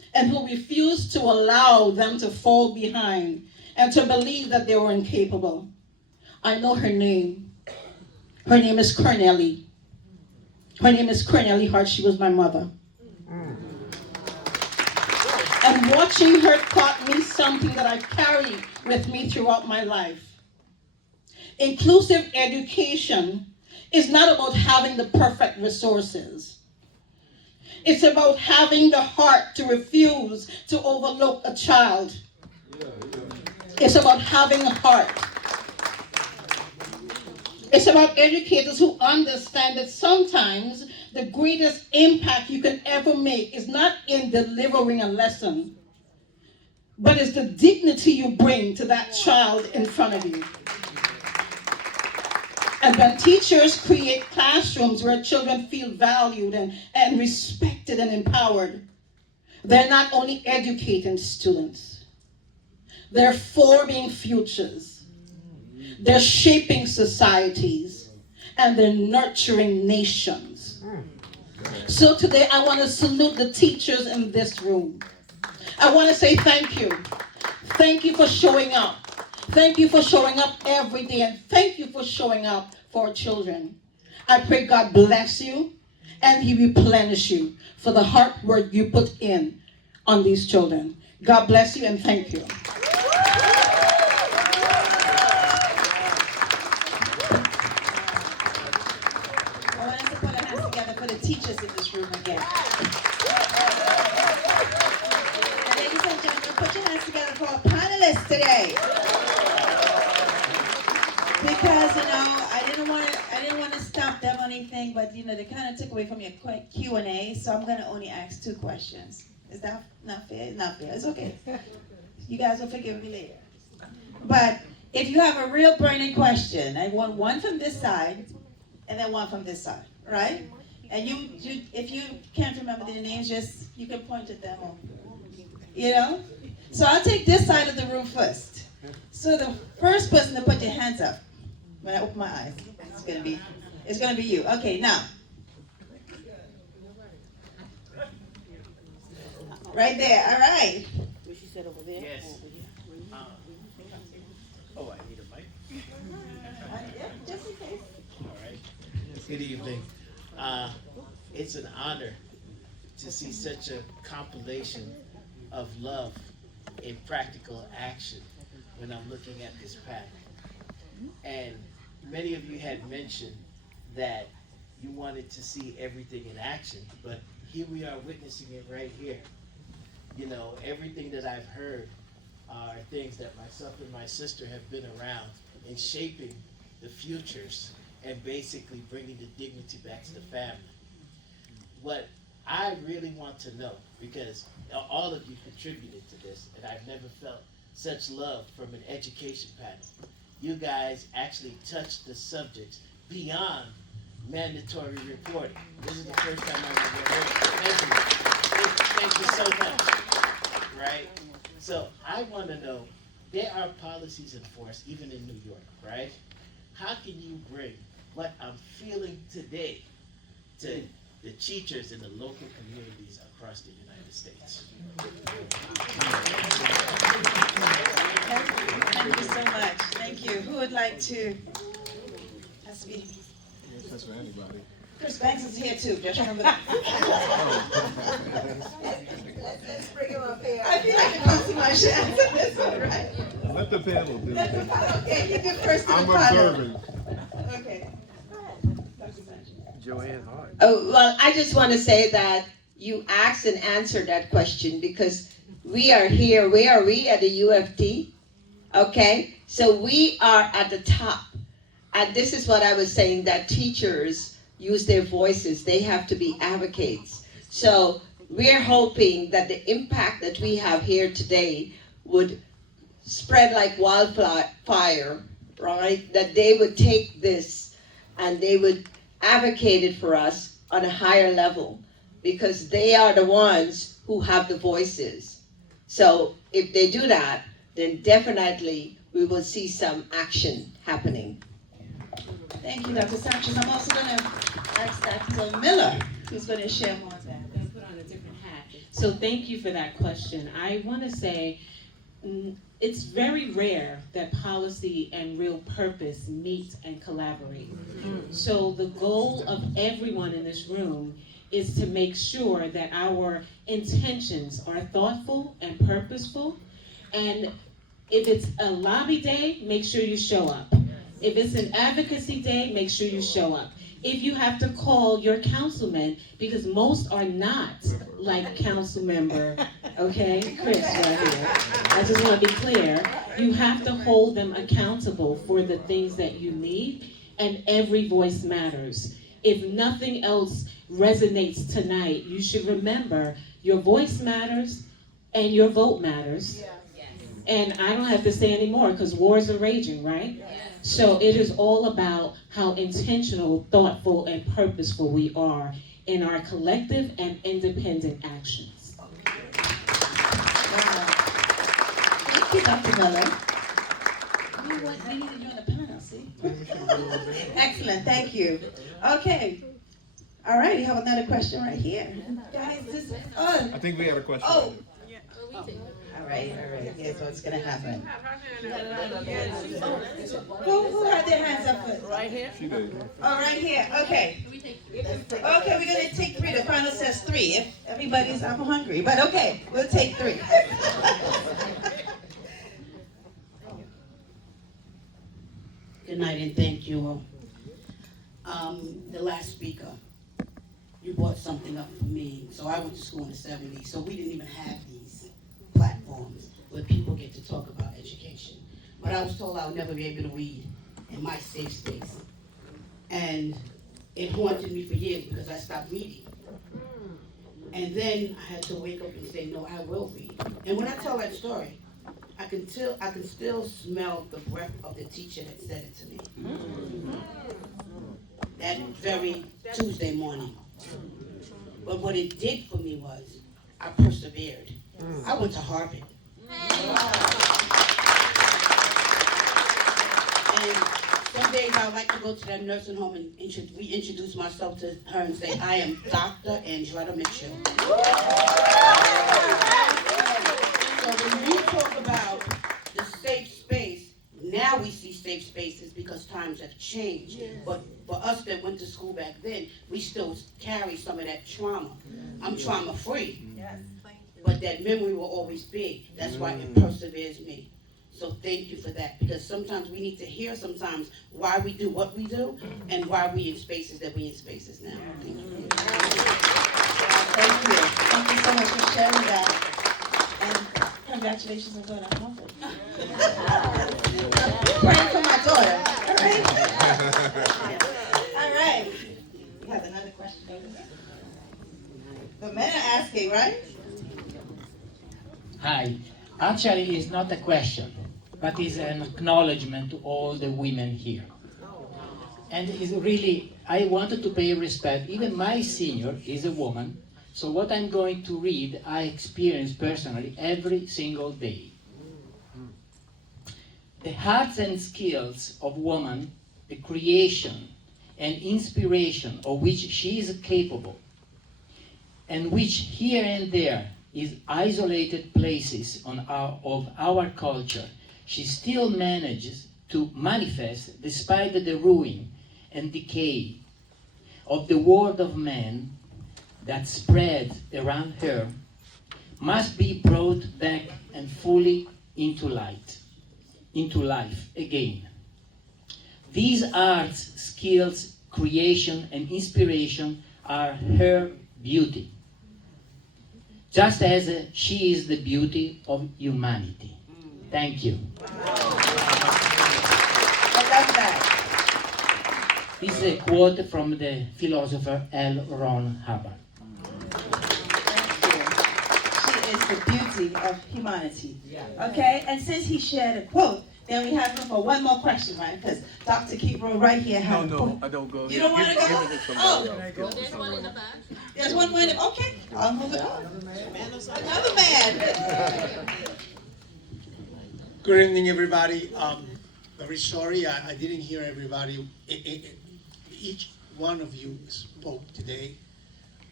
and who refused to allow them to fall behind and to believe that they were incapable. I know her name. Her name is Cornelly. Her name is Cornelly Hart. She was my mother. And watching her taught me something that I carry with me throughout my life. Inclusive education is not about having the perfect resources. It's about having the heart to refuse to overlook a child. It's about having a heart. It's about educators who understand that sometimes the greatest impact you can ever make is not in delivering a lesson, but it's the dignity you bring to that child in front of you. And when teachers create classrooms where children feel valued and respected and empowered, they're not only educating students, they're forming futures, they're shaping societies, and they're nurturing nations. So today I want to salute the teachers in this room. I want to say thank you. Thank you for showing up. Thank you for showing up every day, and thank you for showing up for our children. I pray God bless you and He replenish you for the hard work you put in on these children. God bless you and thank you. I want us to put our hands together for the teachers in this room again. And ladies and gentlemen, put your hands together for our panelists today. Because I didn't want to stop them or anything, but they kind of took away from your quick Q&A, so I'm gonna only ask 2 questions. Is that not fair? Not fair. It's okay. You guys will forgive me later. But if you have a real burning question, I want one from this side, and then one from this side, right? And you if you can't remember their names, just you can point at them, or, So I'll take this side of the room first. So the first person to put your hands up when I open my eyes, it's gonna be you. Okay, now. Right there, all right. What she said over there? Yes. Oh, I need a mic? Yeah, just in case. All right. Good evening. It's an honor to see such a compilation of love in practical action when I'm looking at this pack. And many of you had mentioned that you wanted to see everything in action, but here we are witnessing it right here. Everything that I've heard are things that myself and my sister have been around in shaping the futures and basically bringing the dignity back to the family. What I really want to know, because all of you contributed to this, and I've never felt such love from an education panel. You guys actually touched the subjects beyond mandatory reporting. This is the first time I've ever heard it. Thank you so much. Right? So I want to know, there are policies enforced even in New York, right? How can you bring what I'm feeling today to the teachers in the local communities across the United States? Thank you so much. Thank you. Who would like to speak? That's for anybody. Chris Banks is here too. Just remember that. Let's bring him up here. I feel like it comes to my chance. That's all right. Let the panel do it. Okay, you do first in I'm the panel. observing. Okay. Joanne Hart. Oh, well, I just want to say that you asked and answered that question because we are here. Where are we at the UFT? Okay, so we are at the top. And this is what I was saying, that teachers use their voices. They have to be advocates. So we're hoping that the impact that we have here today would spread like wildfire, right? That they would take this and they would advocate it for us on a higher level, because they are the ones who have the voices. So if they do that, then definitely we will see some action happening. Thank you, Dr. Sanchez. I'm also going to ask Dr. Miller, who's going to share more of that. Put on a different hat. So thank you for that question. I want to say it's very rare that policy and real purpose meet and collaborate. So the goal of everyone in this room is to make sure that our intentions are thoughtful and purposeful. And if it's a lobby day, make sure you show up. If it's an advocacy day, make sure you show up. If you have to call your councilman, because most are not like council member, okay, Chris right here. I just want to be clear. You have to hold them accountable for the things that you need, and every voice matters. If nothing else resonates tonight, you should remember your voice matters and your vote matters. And I don't have to say anymore because wars are raging, right? So it is all about how intentional, thoughtful, and purposeful we are in our collective and independent actions. Thank you, Dr. Miller. We needed you on the panel, see? Excellent, thank you. Okay. All right, we have another question right here. Guys, this I think we had a question. Oh. All right. Here's what's gonna happen. Who had their hands up first? Right here? She did. Oh, right here. Okay. Okay, we're gonna take 3. The final says 3. If everybody's, I'm hungry, but okay, we'll take 3. Good night and thank you all. The last speaker, you brought something up for me. So I went to school in the 70s, so we didn't even have these platforms where people get to talk about education. But I was told I would never be able to read in my safe space. And it haunted me for years because I stopped reading. And then I had to wake up and say, no, I will read. And when I tell that story, I can still smell the breath of the teacher that said it to me. That very Tuesday morning. But what it did for me was, I persevered. I went to Harvard. And some days I would like to go to that nursing home and reintroduce myself to her and say, I am Dr. Andretta Mitchell. So when you talk about the safe space, now we see safe spaces because times have changed. But for us that went to school back then, we still carry some of that trauma. I'm trauma free. But that memory will always be. That's why it perseveres me. So thank you for that. Because sometimes we need to hear sometimes why we do what we do and why we in spaces that we in spaces now. Thank you. Thank you. Thank you so much for sharing that. And congratulations on going to Harvard. Praying for my daughter. All right. All right. We have another question over there. The men are asking, right? Hi. Actually, it's not a question, but it's an acknowledgement to all the women here. And it's really, I wanted to pay respect. Even my senior is a woman, so what I'm going to read, I experience personally every single day. The hearts and skills of woman, the creation and inspiration of which she is capable, and which here and there is isolated places of our culture, she still manages to manifest despite the ruin and decay of the world of man that spread around her, must be brought back and fully into life again. These arts, skills, creation, and inspiration are her beauty, just as she is the beauty of humanity. Thank you. I love that. This is a quote from the philosopher L. Ron Hubbard. She is the beauty of humanity. Okay, and since he shared a quote, then we have room for one more question, right? Because Dr. Kibro right here has a quote. I don't go. You don't want to go? Oh, There's one in the back. there's one more. Okay, I'll move it on. Another man. Good evening, everybody. Very sorry, I didn't hear everybody. Each one of you spoke today.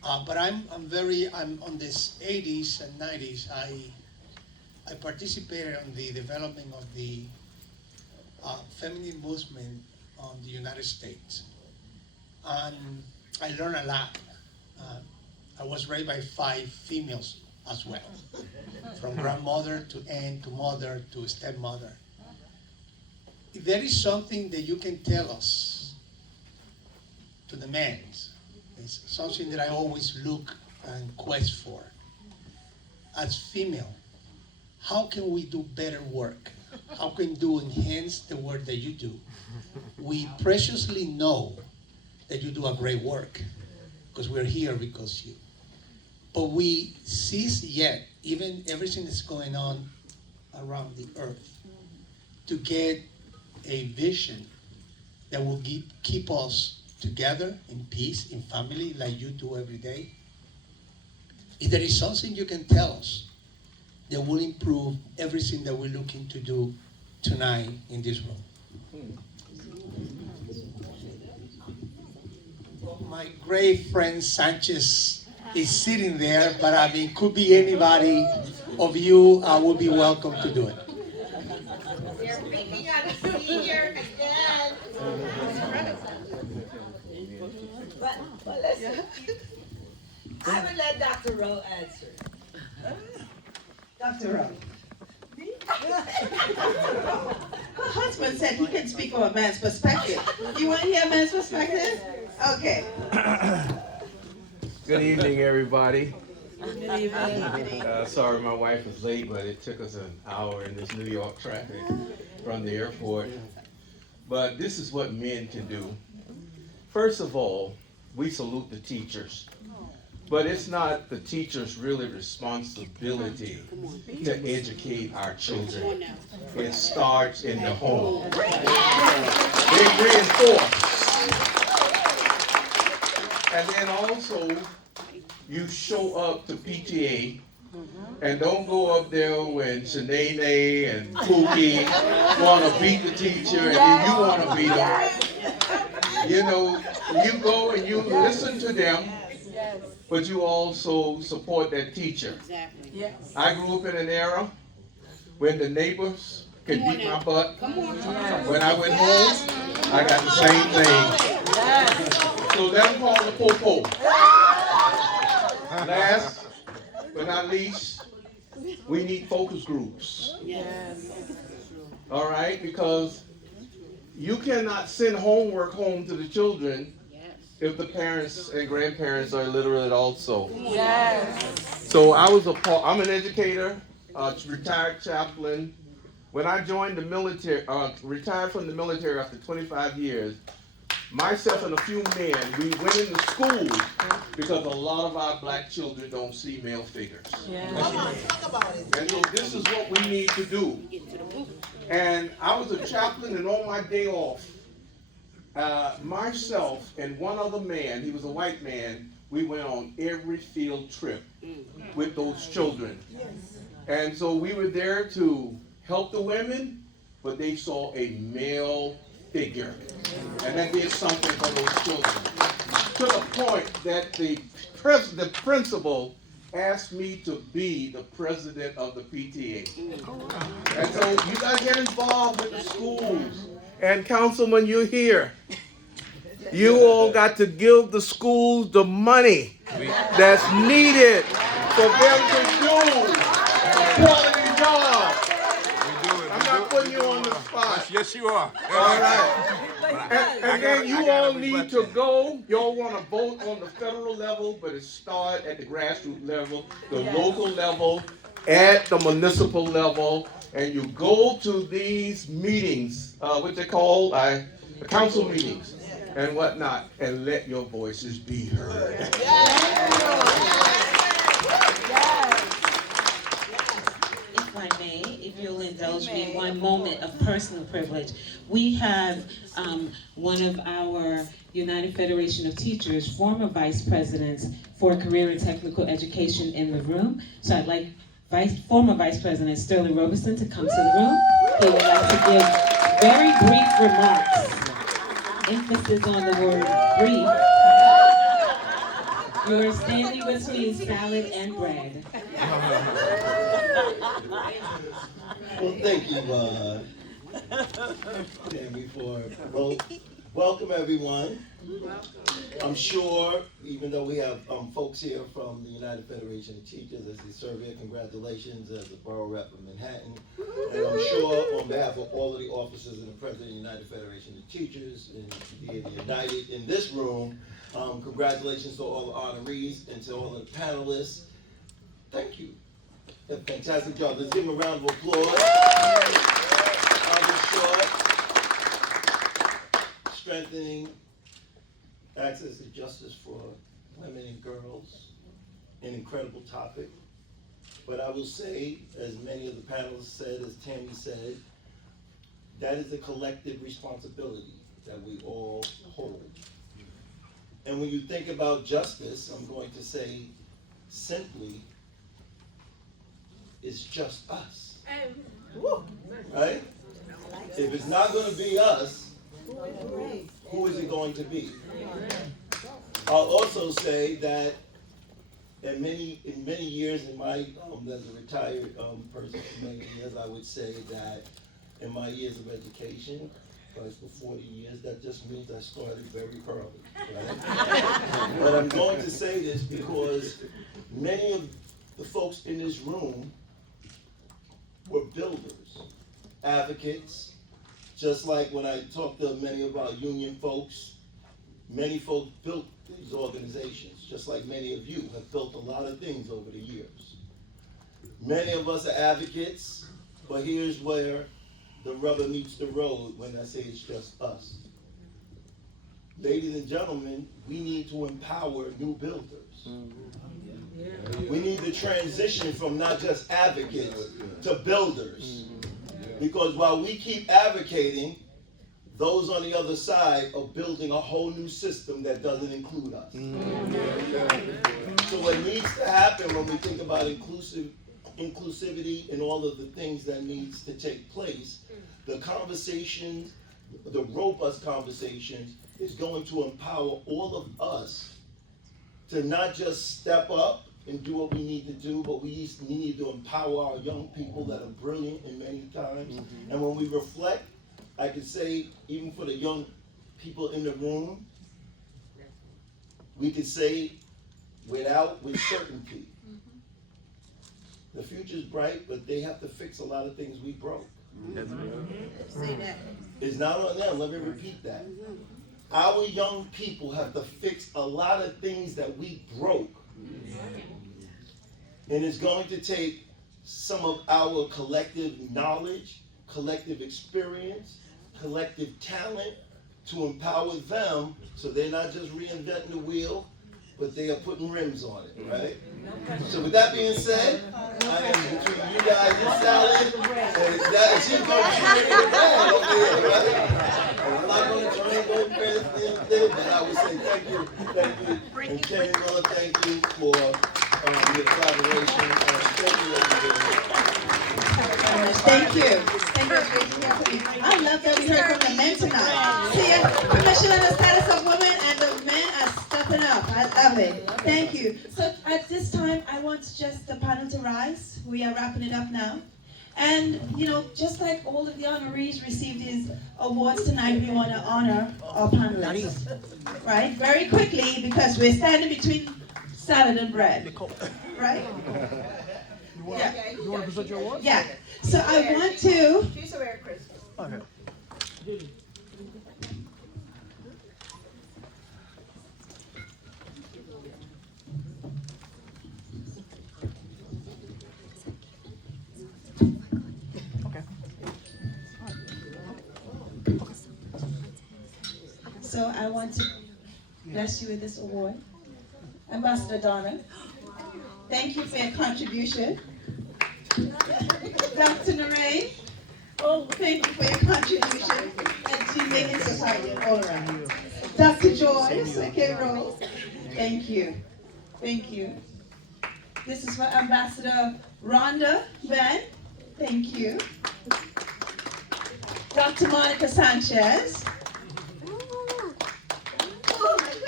But I'm on this 80s and 90s. I participated in the development of the feminine movement on the United States, and I learned a lot. I was raised by 5 females as well, from grandmother to aunt to mother to stepmother. If there is something that you can tell us to the men, it's something that I always look and quest for. As female, how can we do better work? How can we enhance the work that you do? We preciously know that you do a great work, because we're here because you. But we cease yet, even everything that's going on around the earth, to get a vision that will keep us together in peace, in family, like you do every day. If there is something you can tell us that will improve everything that we're looking to do tonight in this room. Well, my great friend Sanchez is sitting there, but I mean, could be anybody of you will be welcome to do it. They're picking on a senior again. But listen, I will let Dr. Rowe answer. Dr. Rowe. Her husband said he can speak from a man's perspective. You want to hear a man's perspective? Okay. Good evening, everybody. Good evening. Sorry my wife was late, but it took us an hour in this New York traffic from the airport. But this is what men can do. First of all, we salute the teachers. But it's not the teacher's really responsibility to educate our children. It starts in the home. They reinforce. And then also, you show up to PTA and don't go up there when Shanae and Pookie want to beat the teacher and then you want to beat them. You know, you go and you listen to them, but you also support that teacher. Exactly. Yes. I grew up in an era when the neighbors could beat my butt. When I went home, I got the same thing. So that's called the po-po. Last but not least, we need focus groups. Yes. All right, because you cannot send homework home to the children if the parents and grandparents are illiterate also. Yes. So I'm an educator, retired chaplain. When I joined the military, retired from the military after 25 years, myself and a few men, we went into schools because a lot of our black children don't see male figures. And so this is what we need to do. And I was a chaplain, and on my day off, myself and one other man, he was a white man, we went on every field trip with those children. And so we were there to help the women, but they saw a male figure. And that did something for those children. To the point that the principal asked me to be the president of the PTA. And so you gotta get involved with the schools. And councilman, you're here. You all got to give the schools the money that's needed for them to do quality jobs. I'm not putting you on the spot. Yes, you are. All right. And then you all need to go. You all want to vote on the federal level, but it starts at the grassroots level, the local level, at the municipal level, and you go to these meetings, what they call council meetings and whatnot, and let your voices be heard. If I may, if you'll indulge me one moment of personal privilege. We have one of our United Federation of Teachers, former vice presidents for career and technical education in the room. So I'd like former Vice President Sterling Roberson to come to the room. He would like to give very brief remarks, emphasis on the word brief. You are standing between salad and bread. Well, thank you, Tammy, welcome everyone. I'm sure, even though we have folks here from the United Federation of Teachers as they serve here, congratulations as a borough rep of Manhattan. And I'm sure on behalf of all of the officers and the president of the United Federation of Teachers and the United in this room, congratulations to all the honorees and to all the panelists. Thank you. A fantastic job. Let's give them a round of applause. I'll be short. Strengthening access to justice for women and girls, an incredible topic. But I will say, as many of the panelists said, as Tammy said, that is a collective responsibility that we all hold. And when you think about justice, I'm going to say simply, it's just us, right? If it's not going to be us, who is it going to be? I'll also say that in many years in my, as a retired person for many years, I would say that in my years of education, for 40 years, that just means I started very early, right? But I'm going to say this because many of the folks in this room were builders, advocates, just like when I talk to many of our union folks, many folks built these organizations, just like many of you have built a lot of things over the years. Many of us are advocates, but here's where the rubber meets the road when I say it's just us. Ladies and gentlemen, we need to empower new builders. We need to transition from not just advocates to builders. Because while we keep advocating, those on the other side are building a whole new system that doesn't include us. So what needs to happen when we think about inclusivity and all of the things that needs to take place, the conversations, the robust conversations, is going to empower all of us to not just step up and do what we need to do, but we need to empower our young people that are brilliant in many times. And when we reflect, I could say, even for the young people in the room, we could say with certainty, the future's bright, but they have to fix a lot of things we broke. Say that. It's not on them, let me repeat that. Our young people have to fix a lot of things that we broke. And it's going to take some of our collective knowledge, collective experience, collective talent to empower them so they're not just reinventing the wheel, but they are putting rims on it, right? So with that being said, I am between you guys and Salad, and she's going to bring it back over here, right? And I'm not going to try and go there, but I would say thank you, and Kenny Miller, thank you for your collaboration. Thank you. I love that we heard from the men tonight. See, Commission on the Status of Women, and the men are stepping up. I love it. Thank you. So at this time, I want just the panel to rise. We are wrapping it up now. And, just like all of the honorees received these awards tonight, we want to honor our panelists. Right? Very quickly, because we're standing between salad and bread. Right? Yeah. You want to present your award? Yeah. So I want to. She's a Merry Christmas. Okay. So I want to bless you with this award. Ambassador Donna, thank you for your contribution. Dr. Narain, thank you for your contribution to making society all around. Dr. Joyce, second row, thank you. Thank you. This is for Ambassador Rhonda Ben, thank you. Dr. Monica Sanchez. Oh my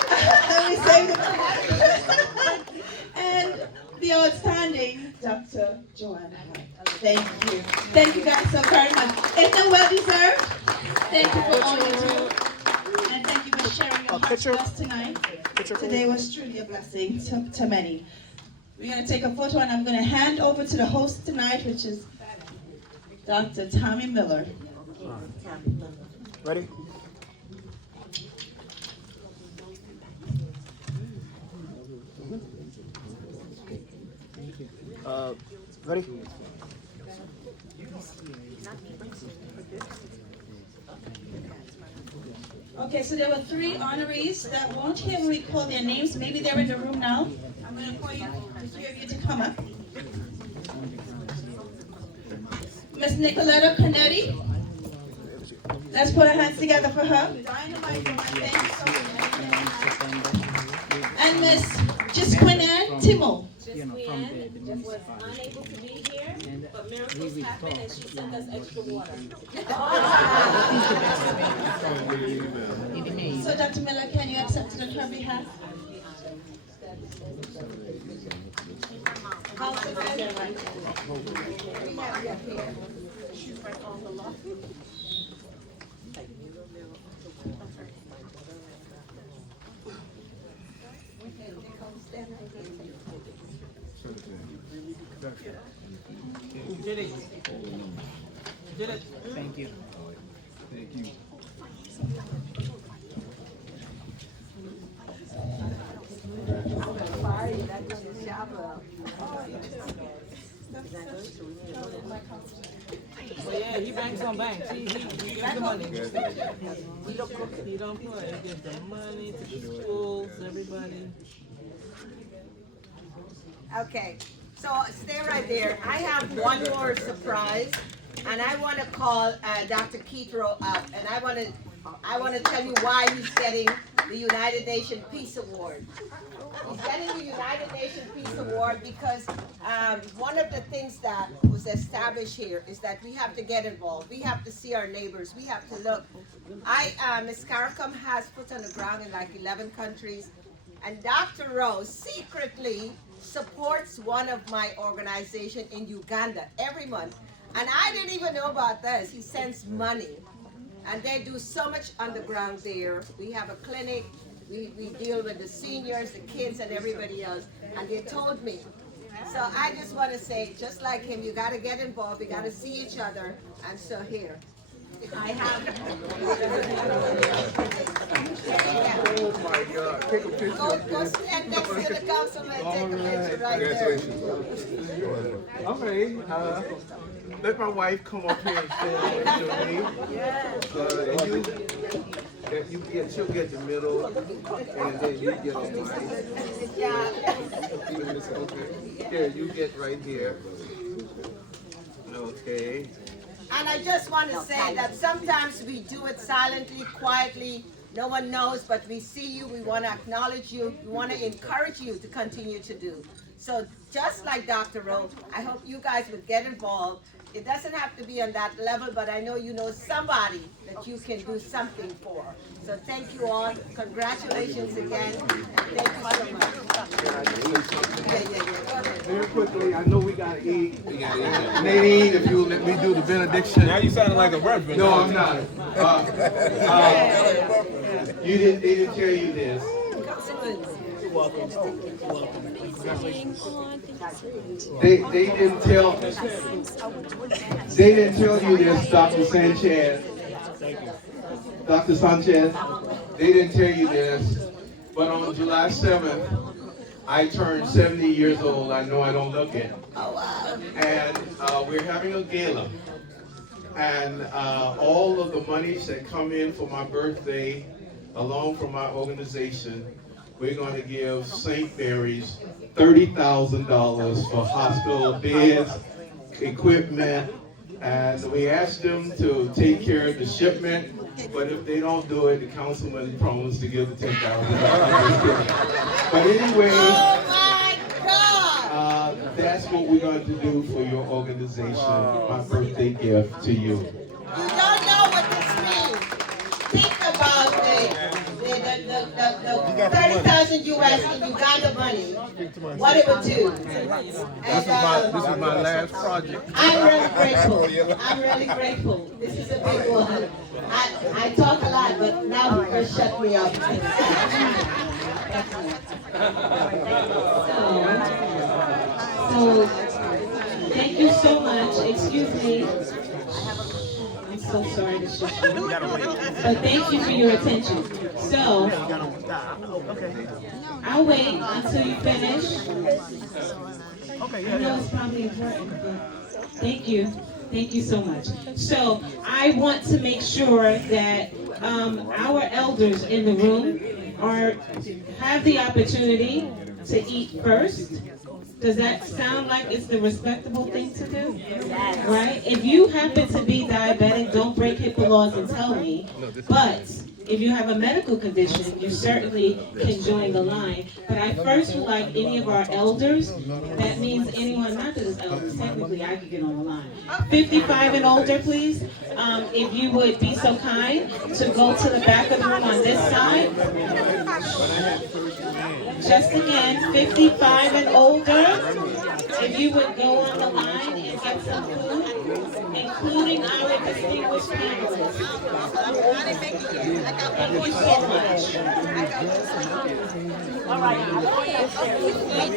We saved it. And the outstanding Dr. Joanne Hart. Thank you. Thank you guys so very much. It's so well deserved. Thank you for all you do. And thank you for sharing your hearts with us tonight. Today was truly a blessing to many. We're going to take a photo and I'm going to hand over to the host tonight, which is Dr. Tommy Miller. Ready? Ready? Okay, so there were 3 honorees that weren't here when we called their names. Maybe they're in the room now. I'm going to call you, the 3 of you to come up. Miss Nicoletta Canetti. Let's put our hands together for her. And Miss Jisquinan Timo. Jisquinan was unable to be here, but miracles happened and she sent us extra water. So Dr. Miller, can you accept it on her behalf? You did it. You did it. Thank you. Thank you. Well, yeah, he banks on banks. He gives the money. He don't play. He gives the money to the schools, everybody. Okay, so stay right there. I have one more surprise, and I want to call Dr. Kitro up, and I want to tell you why he's getting the United Nations Peace Award. He's getting the United Nations Peace Award because one of the things that was established here is that we have to get involved. We have to see our neighbors. We have to look. Ms. Caricom has put on the ground in like 11 countries, and Dr. Rose secretly supports one of my organizations in Uganda every month. And I didn't even know about this. He sends money. And they do so much underground there. We have a clinic. We deal with the seniors, the kids, and everybody else. And they told me. So I just want to say, just like him, you got to get involved. You got to see each other. And so here. I have. Oh my God! Take a picture. Go stand next to the councilman. Take a picture right there. Okay. Let my wife come up here and stand next to me. She'll get the middle, and then you get on mine. Okay. Here, you get right here. Okay. And I just want to say that sometimes we do it silently, quietly. No one knows, but we see you. We want to acknowledge you. We want to encourage you to continue to do. So just like Dr. Rowe, I hope you guys would get involved. It doesn't have to be on that level, but I know you know somebody that you can do something for. So thank you all. Congratulations again. Thank you so much. Very quickly, I know we gotta eat. Nadine, if you let me do the benediction. Now you sounding like a reverend. No, I'm not. They didn't tell you this. You're welcome. They didn't tell you this, Dr. Sanchez. Dr. Sanchez, they didn't tell you this, but on July 7th, I turned 70 years old. I know I don't look it. And we're having a gala. And all of the monies that come in for my birthday, along from my organization, we're going to give St. Mary's $30,000 for hospital beds, equipment, and we asked them to take care of the shipment, but if they don't do it, the councilman promised to give the $10,000. But anyway, that's what we're going to do for your organization, my birthday gift to you. You don't know what this means. Think about the 30,000 US in Uganda money, what it would do. This is my last project. I'm really grateful. I'm really grateful. This is a big one. I talk a lot, but now people shut me up. So, thank you so much. Excuse me. I'm so sorry to shut you. But thank you for your attention. So, I'll wait until you finish. I know it's probably important, but thank you. Thank you so much. So, I want to make sure that our elders in the room have the opportunity to eat first. Does that sound like it's the respectable thing to do? Right? If you happen to be diabetic, don't break HIPAA laws and tell me. But if you have a medical condition, you certainly can join the line. But I first would like any of our elders, that means anyone not that is elders, technically I could get on the line. 55 and older, please. If you would be so kind to go to the back of the room on this side. Just again, 55 and older, if you would go on the line and get some food, including our distinguished panelists. Thank you so much.